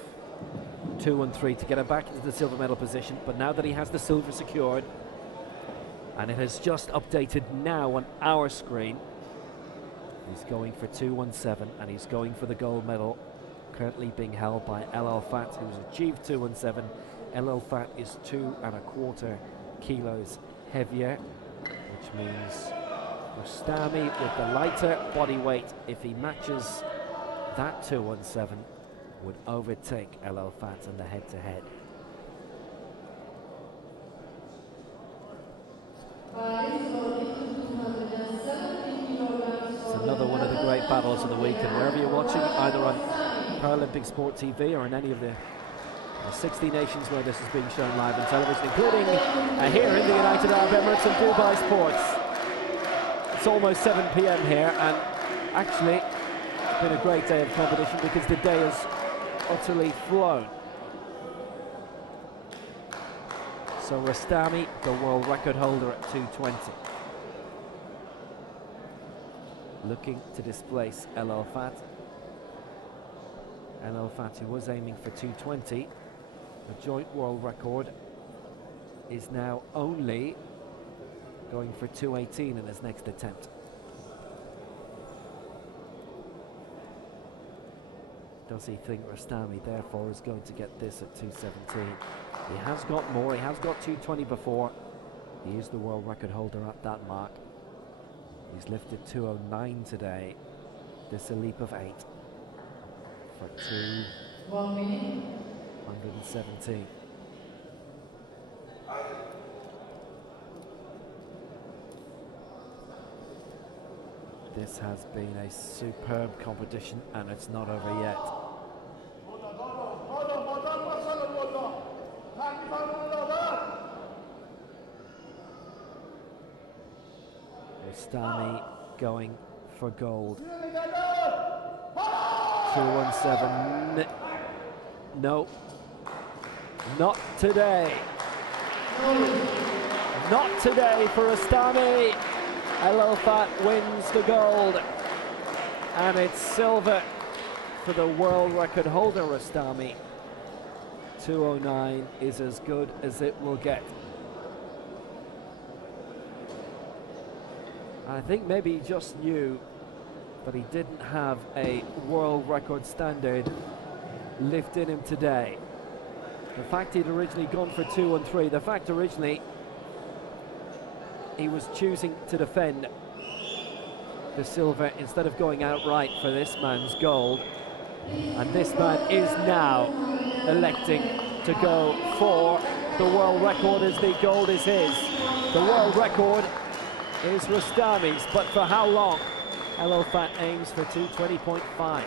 2:13 to get him back into the silver medal position, but now that he has the silver secured, and it has just updated now on our screen, he's going for 2:17, and he's going for the gold medal, currently being held by Elelfat, who's achieved 2:17. Elelfat is 2¼ kilos heavier, which means Rostami with the lighter body weight, if he matches that 2:17, would overtake Elelfat in the head-to-head. It's another one of the great battles of the week, and wherever you're watching, either on Paralympic Sport TV or in any of the 60 nations where this is being shown live on television, including here in the United Arab Emirates and Dubai Sports. It's almost 7 p.m. here, and actually it's been a great day of competition because the day has utterly flown. So Rostami, the world record holder at 2:20. Looking to displace Elelfat. Elelfat, who was aiming for 2:20, the joint world record, is now only going for 2:18 in his next attempt. Does he think Rostami, therefore, is going to get this at 2:17? He has got more. He has got 2:20 before. He is the world record holder at that mark. He's lifted 2:09 today. This a leap of 8 for 2:17. This has been a superb competition, and it's not over yet. Rostami going for gold. 2:17. No, not today. Not today for Rostami. Elelfat wins the gold, and it's silver for the world record holder Rostami. 2:09 is as good as it will get. I think maybe he just knew that he didn't have a world record standard lift in him today. The fact he'd originally gone for 2:13, the fact originally he was choosing to defend the silver instead of going outright for this man's gold, and this man is now electing to go for the world record as the gold is his. The world record is Rostami's, but for how long? Elelfat aims for 2:20.5.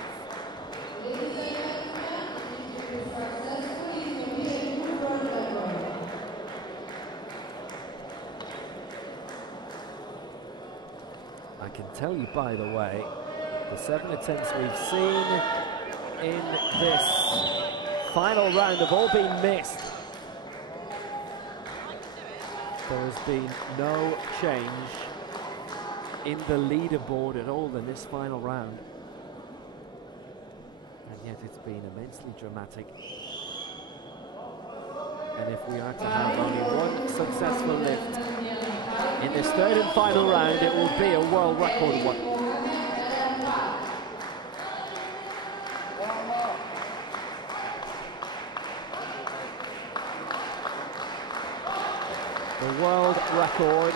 I can tell you, by the way, the 7 attempts we've seen in this final round have all been missed. There has been no change in the leaderboard at all in this final round. And yet it's been immensely dramatic. And if we are to have only one successful lift in this third and final round, it will be a world record one. The world record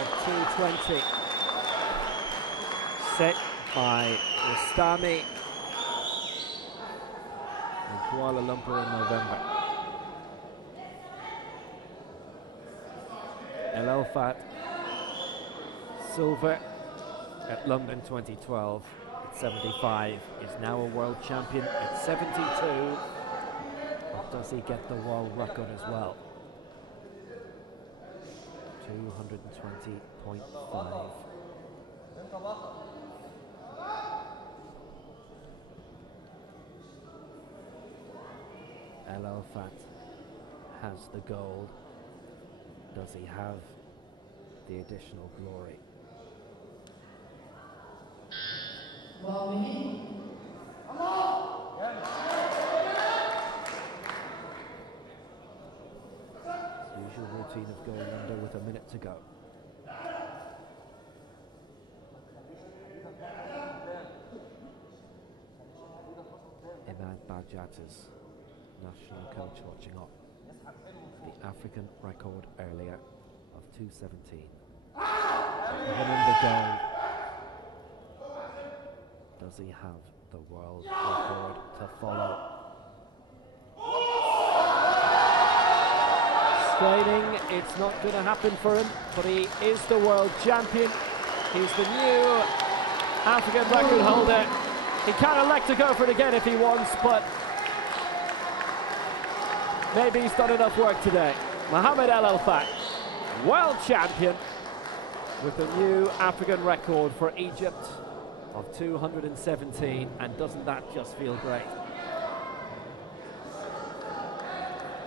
of 2:20 set by Rostami in Kuala Lumpur in November. Elelfat, silver at London 2012 at 75, is now a world champion at 72. Or does he get the world record as well? 220.5. Elelfat has the gold. Does he have the additional glory? Usual routine of going under with a minute to go. Imad Bajata's national coach watching on. The African record earlier of 2:17. Winning the gold. Does he have the world record to follow? Straining, it's not going to happen for him, but he is the world champion. He's the new African record holder. He can elect to go for it again if he wants, but maybe he's done enough work today. Mohamed Elelfat, world champion, with a new African record for Egypt of 217, and doesn't that just feel great?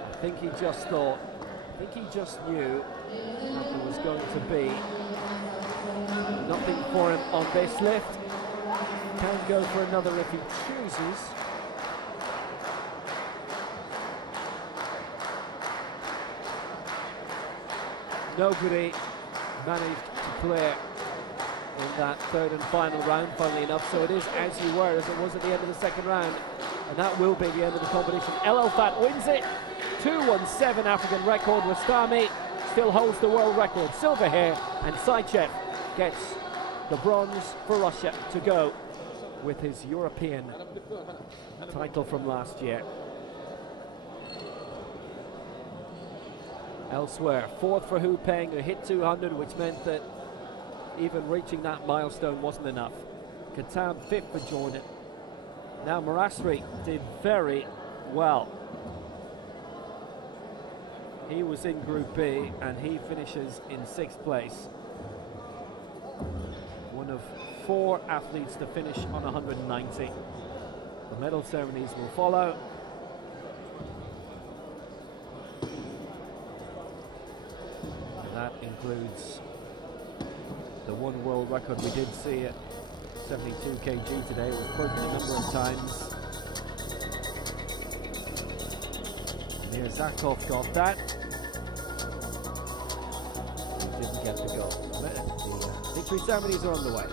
I think he just thought, I think he just knew that there was going to be nothing for him on this lift. Can go for another if he chooses. Nobody managed to clear in that third and final round, funnily enough, so it is as you were as it was at the end of the second round, and that will be the end of the competition. Elelfat wins it, 2:17 African record. Rostami still holds the world record, silver here, and Sychev gets the bronze for Russia to go with his European title from last year. Elsewhere, fourth for Hu Peng, who hit 200, which meant that even reaching that milestone wasn't enough. Katam fifth for Jordan. Now Marasri did very well. He was in Group B and he finishes in 6th place. One of 4 athletes to finish on 190. The medal ceremonies will follow. And that includes the one world record we did see at 72 kg today. It was broken a number of times. Mirzakov got that. He didn't get the goal. The victory ceremonies are on the way.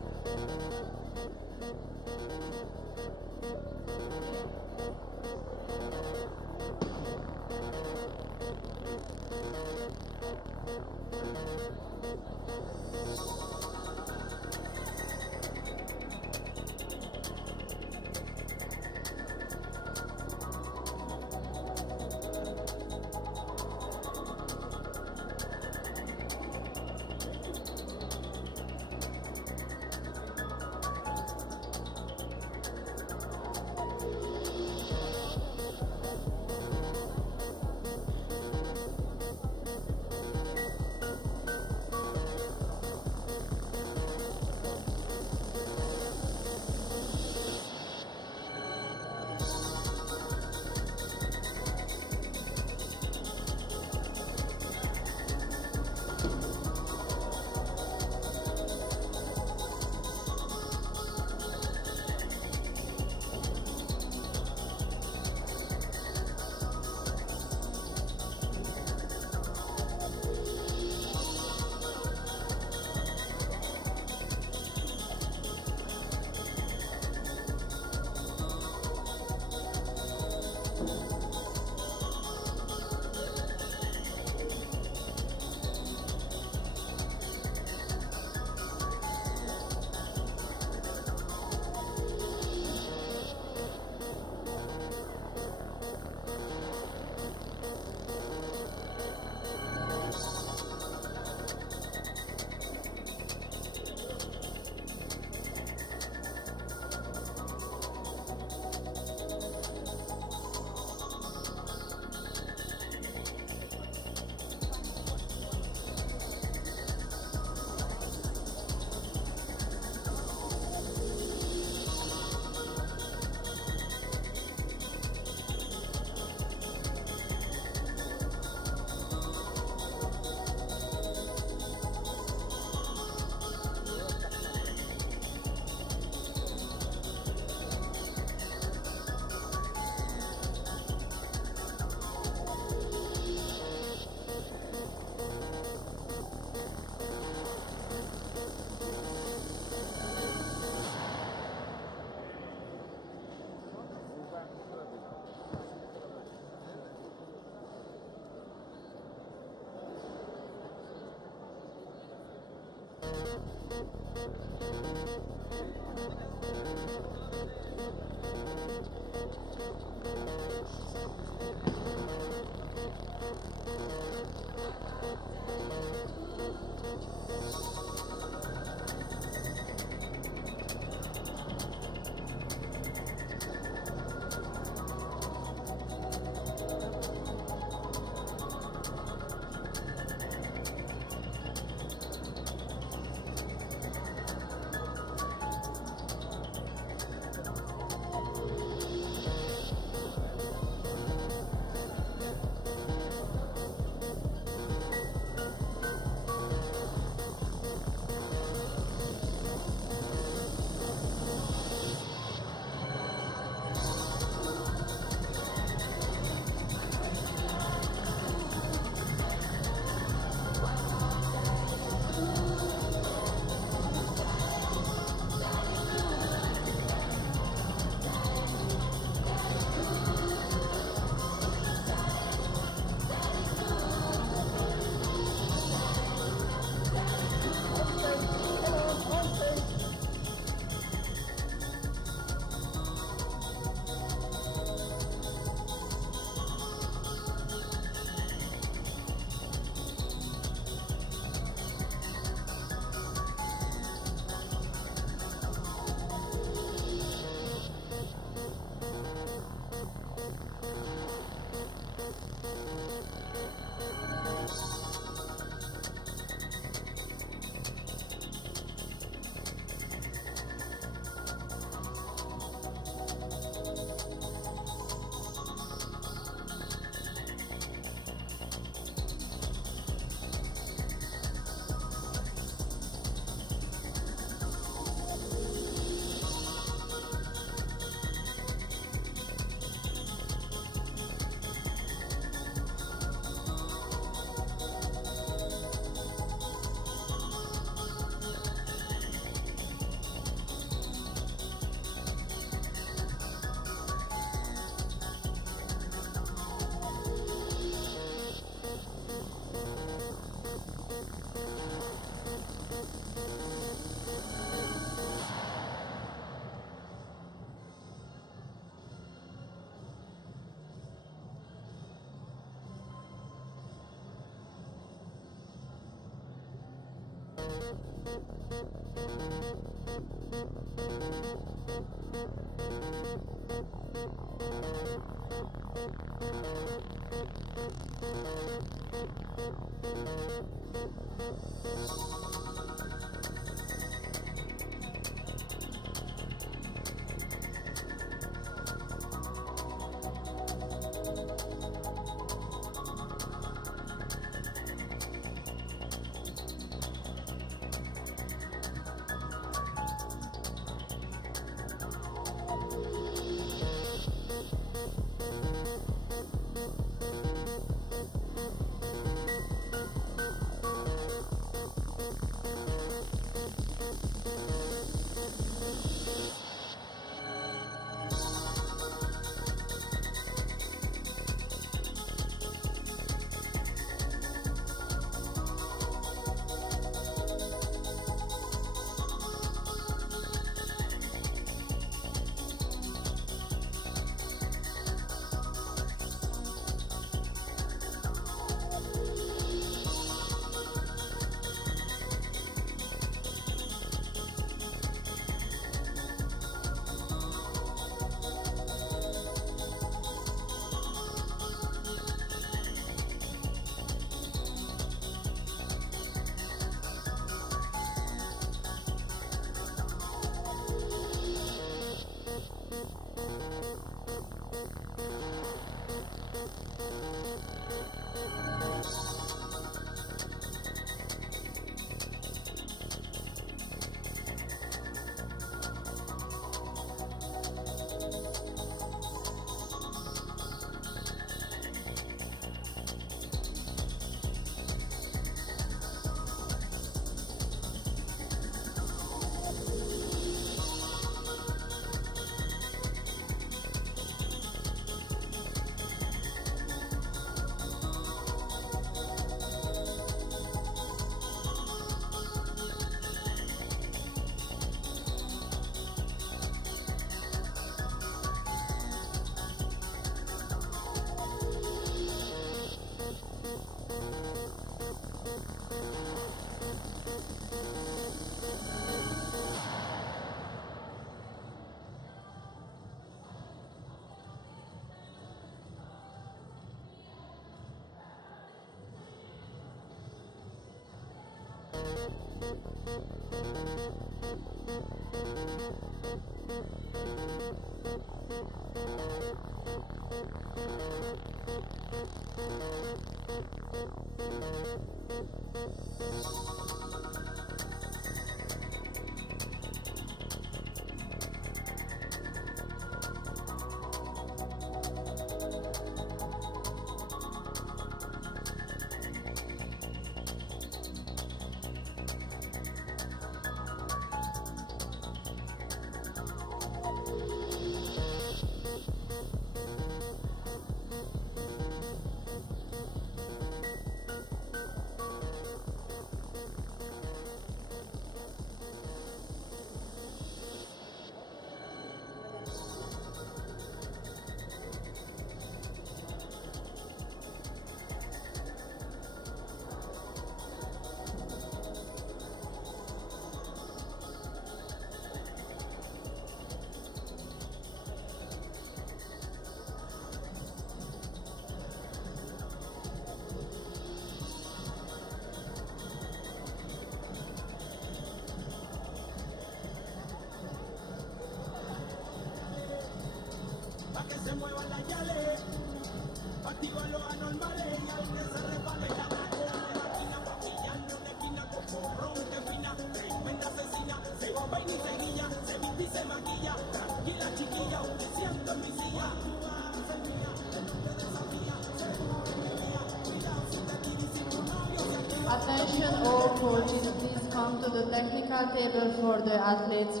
Attention all coaches, please come to the technical table for the athlete's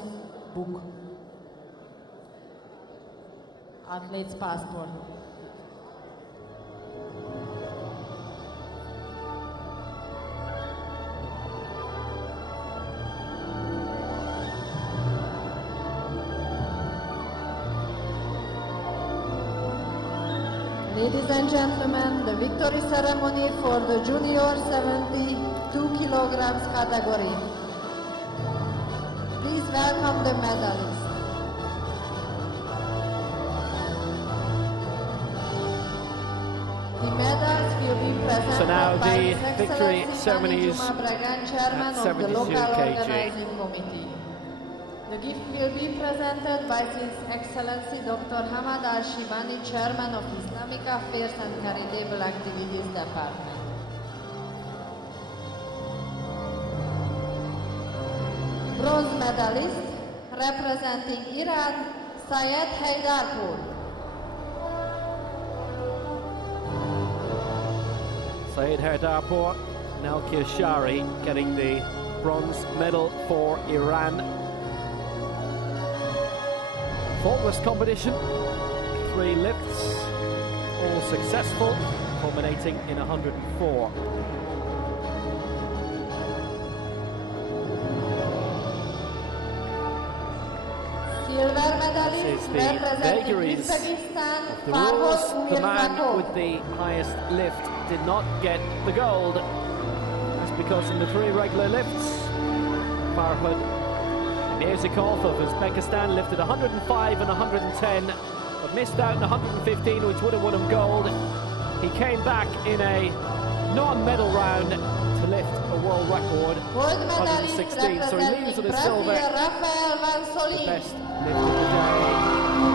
book. Athlete's passport. Ladies and gentlemen, the victory ceremony for the junior 72 kilograms category. Please welcome the medalists. The medals will be presented So now by the His victory Excellency ceremonies Manijuma Bragan, Chairman at of the 72 local kg. organizing committee. The gift will be presented by His Excellency Dr. Hamad Al-Shibani, Chairman of Islamic Affairs and Charitable Activities Department. Bronze medalist representing Iran, Syed Haydarpur. Syed Haydarpur, Nalkir Shari getting the bronze medal for Iran. Faultless competition, 3 lifts, all successful, culminating in 104. Silver medalist This is the representing vagaries Uzbekistan, of the Farhod rules. The man Umirkakov. with the highest lift did not get the gold. That's because in the 3 regular lifts, Farhod Umirkakov of Uzbekistan lifted 105 and 110, but missed out on 115, which would have won him gold. He came back in a non-medal round to lift a world record, Gold medalist 116. So he leaves with a silver, Brazilian Rafael the Vansolin. best lift of the day,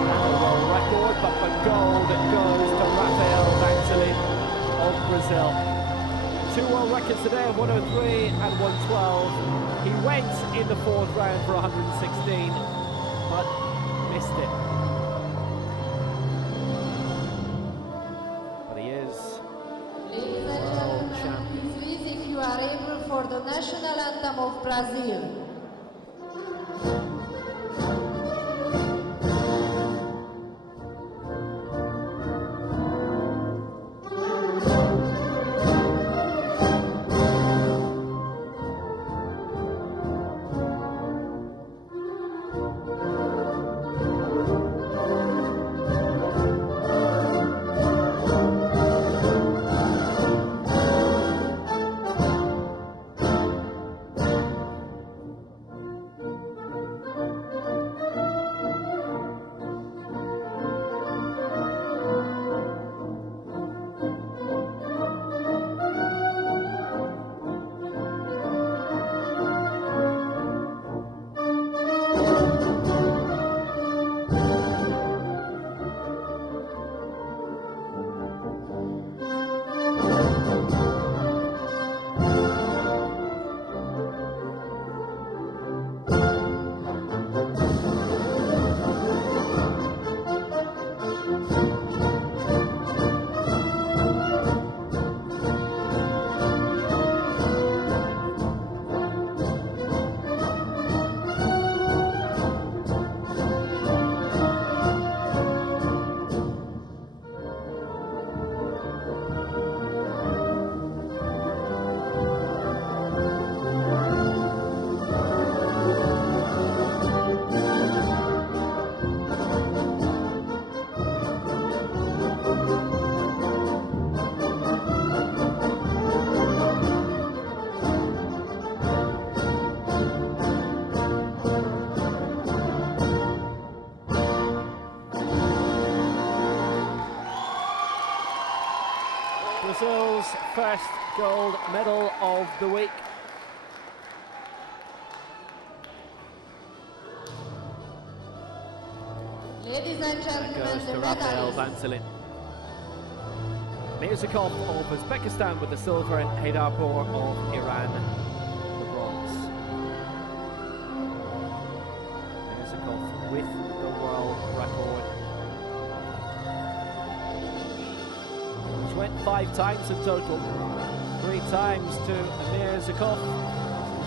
and a world record. But for gold, it goes to Rafael Vansolin of Brazil. 2 world records today of 103 and 112. He went in the 4th round for 116, but missed it. But he is Ladies and world gentlemen, champion. please, if you are able, for the national anthem of Brazil. Brazil's first gold medal of the week. Ladies and gentlemen, Goes to Rafael Vansolin. Mirzakov of Uzbekistan with the silver and Haydarpour of Iran the bronze. Mirzakov with the world record, which went 5 times in total. 3 times to Mirzakov.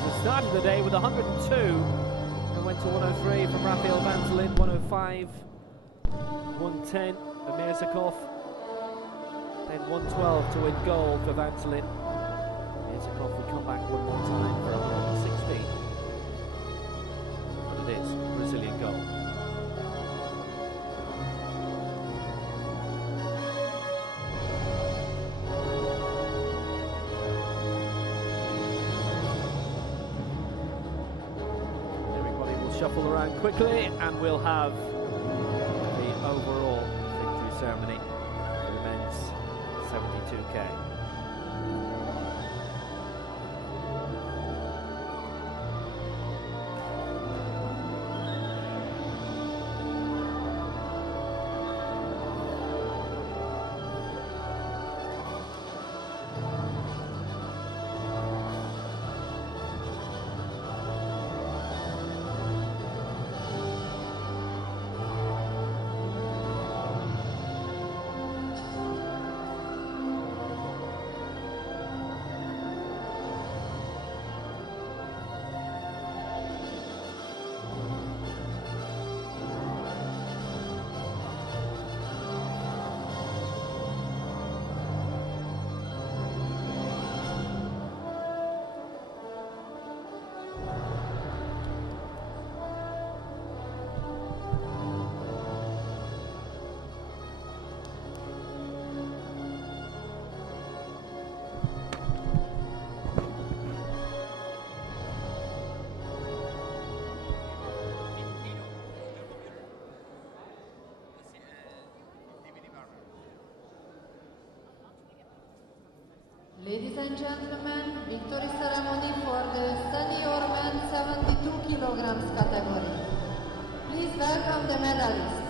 He started the day with 102 and went to 103 from Rafael Vansolin, 105, 110 for Mirzakov. Then 112 to win gold for Vansolin. Mirzakov would come back one more time for 116. But it is Brazilian gold. Everybody will shuffle around quickly and we'll have the overall victory ceremony for the men's 72k. Ladies and gentlemen, victory ceremony for the senior men 72 kilograms category. Please welcome the medalists.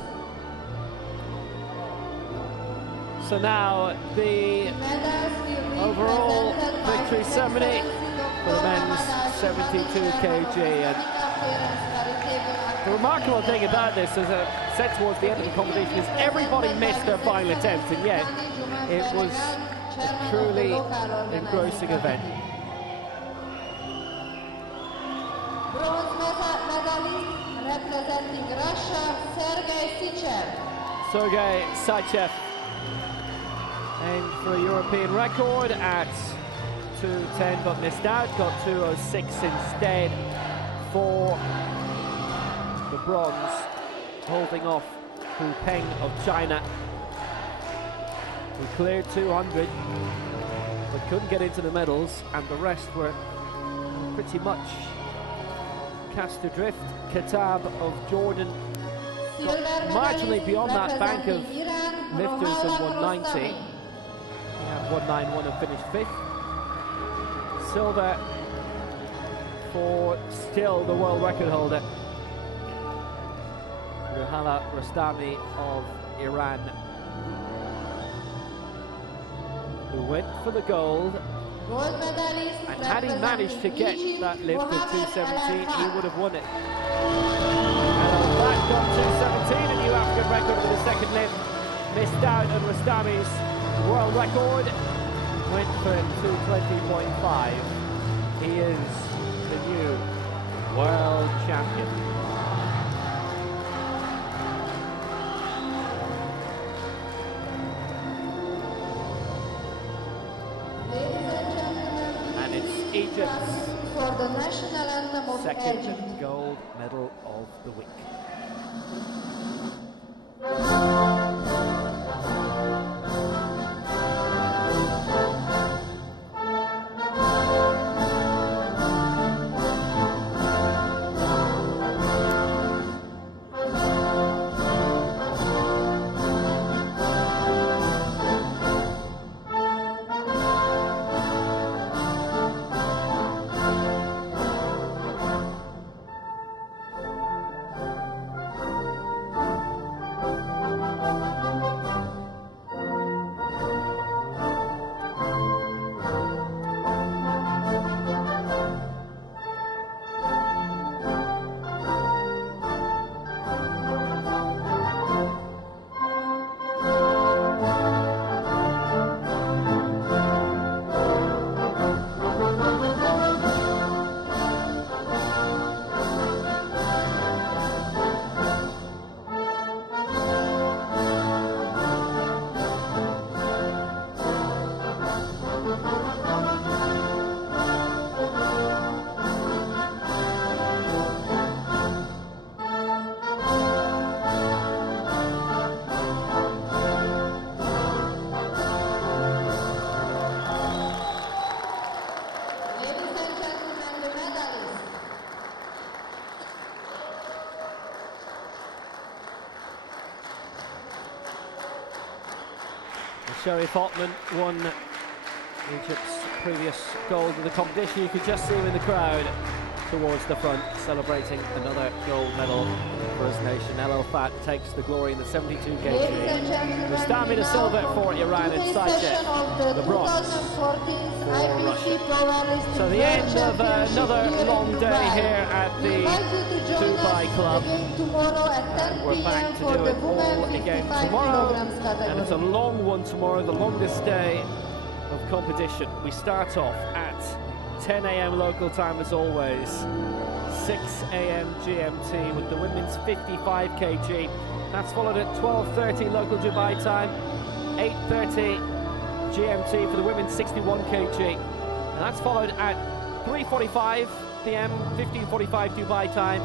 So now the overall victory ceremony for the men's 72 kg. And the remarkable thing about this, as I said towards the end of the competition, is everybody missed their final attempt, and yet it was a truly engrossing event. Bronze medalist representing Russia, Sergei Sychev. Sergei Sychev aimed for a European record at 2:10 but missed out, got 2:06 instead for the bronze, holding off Hu Peng of China, who cleared 200 but couldn't get into the medals, and the rest were pretty much cast adrift. Katab of Jordan got marginally beyond that bank of lifters in 190. He had 191 and finished 5th. Silver for still the world record holder, Roohallah Rostami of Iran, who went for the gold, and had he managed to get that lift of 217, he would have won it. And Elelfat got 217, a new African record for the second lift, missed out on Rostami's world record, went for 220.5. He is the new world champion. Egypt's for the national anthem of second Egypt. gold medal of the week. Sherry Fotman won Egypt's previous gold in the competition. You could just see him in the crowd towards the front, celebrating another gold medal for his nation. Elelfat takes the glory in the 72 kg. Rostami the silver for Iran, and Sychev the bronze for Russia. So the end of another long day here at the Dubai Club. We're back to do it all again tomorrow, and it's a long one tomorrow, the longest day of competition. We start off at 10 a.m. local time as always, 6 a.m. GMT with the women's 55 kg. That's followed at 12:30 local Dubai time, 8:30 GMT for the women's 61 kg. And that's followed at 3:45 p.m. 15:45 Dubai time,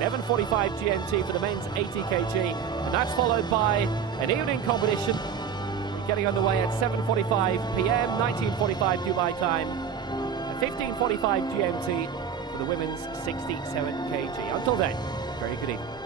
11:45 GMT for the men's 80 kg. And that's followed by an evening competition getting underway at 7:45 p.m. 19:45 Dubai time. 15:45 GMT for the women's 67 kg. Until then, very good evening.